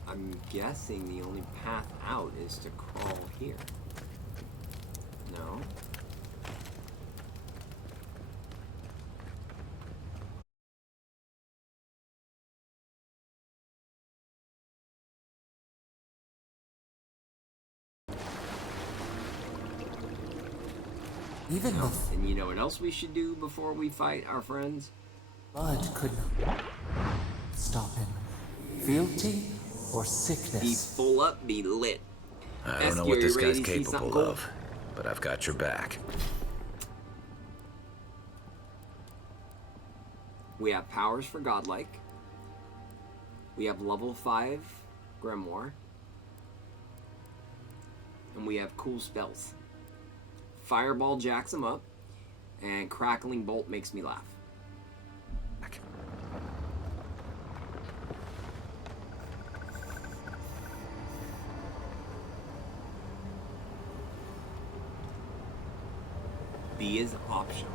I'm guessing the only path out is to crawl here. No? Even no. And you know what else we should do before we fight our friends? blood could not stop him. Fealty or sickness? Be full up, be lit. I don't know what this guy's capable of, but I've got your back. We have powers for godlike. We have level 5 grimoire. And we have cool spells. Fireball jacks him up, and crackling bolt makes me laugh. B is optional.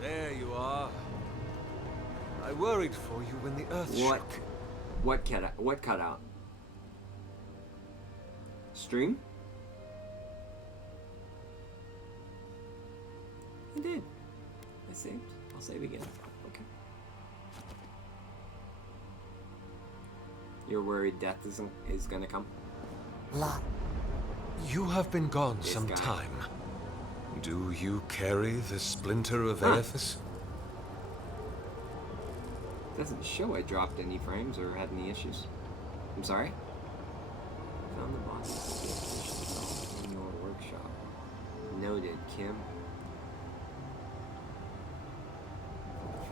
There you are. I worried for you when the earth shook. What cut out? Stream? I did. I saved. I'll save again. Okay. You're worried death is gonna come? You have been gone some time. Do you carry the splinter of Aethys? Doesn't show I dropped any frames or had any issues. I'm sorry? Found the body in your workshop. Noted, Kim.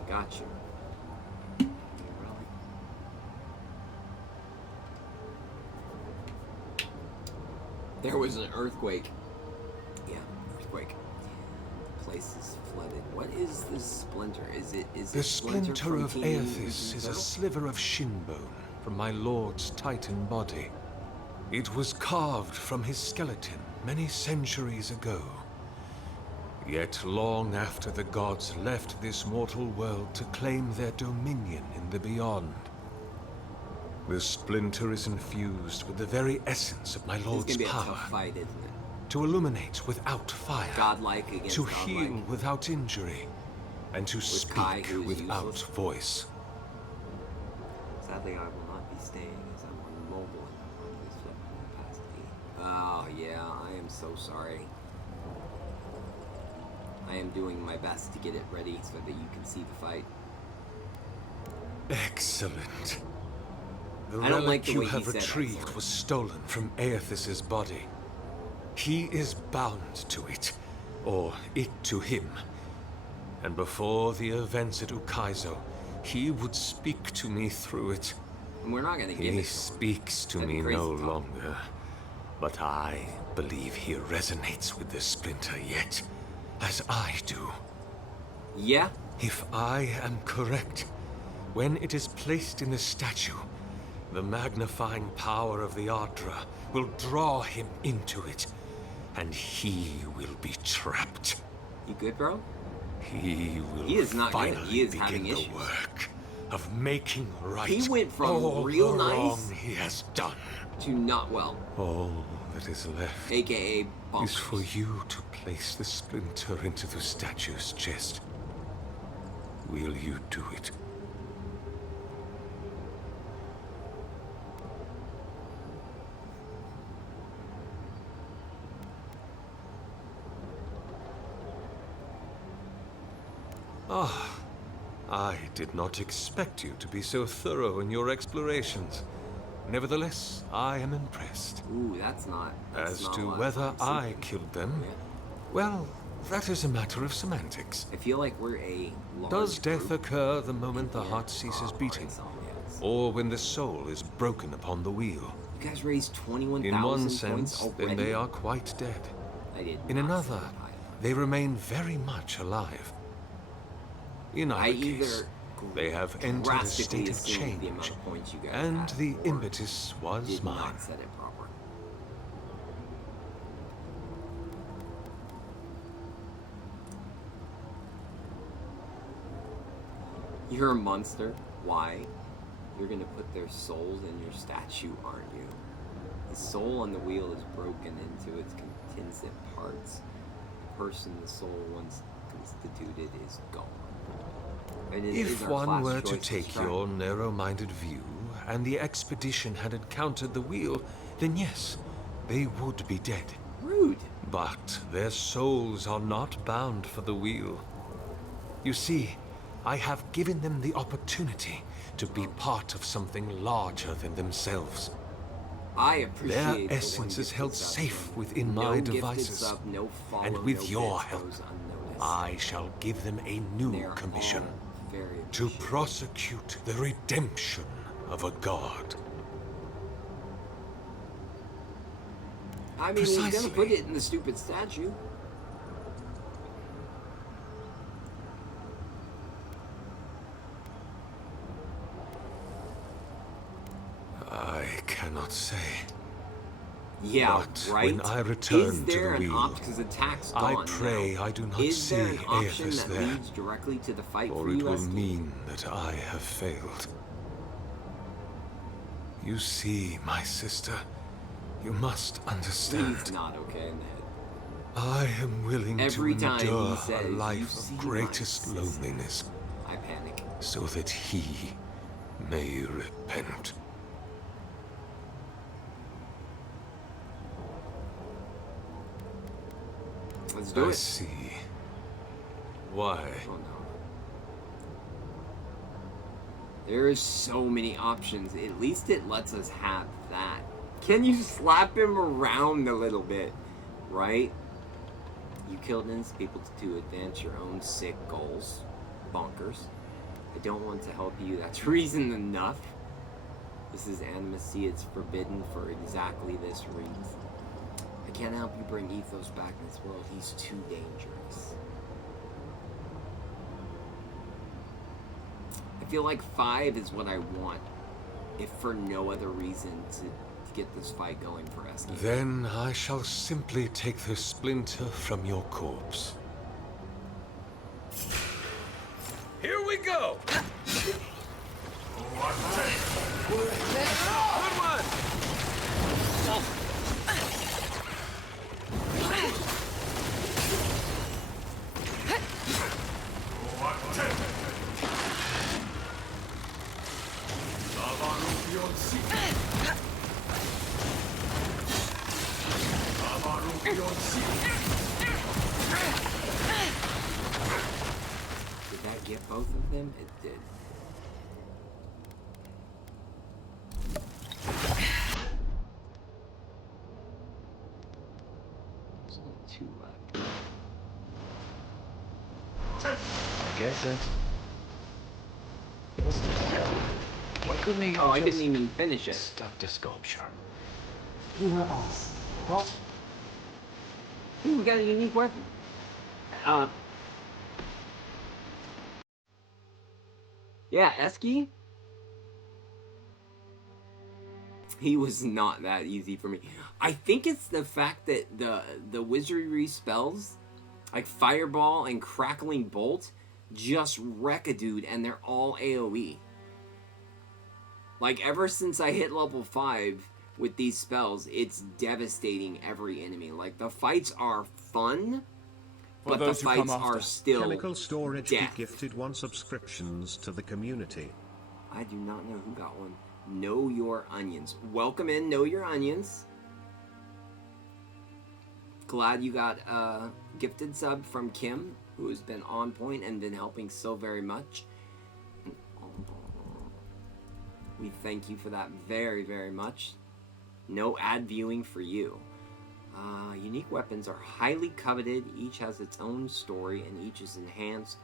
Got you. There was an earthquake. Yeah, earthquake. Place is flooded. What is this splinter? Is the splinter of Aethys is a sliver of shinbone from my lord's titan body. It was carved from his skeleton many centuries ago. Yet long after the gods left this mortal world to claim their dominion in the beyond, the splinter is infused with the very essence of my lord's power. A tough fight, isn't it? To illuminate without fire, godlike against to godlike. heal without injury, and to speak without voice. Sadly, I will not be staying as I'm immobile on this capacity. Oh yeah, I am so sorry. I am doing my best to get it ready so that you can see the fight. Excellent. The I don't relic like the you way he have said retrieved excellent. was stolen from Aethys' body. He is bound to it, or it to him. And before the events at Ukaizo, he would speak to me through it. And we're not gonna give He it. speaks to That'd be me crazy no talk. longer, but I believe he resonates with the splinter yet, as I do. Yeah? If I am correct, when it is placed in the statue, the magnifying power of the Ardra will draw him into it, and he will be trapped. You good, bro? He will He is not good. finally He is begin having the issues. work of making right He went from all real the nice wrong he has done. to not well. All that is left AKA is bonkers. for you to place the splinter into the statue's chest. Will you do it? Ah, I did not expect you to be so thorough in your explorations. Nevertheless, I am impressed. Ooh, that's not. As not a to lot of whether fun. I killed them, well, that is a matter of semantics. I feel like we're a large Does death group. occur the moment the heart ceases beating? Or when the soul is broken upon the wheel? You guys raised 21,000 In one points sense, already? then they are quite dead. I did In not another, they remain very much alive. In either case, they have entered a drastically state of assumed the amount change, of points you guys and had, the or impetus was did mine. not set it proper. You're a monster. Why? You're gonna put their souls in your statue, aren't you? The soul on the wheel is broken into its contingent parts. The person the soul once constituted is gone. And it is If our one class were to choice take strike. your narrow-minded view, and the expedition had encountered the wheel, then yes, they would be dead. Rude. But their souls are not bound for the wheel. You see, I have given them the opportunity to be part of something larger than themselves. I appreciate Their the one essence is gifted held sub. safe within No my gifted devices. sub, no follow, And with no your bits help, goes unnoticed. I shall give them a new They are commission. all very To prosecute the redemption of a god. I mean, he's gonna Precisely. put it in the stupid statue. I cannot say. Yeah, But right. when I return Is there to the an wheel, option? Because attack's I gone pray now. I do not Is see there an option Aethys that there, leads directly to the fight or for it you, will Esky? mean that I have failed. You see, my sister, you must understand. He's not okay in the head. I am willing Every to time he endure says, a "You life see of my greatest sister," loneliness, I panic. so that he may repent. Let's do I it. see. Why? Oh no. There is so many options. At least it lets us have that. Can you slap him around a little bit? Right? You killed innocent people to advance your own sick goals. Bonkers. I don't want to help you. That's reason enough. This is animacy. It's forbidden for exactly this reason. I can't help you bring Ethos back in this world. He's too dangerous. I feel like 5 is what I want, if for no other reason, to get this fight going for Esky. Then I shall simply take the splinter from your corpse. Here we go! Good one! Did that get both of them? It did. There's only 2 left. I guess that's... What Oh, I didn't even finish it. Stuck to sculpture. Hear us. What? Ooh, we got a unique weapon. Yeah, Esky. He was not that easy for me. I think it's the fact that the wizardry spells, like Fireball and Crackling Bolt, just wreck a dude, and they're all AoE. Like, ever since I hit level 5 with these spells, it's devastating every enemy. Like, the fights are fun, but the fights are still Chemical Storage death. gifted 1 subscriptions to the community. I do not know who got one. Know Your Onions. Welcome in, Know Your Onions. Glad you got a gifted sub from Kim, who has been on point and been helping so very much. We thank you for that very, very much. No ad viewing for you. Unique weapons are highly coveted. Each has its own story, and each is enhanced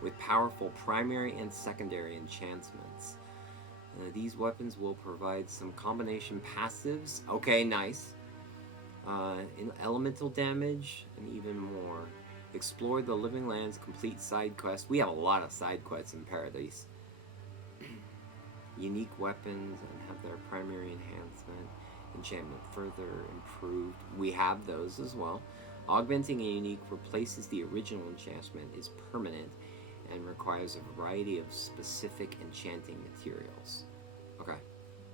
with powerful primary and secondary enchantments. These weapons will provide some combination passives. Okay, nice. Elemental damage, and even more. Explore the Living Lands, complete side quests. We have a lot of side quests in Paradise. Unique weapons and have their primary enchantment further improved. We have those as well. Augmenting a unique replaces the original enchantment, is permanent, and requires a variety of specific enchanting materials. Okay.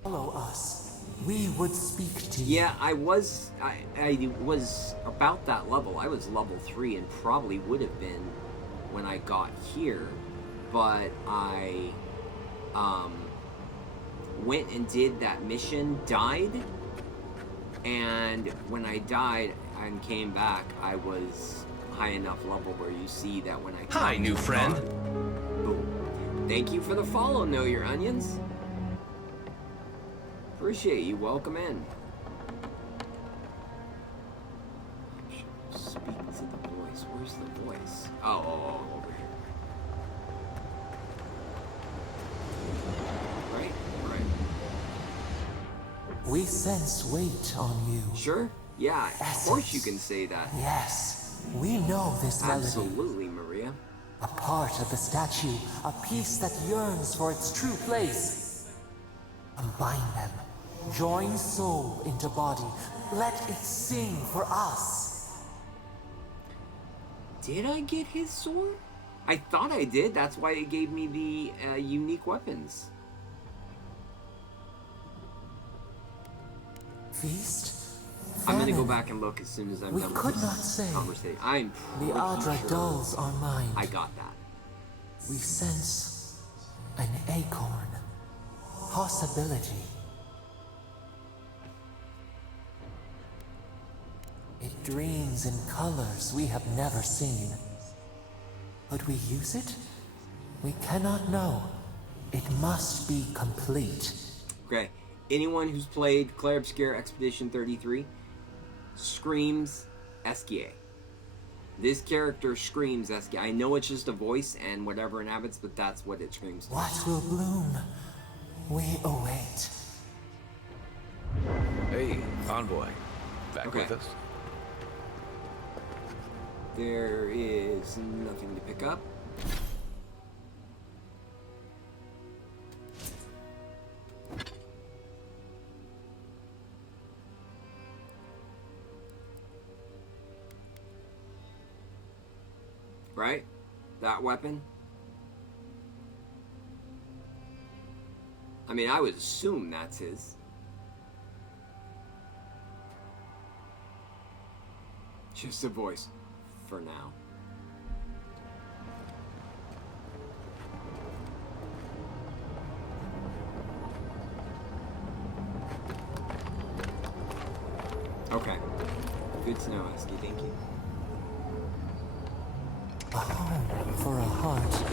Follow us. We would speak to you. Yeah, I was about that level. I was level 3 and probably would have been when I got here, but I went and did that mission, died, and when I died and came back, I was high enough level where you see that when I Hi, new friend. Boom. Thank you for the follow, Know Your Onions. Appreciate you. Welcome in. Speak to the voice. Where's the voice? Oh, over here. Right. We sense weight on you. Sure. Yeah. Of course you can say that. Yes. We know this melody. Absolutely, Maria. A part of the statue, a piece that yearns for its true place. Combine them. Join soul into body. Let it sing for us. Did I get his sword? I thought I did. That's why it gave me the unique weapons. Feast? I'm gonna go back and look as soon as I'm done with this conversation. I'm the Adra sure dulls our mind. I got that. We sense an acorn. Possibility. It dreams in colors we have never seen. But we use it? We cannot know. It must be complete. Okay. Anyone who's played Clair Obscure Expedition 33 screams Eskia. This character screams Eskia. I know it's just a voice and whatever inhabits, but that's what it screams. What will bloom? We await. Hey, Envoy. Back with us? There is nothing to pick up. Right? That weapon? I mean, I would assume that's his. Just a voice. For now. Okay. Good to know, Esky. Thank you. A home for a heart.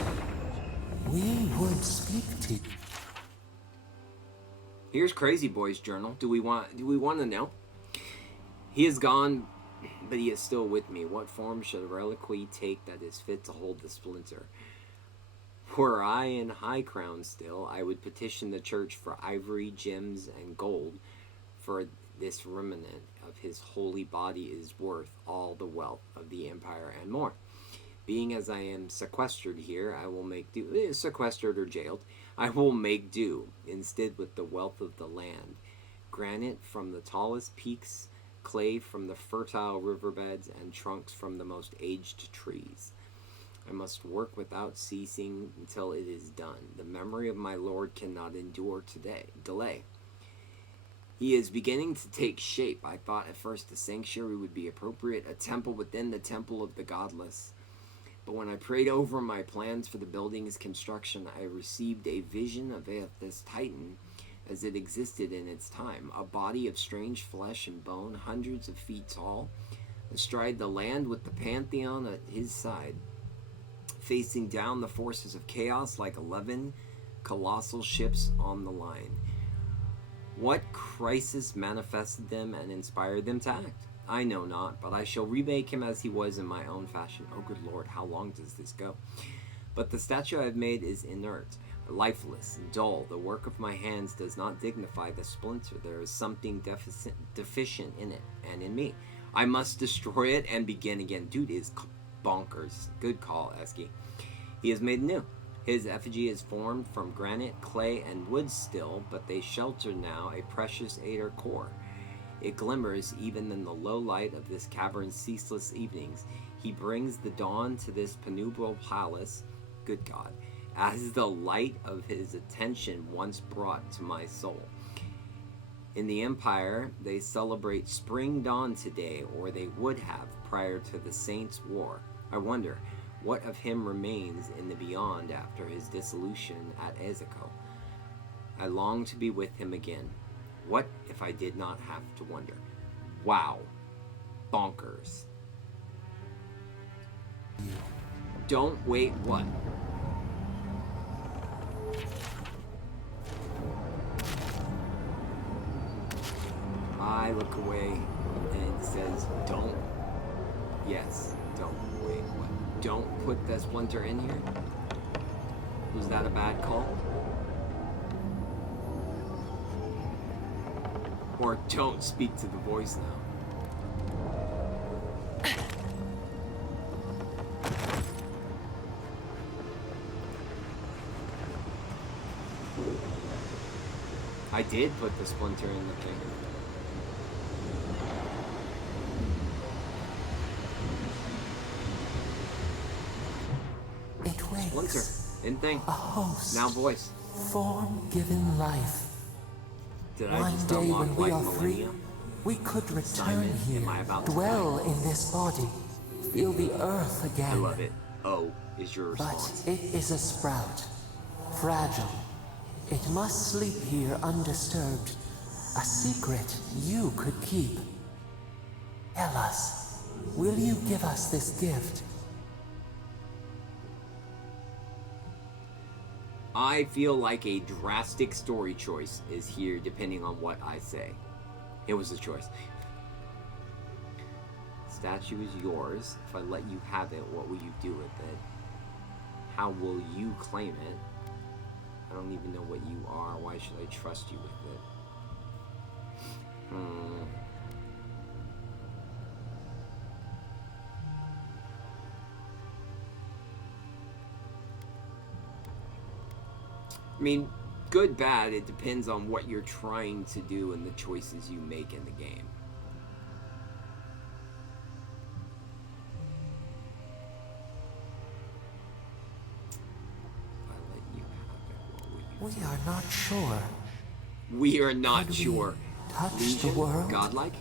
We would speak to you. Here's Crazy Boy's journal. Do we want to know? He is gone, but he is still with me. What form should a reliquary take that is fit to hold the splinter? Were I in High Crown still, I would petition the church for ivory, gems, and gold, for this remnant of his holy body is worth all the wealth of the Empire and more. Being as I am sequestered here, I will make do, sequestered or jailed, I will make do, instead with the wealth of the land, granite from the tallest peaks, clay from the fertile riverbeds, and trunks from the most aged trees. I must work without ceasing until it is done. The memory of my Lord cannot endure delay. He is beginning to take shape. I thought at first the sanctuary would be appropriate, a temple within the temple of the godless. But when I prayed over my plans for the building's construction, I received a vision of this Titan as it existed in its time, a body of strange flesh and bone, hundreds of feet tall, astride the land with the Pantheon at his side, facing down the forces of chaos like 11 colossal ships on the line. What crisis manifested them and inspired them to act? I know not, but I shall remake him as he was in my own fashion. Oh, good Lord, how long does this go? But the statue I have made is inert, lifeless, and dull. The work of my hands does not dignify the splinter. There is something deficient in it, and in me. I must destroy it and begin again. Dude is bonkers. Good call, Eski. He is made new. His effigy is formed from granite, clay, and wood still, but they shelter now a precious Aether core. It glimmers even in the low light of this cavern's ceaseless evenings. He brings the dawn to this penumbral palace, good God, as the light of his attention once brought to my soul. In the Empire, they celebrate spring dawn today, or they would have prior to the Saints' War. I wonder, what of him remains in the beyond after his dissolution at Ezeko? I long to be with him again. What if I did not have to wonder? Wow. Bonkers. Don't wait, what? I look away and it says, don't. Yes, don't. Wait, what? Don't put the splinter in here? Was that a bad call? Or don't speak to the voice now. I did put the splinter in the thing. It wakes. Splinter. In thing. A host. Now voice. Form given life. Did I One just day unlock when we like are free, Millennium? we could return Simon, here, am I about to dwell die? in this body, feel the earth again. I love it. Oh, is your response. But it is a sprout, fragile. It must sleep here undisturbed. A secret you could keep. Tell us, will you give us this gift? I feel like a drastic story choice is here depending on what I say. It was a choice. Statue is yours. If I let you have it, what will you do with it? How will you claim it? I don't even know what you are. Why should I trust you with it? I mean, good, bad, it depends on what you're trying to do and the choices you make in the game. If I let you have it, what will you We are not sure. We are not Could we sure. touch Legion? the world? Godlike?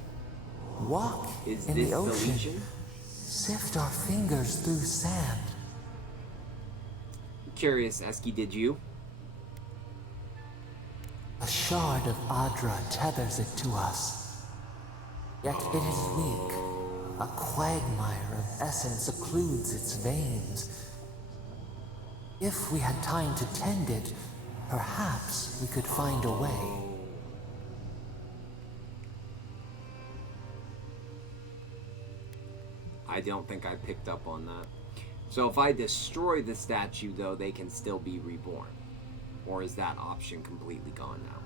Walk Is in this the the ocean. Legion? Sift our fingers through sand. Curious, Eski, did you? A shard of Adra tethers it to us. Yet it is weak. A quagmire of essence occludes its veins. If we had time to tend it, perhaps we could find a way. I don't think I picked up on that. So if I destroy the statue, though, they can still be reborn. Or is that option completely gone now?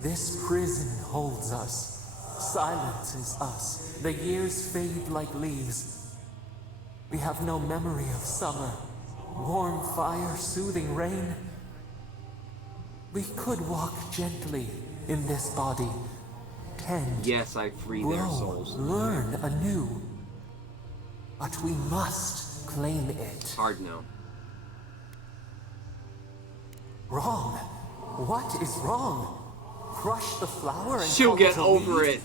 This prison holds us, silences us. The years fade like leaves. We have no memory of summer, warm fire, soothing rain. We could walk gently in this body, tend, yes, I free their souls. Learn anew. But we must claim it. Hard no. Wrong? What is wrong? Crush the flower and she'll call get it a over weed? it.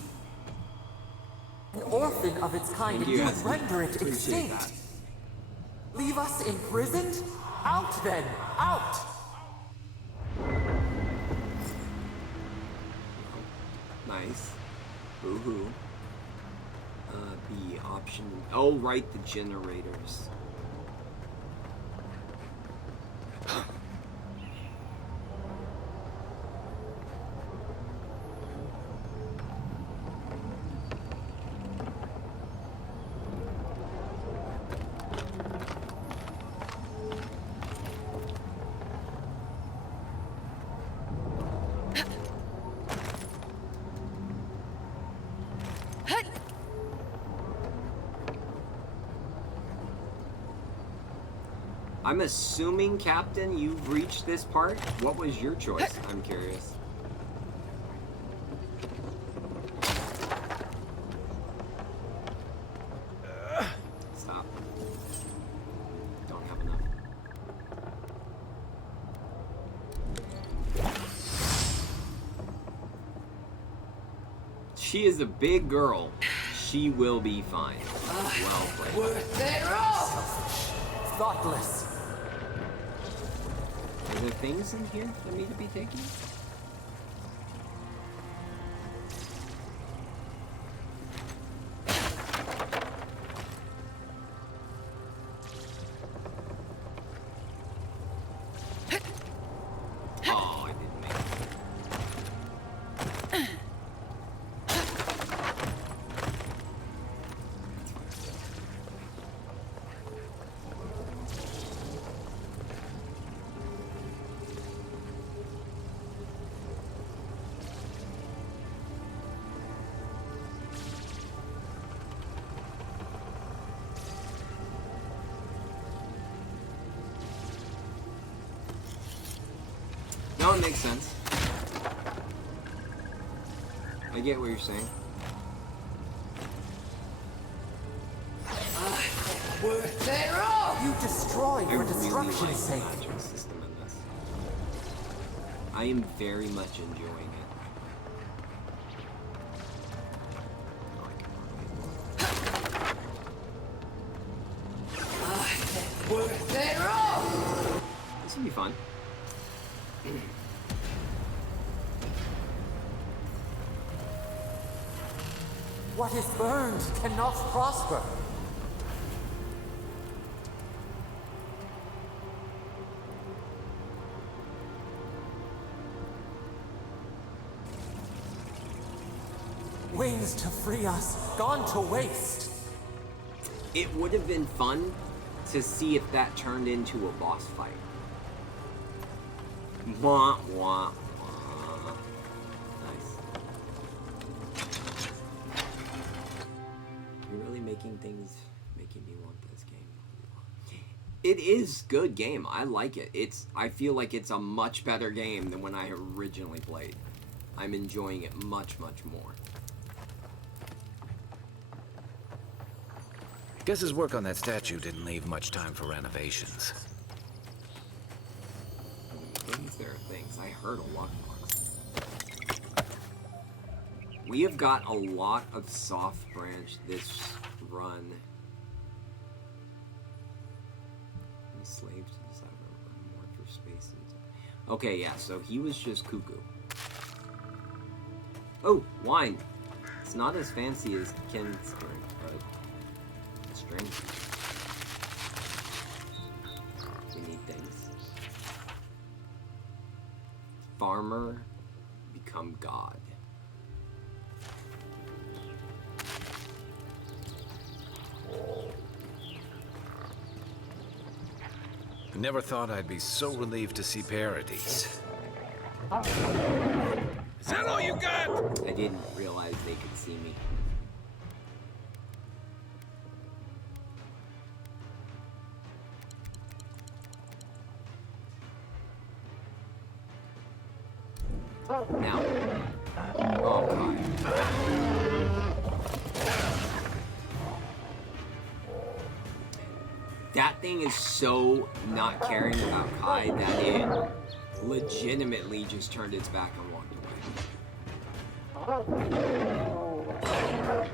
An orphan of its kind, and you would render it Appreciate extinct. that. Leave us imprisoned? Out then! Out! Nice. Boo-hoo. The option... Oh, right, the generators. I'm assuming, Captain, you've reached this part. What was your choice? I'm curious. Stop. Don't have enough. She is a big girl. She will be fine. Well played. Worth their own! Thoughtless. Are there things in here for me to be taking? Oh, I didn't make it. No, it makes sense. I get what you're saying. Worth their own! You destroy for destruction's like sake. the magic system in this. I am very much enjoying it. Worth their own! This will be fun. What is burned cannot prosper. Wings to free us, gone to waste. It would have been fun to see if that turned into a boss fight. Wah, wah, wah. Nice. You're really making me want this game. It is good game. I like it. I feel like it's a much better game than when I originally played. I'm enjoying it much, much more. Guess his work on that statue didn't leave much time for renovations. Things, there are things. I heard a lot of We have got a lot of soft branch this run. The slaves to decide more for space and okay, yeah, so he was just cuckoo. Oh, wine. It's not as fancy as Ken's drink, but it's drink. We need things. Farmer become god. Never thought I'd be so relieved to see Paradis. Is that all you got? I didn't realize they could see me. Now. Oh, God. That thing is so not caring about Kai that it legitimately just turned its back and walked away.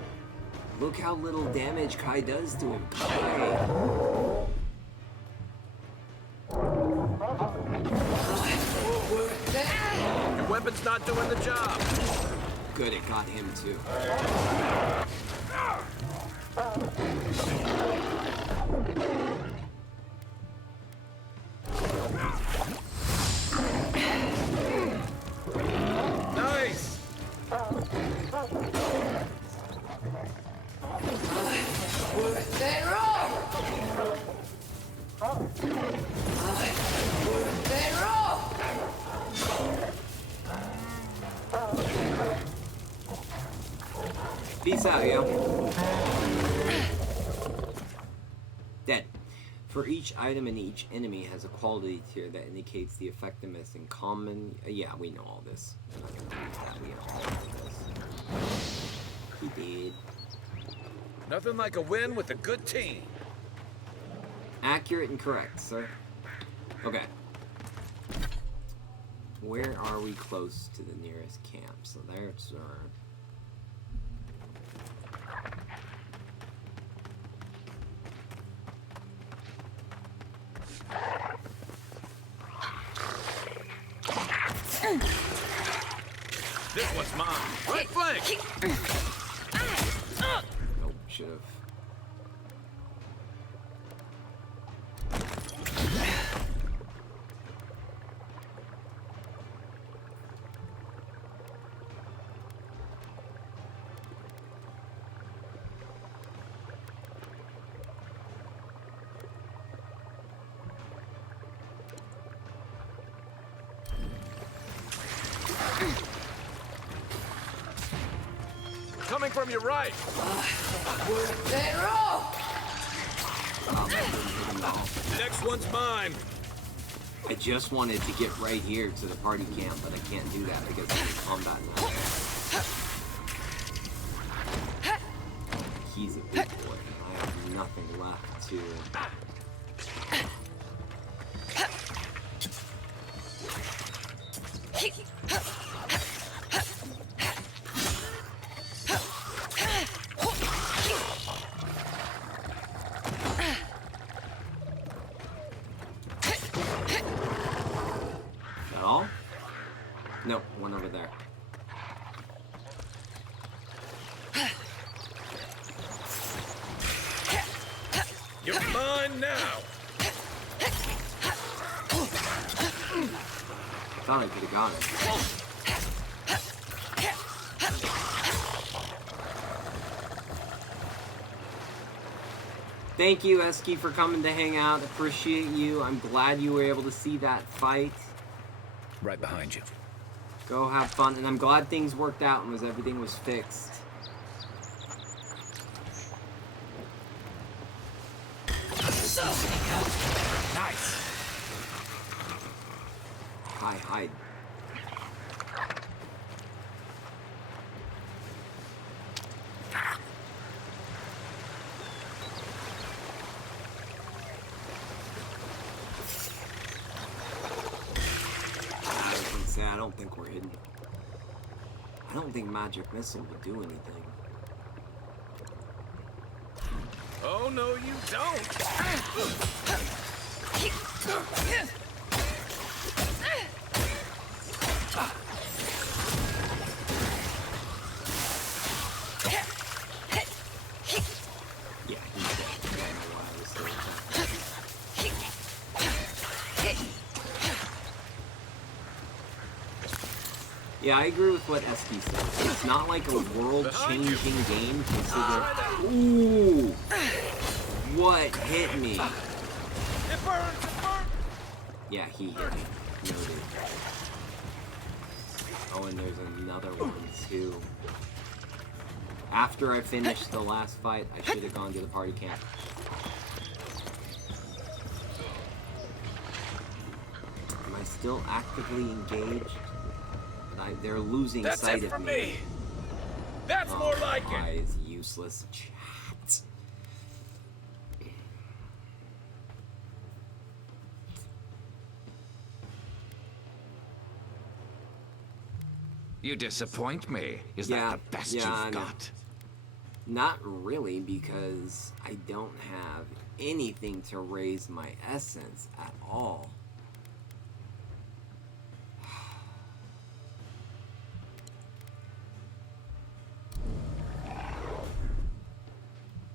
Look how little damage Kai does to him. Kai. Your weapon's not doing the job. Good, it got him too. Nice. Peace out, yo. Dead. For each item and each enemy has a quality tier that indicates the effectiveness in common. Yeah, we know all this. I'm not gonna read that. We know all this. He did. Nothing like a win with a good team. Accurate and correct, sir. Okay. Where are we close to the nearest camp? So there's our... This one's mine. Right flank. Nope, should've. Coming from your right. Next one's mine. I just wanted to get right here to the party camp, but I can't do that because I'm in combat now. He's a big boy. I have nothing left to... Nope, one over there. You're mine now. Thought I could have got it. Thank you, Eski, for coming to hang out. Appreciate you. I'm glad you were able to see that fight. Right behind you. Go have fun, and I'm glad things worked out and everything was fixed. Nice. Hide. I don't think we're hidden. I don't think Magic Missile would do anything. Oh, no, you don't. Yeah, he's dead. I don't know why I was saying that. Yeah, I agree with what Eski said. It's not like a world-changing game. Consider. Ooh! What hit me? It burns! Yeah, he hit me. Noted. Oh, and there's another one, too. After I finished the last fight, I should have gone to the party camp. Am I still actively engaged? But they're losing sight of me. That's more like it. Why is useless chat? You disappoint me. Is that the best you've got? Not really, because I don't have anything to raise my essence at all.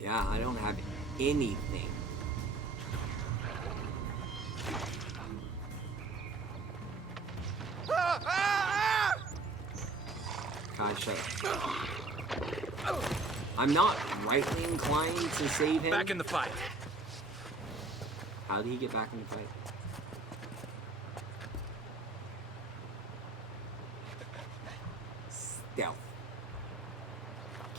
Yeah, I don't have anything. God, shut up. I'm not rightly inclined to save him. Back in the fight. How did he get back in the fight? Stealth.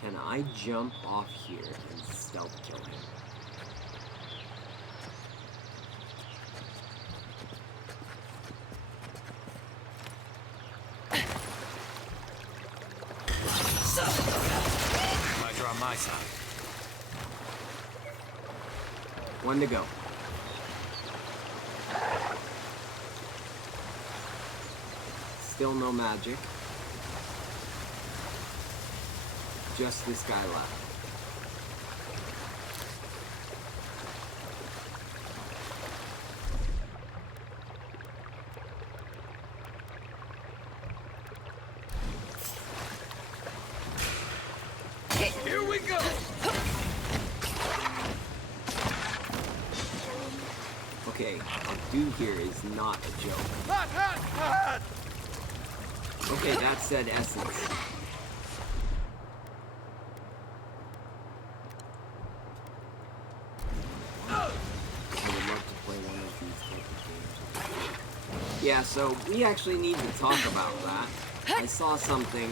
Can I jump off here and stealth kill him? Pleasure on my side. One to go. Still no magic. Just this guy left. Here we go. Okay, our dude here is not a joke. Okay, that said essence. Yeah, so we actually need to talk about that. I saw something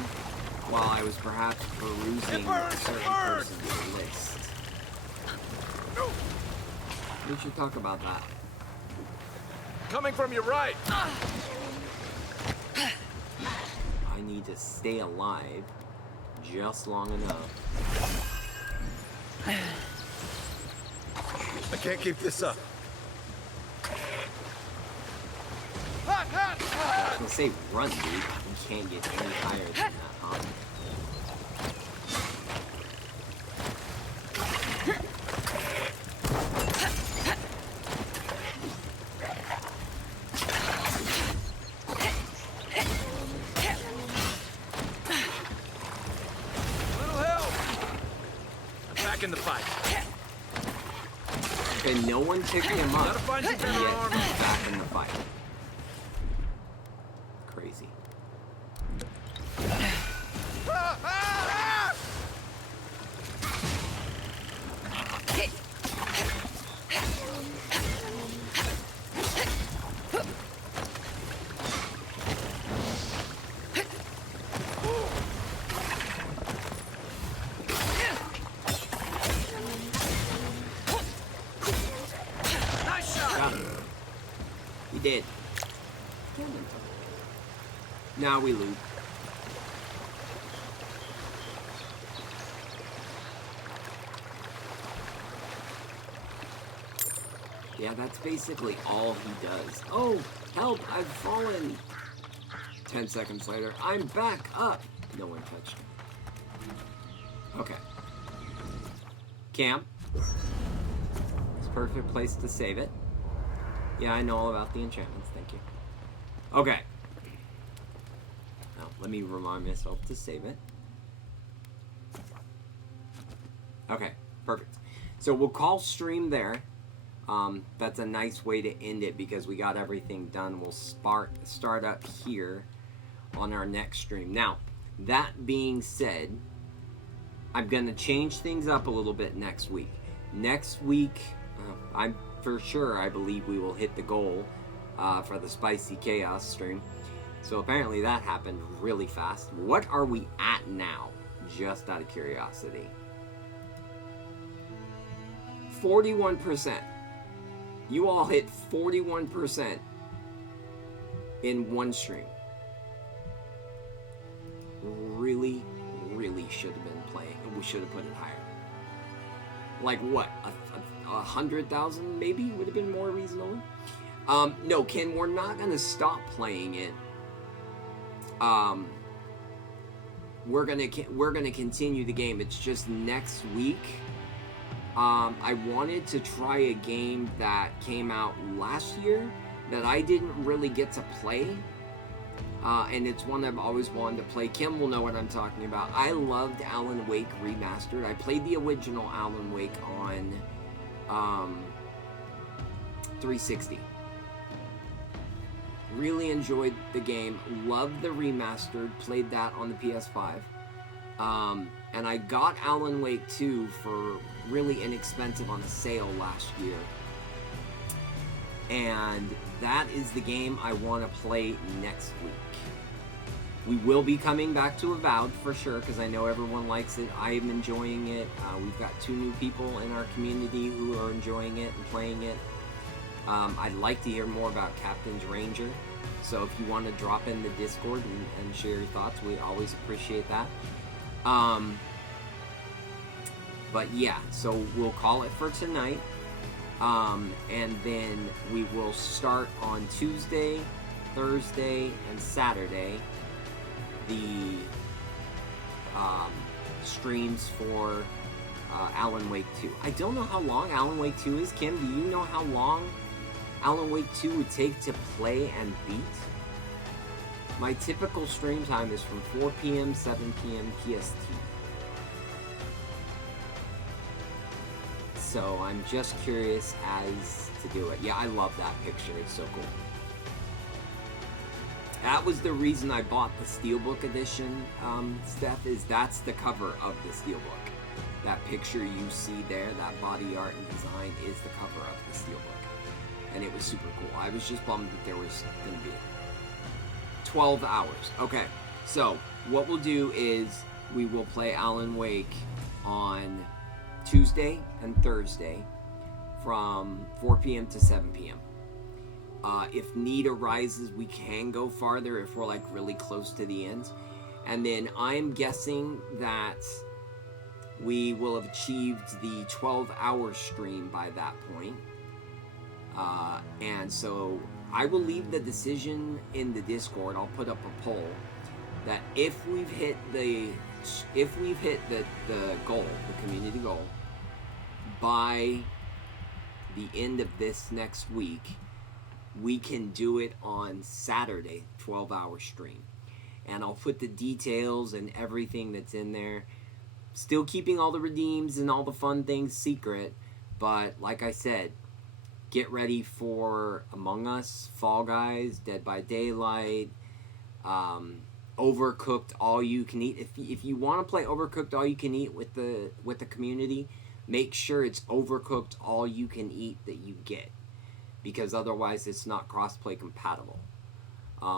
while I was perhaps perusing a certain person's list. We should talk about that. Coming from your right. I need to stay alive just long enough. I can't keep this up. I was gonna say run, dude. You can't get any higher than that, huh? Little help. I'm back in the fight. Okay, no one picked him up, Gotta find some and better yet armor. he's back in the fight. Crazy. Nice shot. Got him. He did. Now we loot. Yeah, that's basically all he does. Oh, help, I've fallen. 10 seconds later, I'm back up. No one touched me. Okay. Camp. It's a perfect place to save it. Yeah, I know all about the enchantments, thank you. Okay. Now, let me remind myself to save it. Okay, perfect. So we'll call stream there. That's a nice way to end it because we got everything done. We'll start up here on our next stream. Now, that being said, I'm going to change things up a little bit next week. Next week, I'm for sure, I believe we will hit the goal for the Spicy Chaos stream. So apparently that happened really fast. What are we at now? Just out of curiosity. 41%. You all hit 41% in one stream. Really should have been playing. We should have put it higher. Like what? 100,000 maybe would have been more reasonable. No, Ken, we're not gonna stop playing it. We're gonna continue the game. It's just next week. I wanted to try a game that came out last year that I didn't really get to play. And it's one I've always wanted to play. Kim will know what I'm talking about. I loved Alan Wake Remastered. I played the original Alan Wake on 360. Really enjoyed the game. Loved the remastered. Played that on the PS5. And I got Alan Wake 2 for really inexpensive on a sale last year. And that is the game I want to play next week. We will be coming back to Avowed for sure, because I know everyone likes it. I am enjoying it. We've got 2 new people in our community who are enjoying it and playing it. I'd like to hear more about Captain's Ranger. So if you want to drop in the Discord and share your thoughts, we always appreciate that. But yeah, so we'll call it for tonight. And then we will start on Tuesday, Thursday, and Saturday the streams for Alan Wake 2. I don't know how long Alan Wake 2 is. Kim, do you know how long Alan Wake 2 would take to play and beat? My typical stream time is from 4 p.m., 7 p.m. PST. So I'm just curious as to do it. Yeah, I love that picture. It's so cool. That was the reason I bought the Steelbook edition, Steph, is that's the cover of the Steelbook. That picture you see there, that body art and design, is the cover of the Steelbook. And it was super cool. I was just bummed that there was going to be 12 hours. Okay, so what we'll do is we will play Alan Wake on Tuesday and Thursday from 4 p.m. to 7 p.m. If need arises, we can go farther if we're like really close to the end. And then I'm guessing that we will have achieved the 12-hour stream by that point. And so I will leave the decision in the Discord. I'll put up a poll that if we've hit the goal, the community goal, by the end of this next week, we can do it on Saturday, 12-hour stream. And I'll put the details and everything that's in there. Still keeping all the redeems and all the fun things secret, but like I said, get ready for Among Us, Fall Guys, Dead by Daylight, Overcooked All You Can Eat. If you want to play Overcooked All You Can Eat with the community, make sure it's Overcooked All You Can Eat that you get, because otherwise it's not crossplay compatible.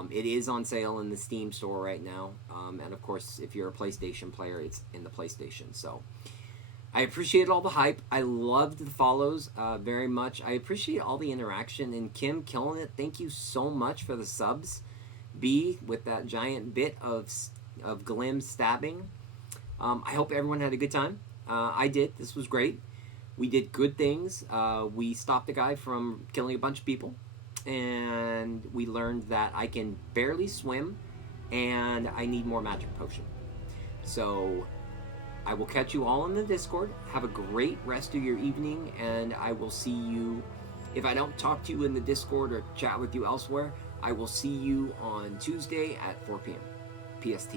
It is on sale in the Steam store right now, and of course if you're a PlayStation player, it's in the PlayStation. So I appreciate all the hype. I loved the follows very much. I appreciate all the interaction, and Kim killing it. Thank you so much for the subs. B with that giant bit of Glim stabbing. I hope everyone had a good time. I did. This was great. We did good things. We stopped a guy from killing a bunch of people, and we learned that I can barely swim and I need more magic potion. So I will catch you all in the Discord. Have a great rest of your evening, and I will see you. If I don't talk to you in the Discord or chat with you elsewhere, I will see you on Tuesday at 4 p.m. PST.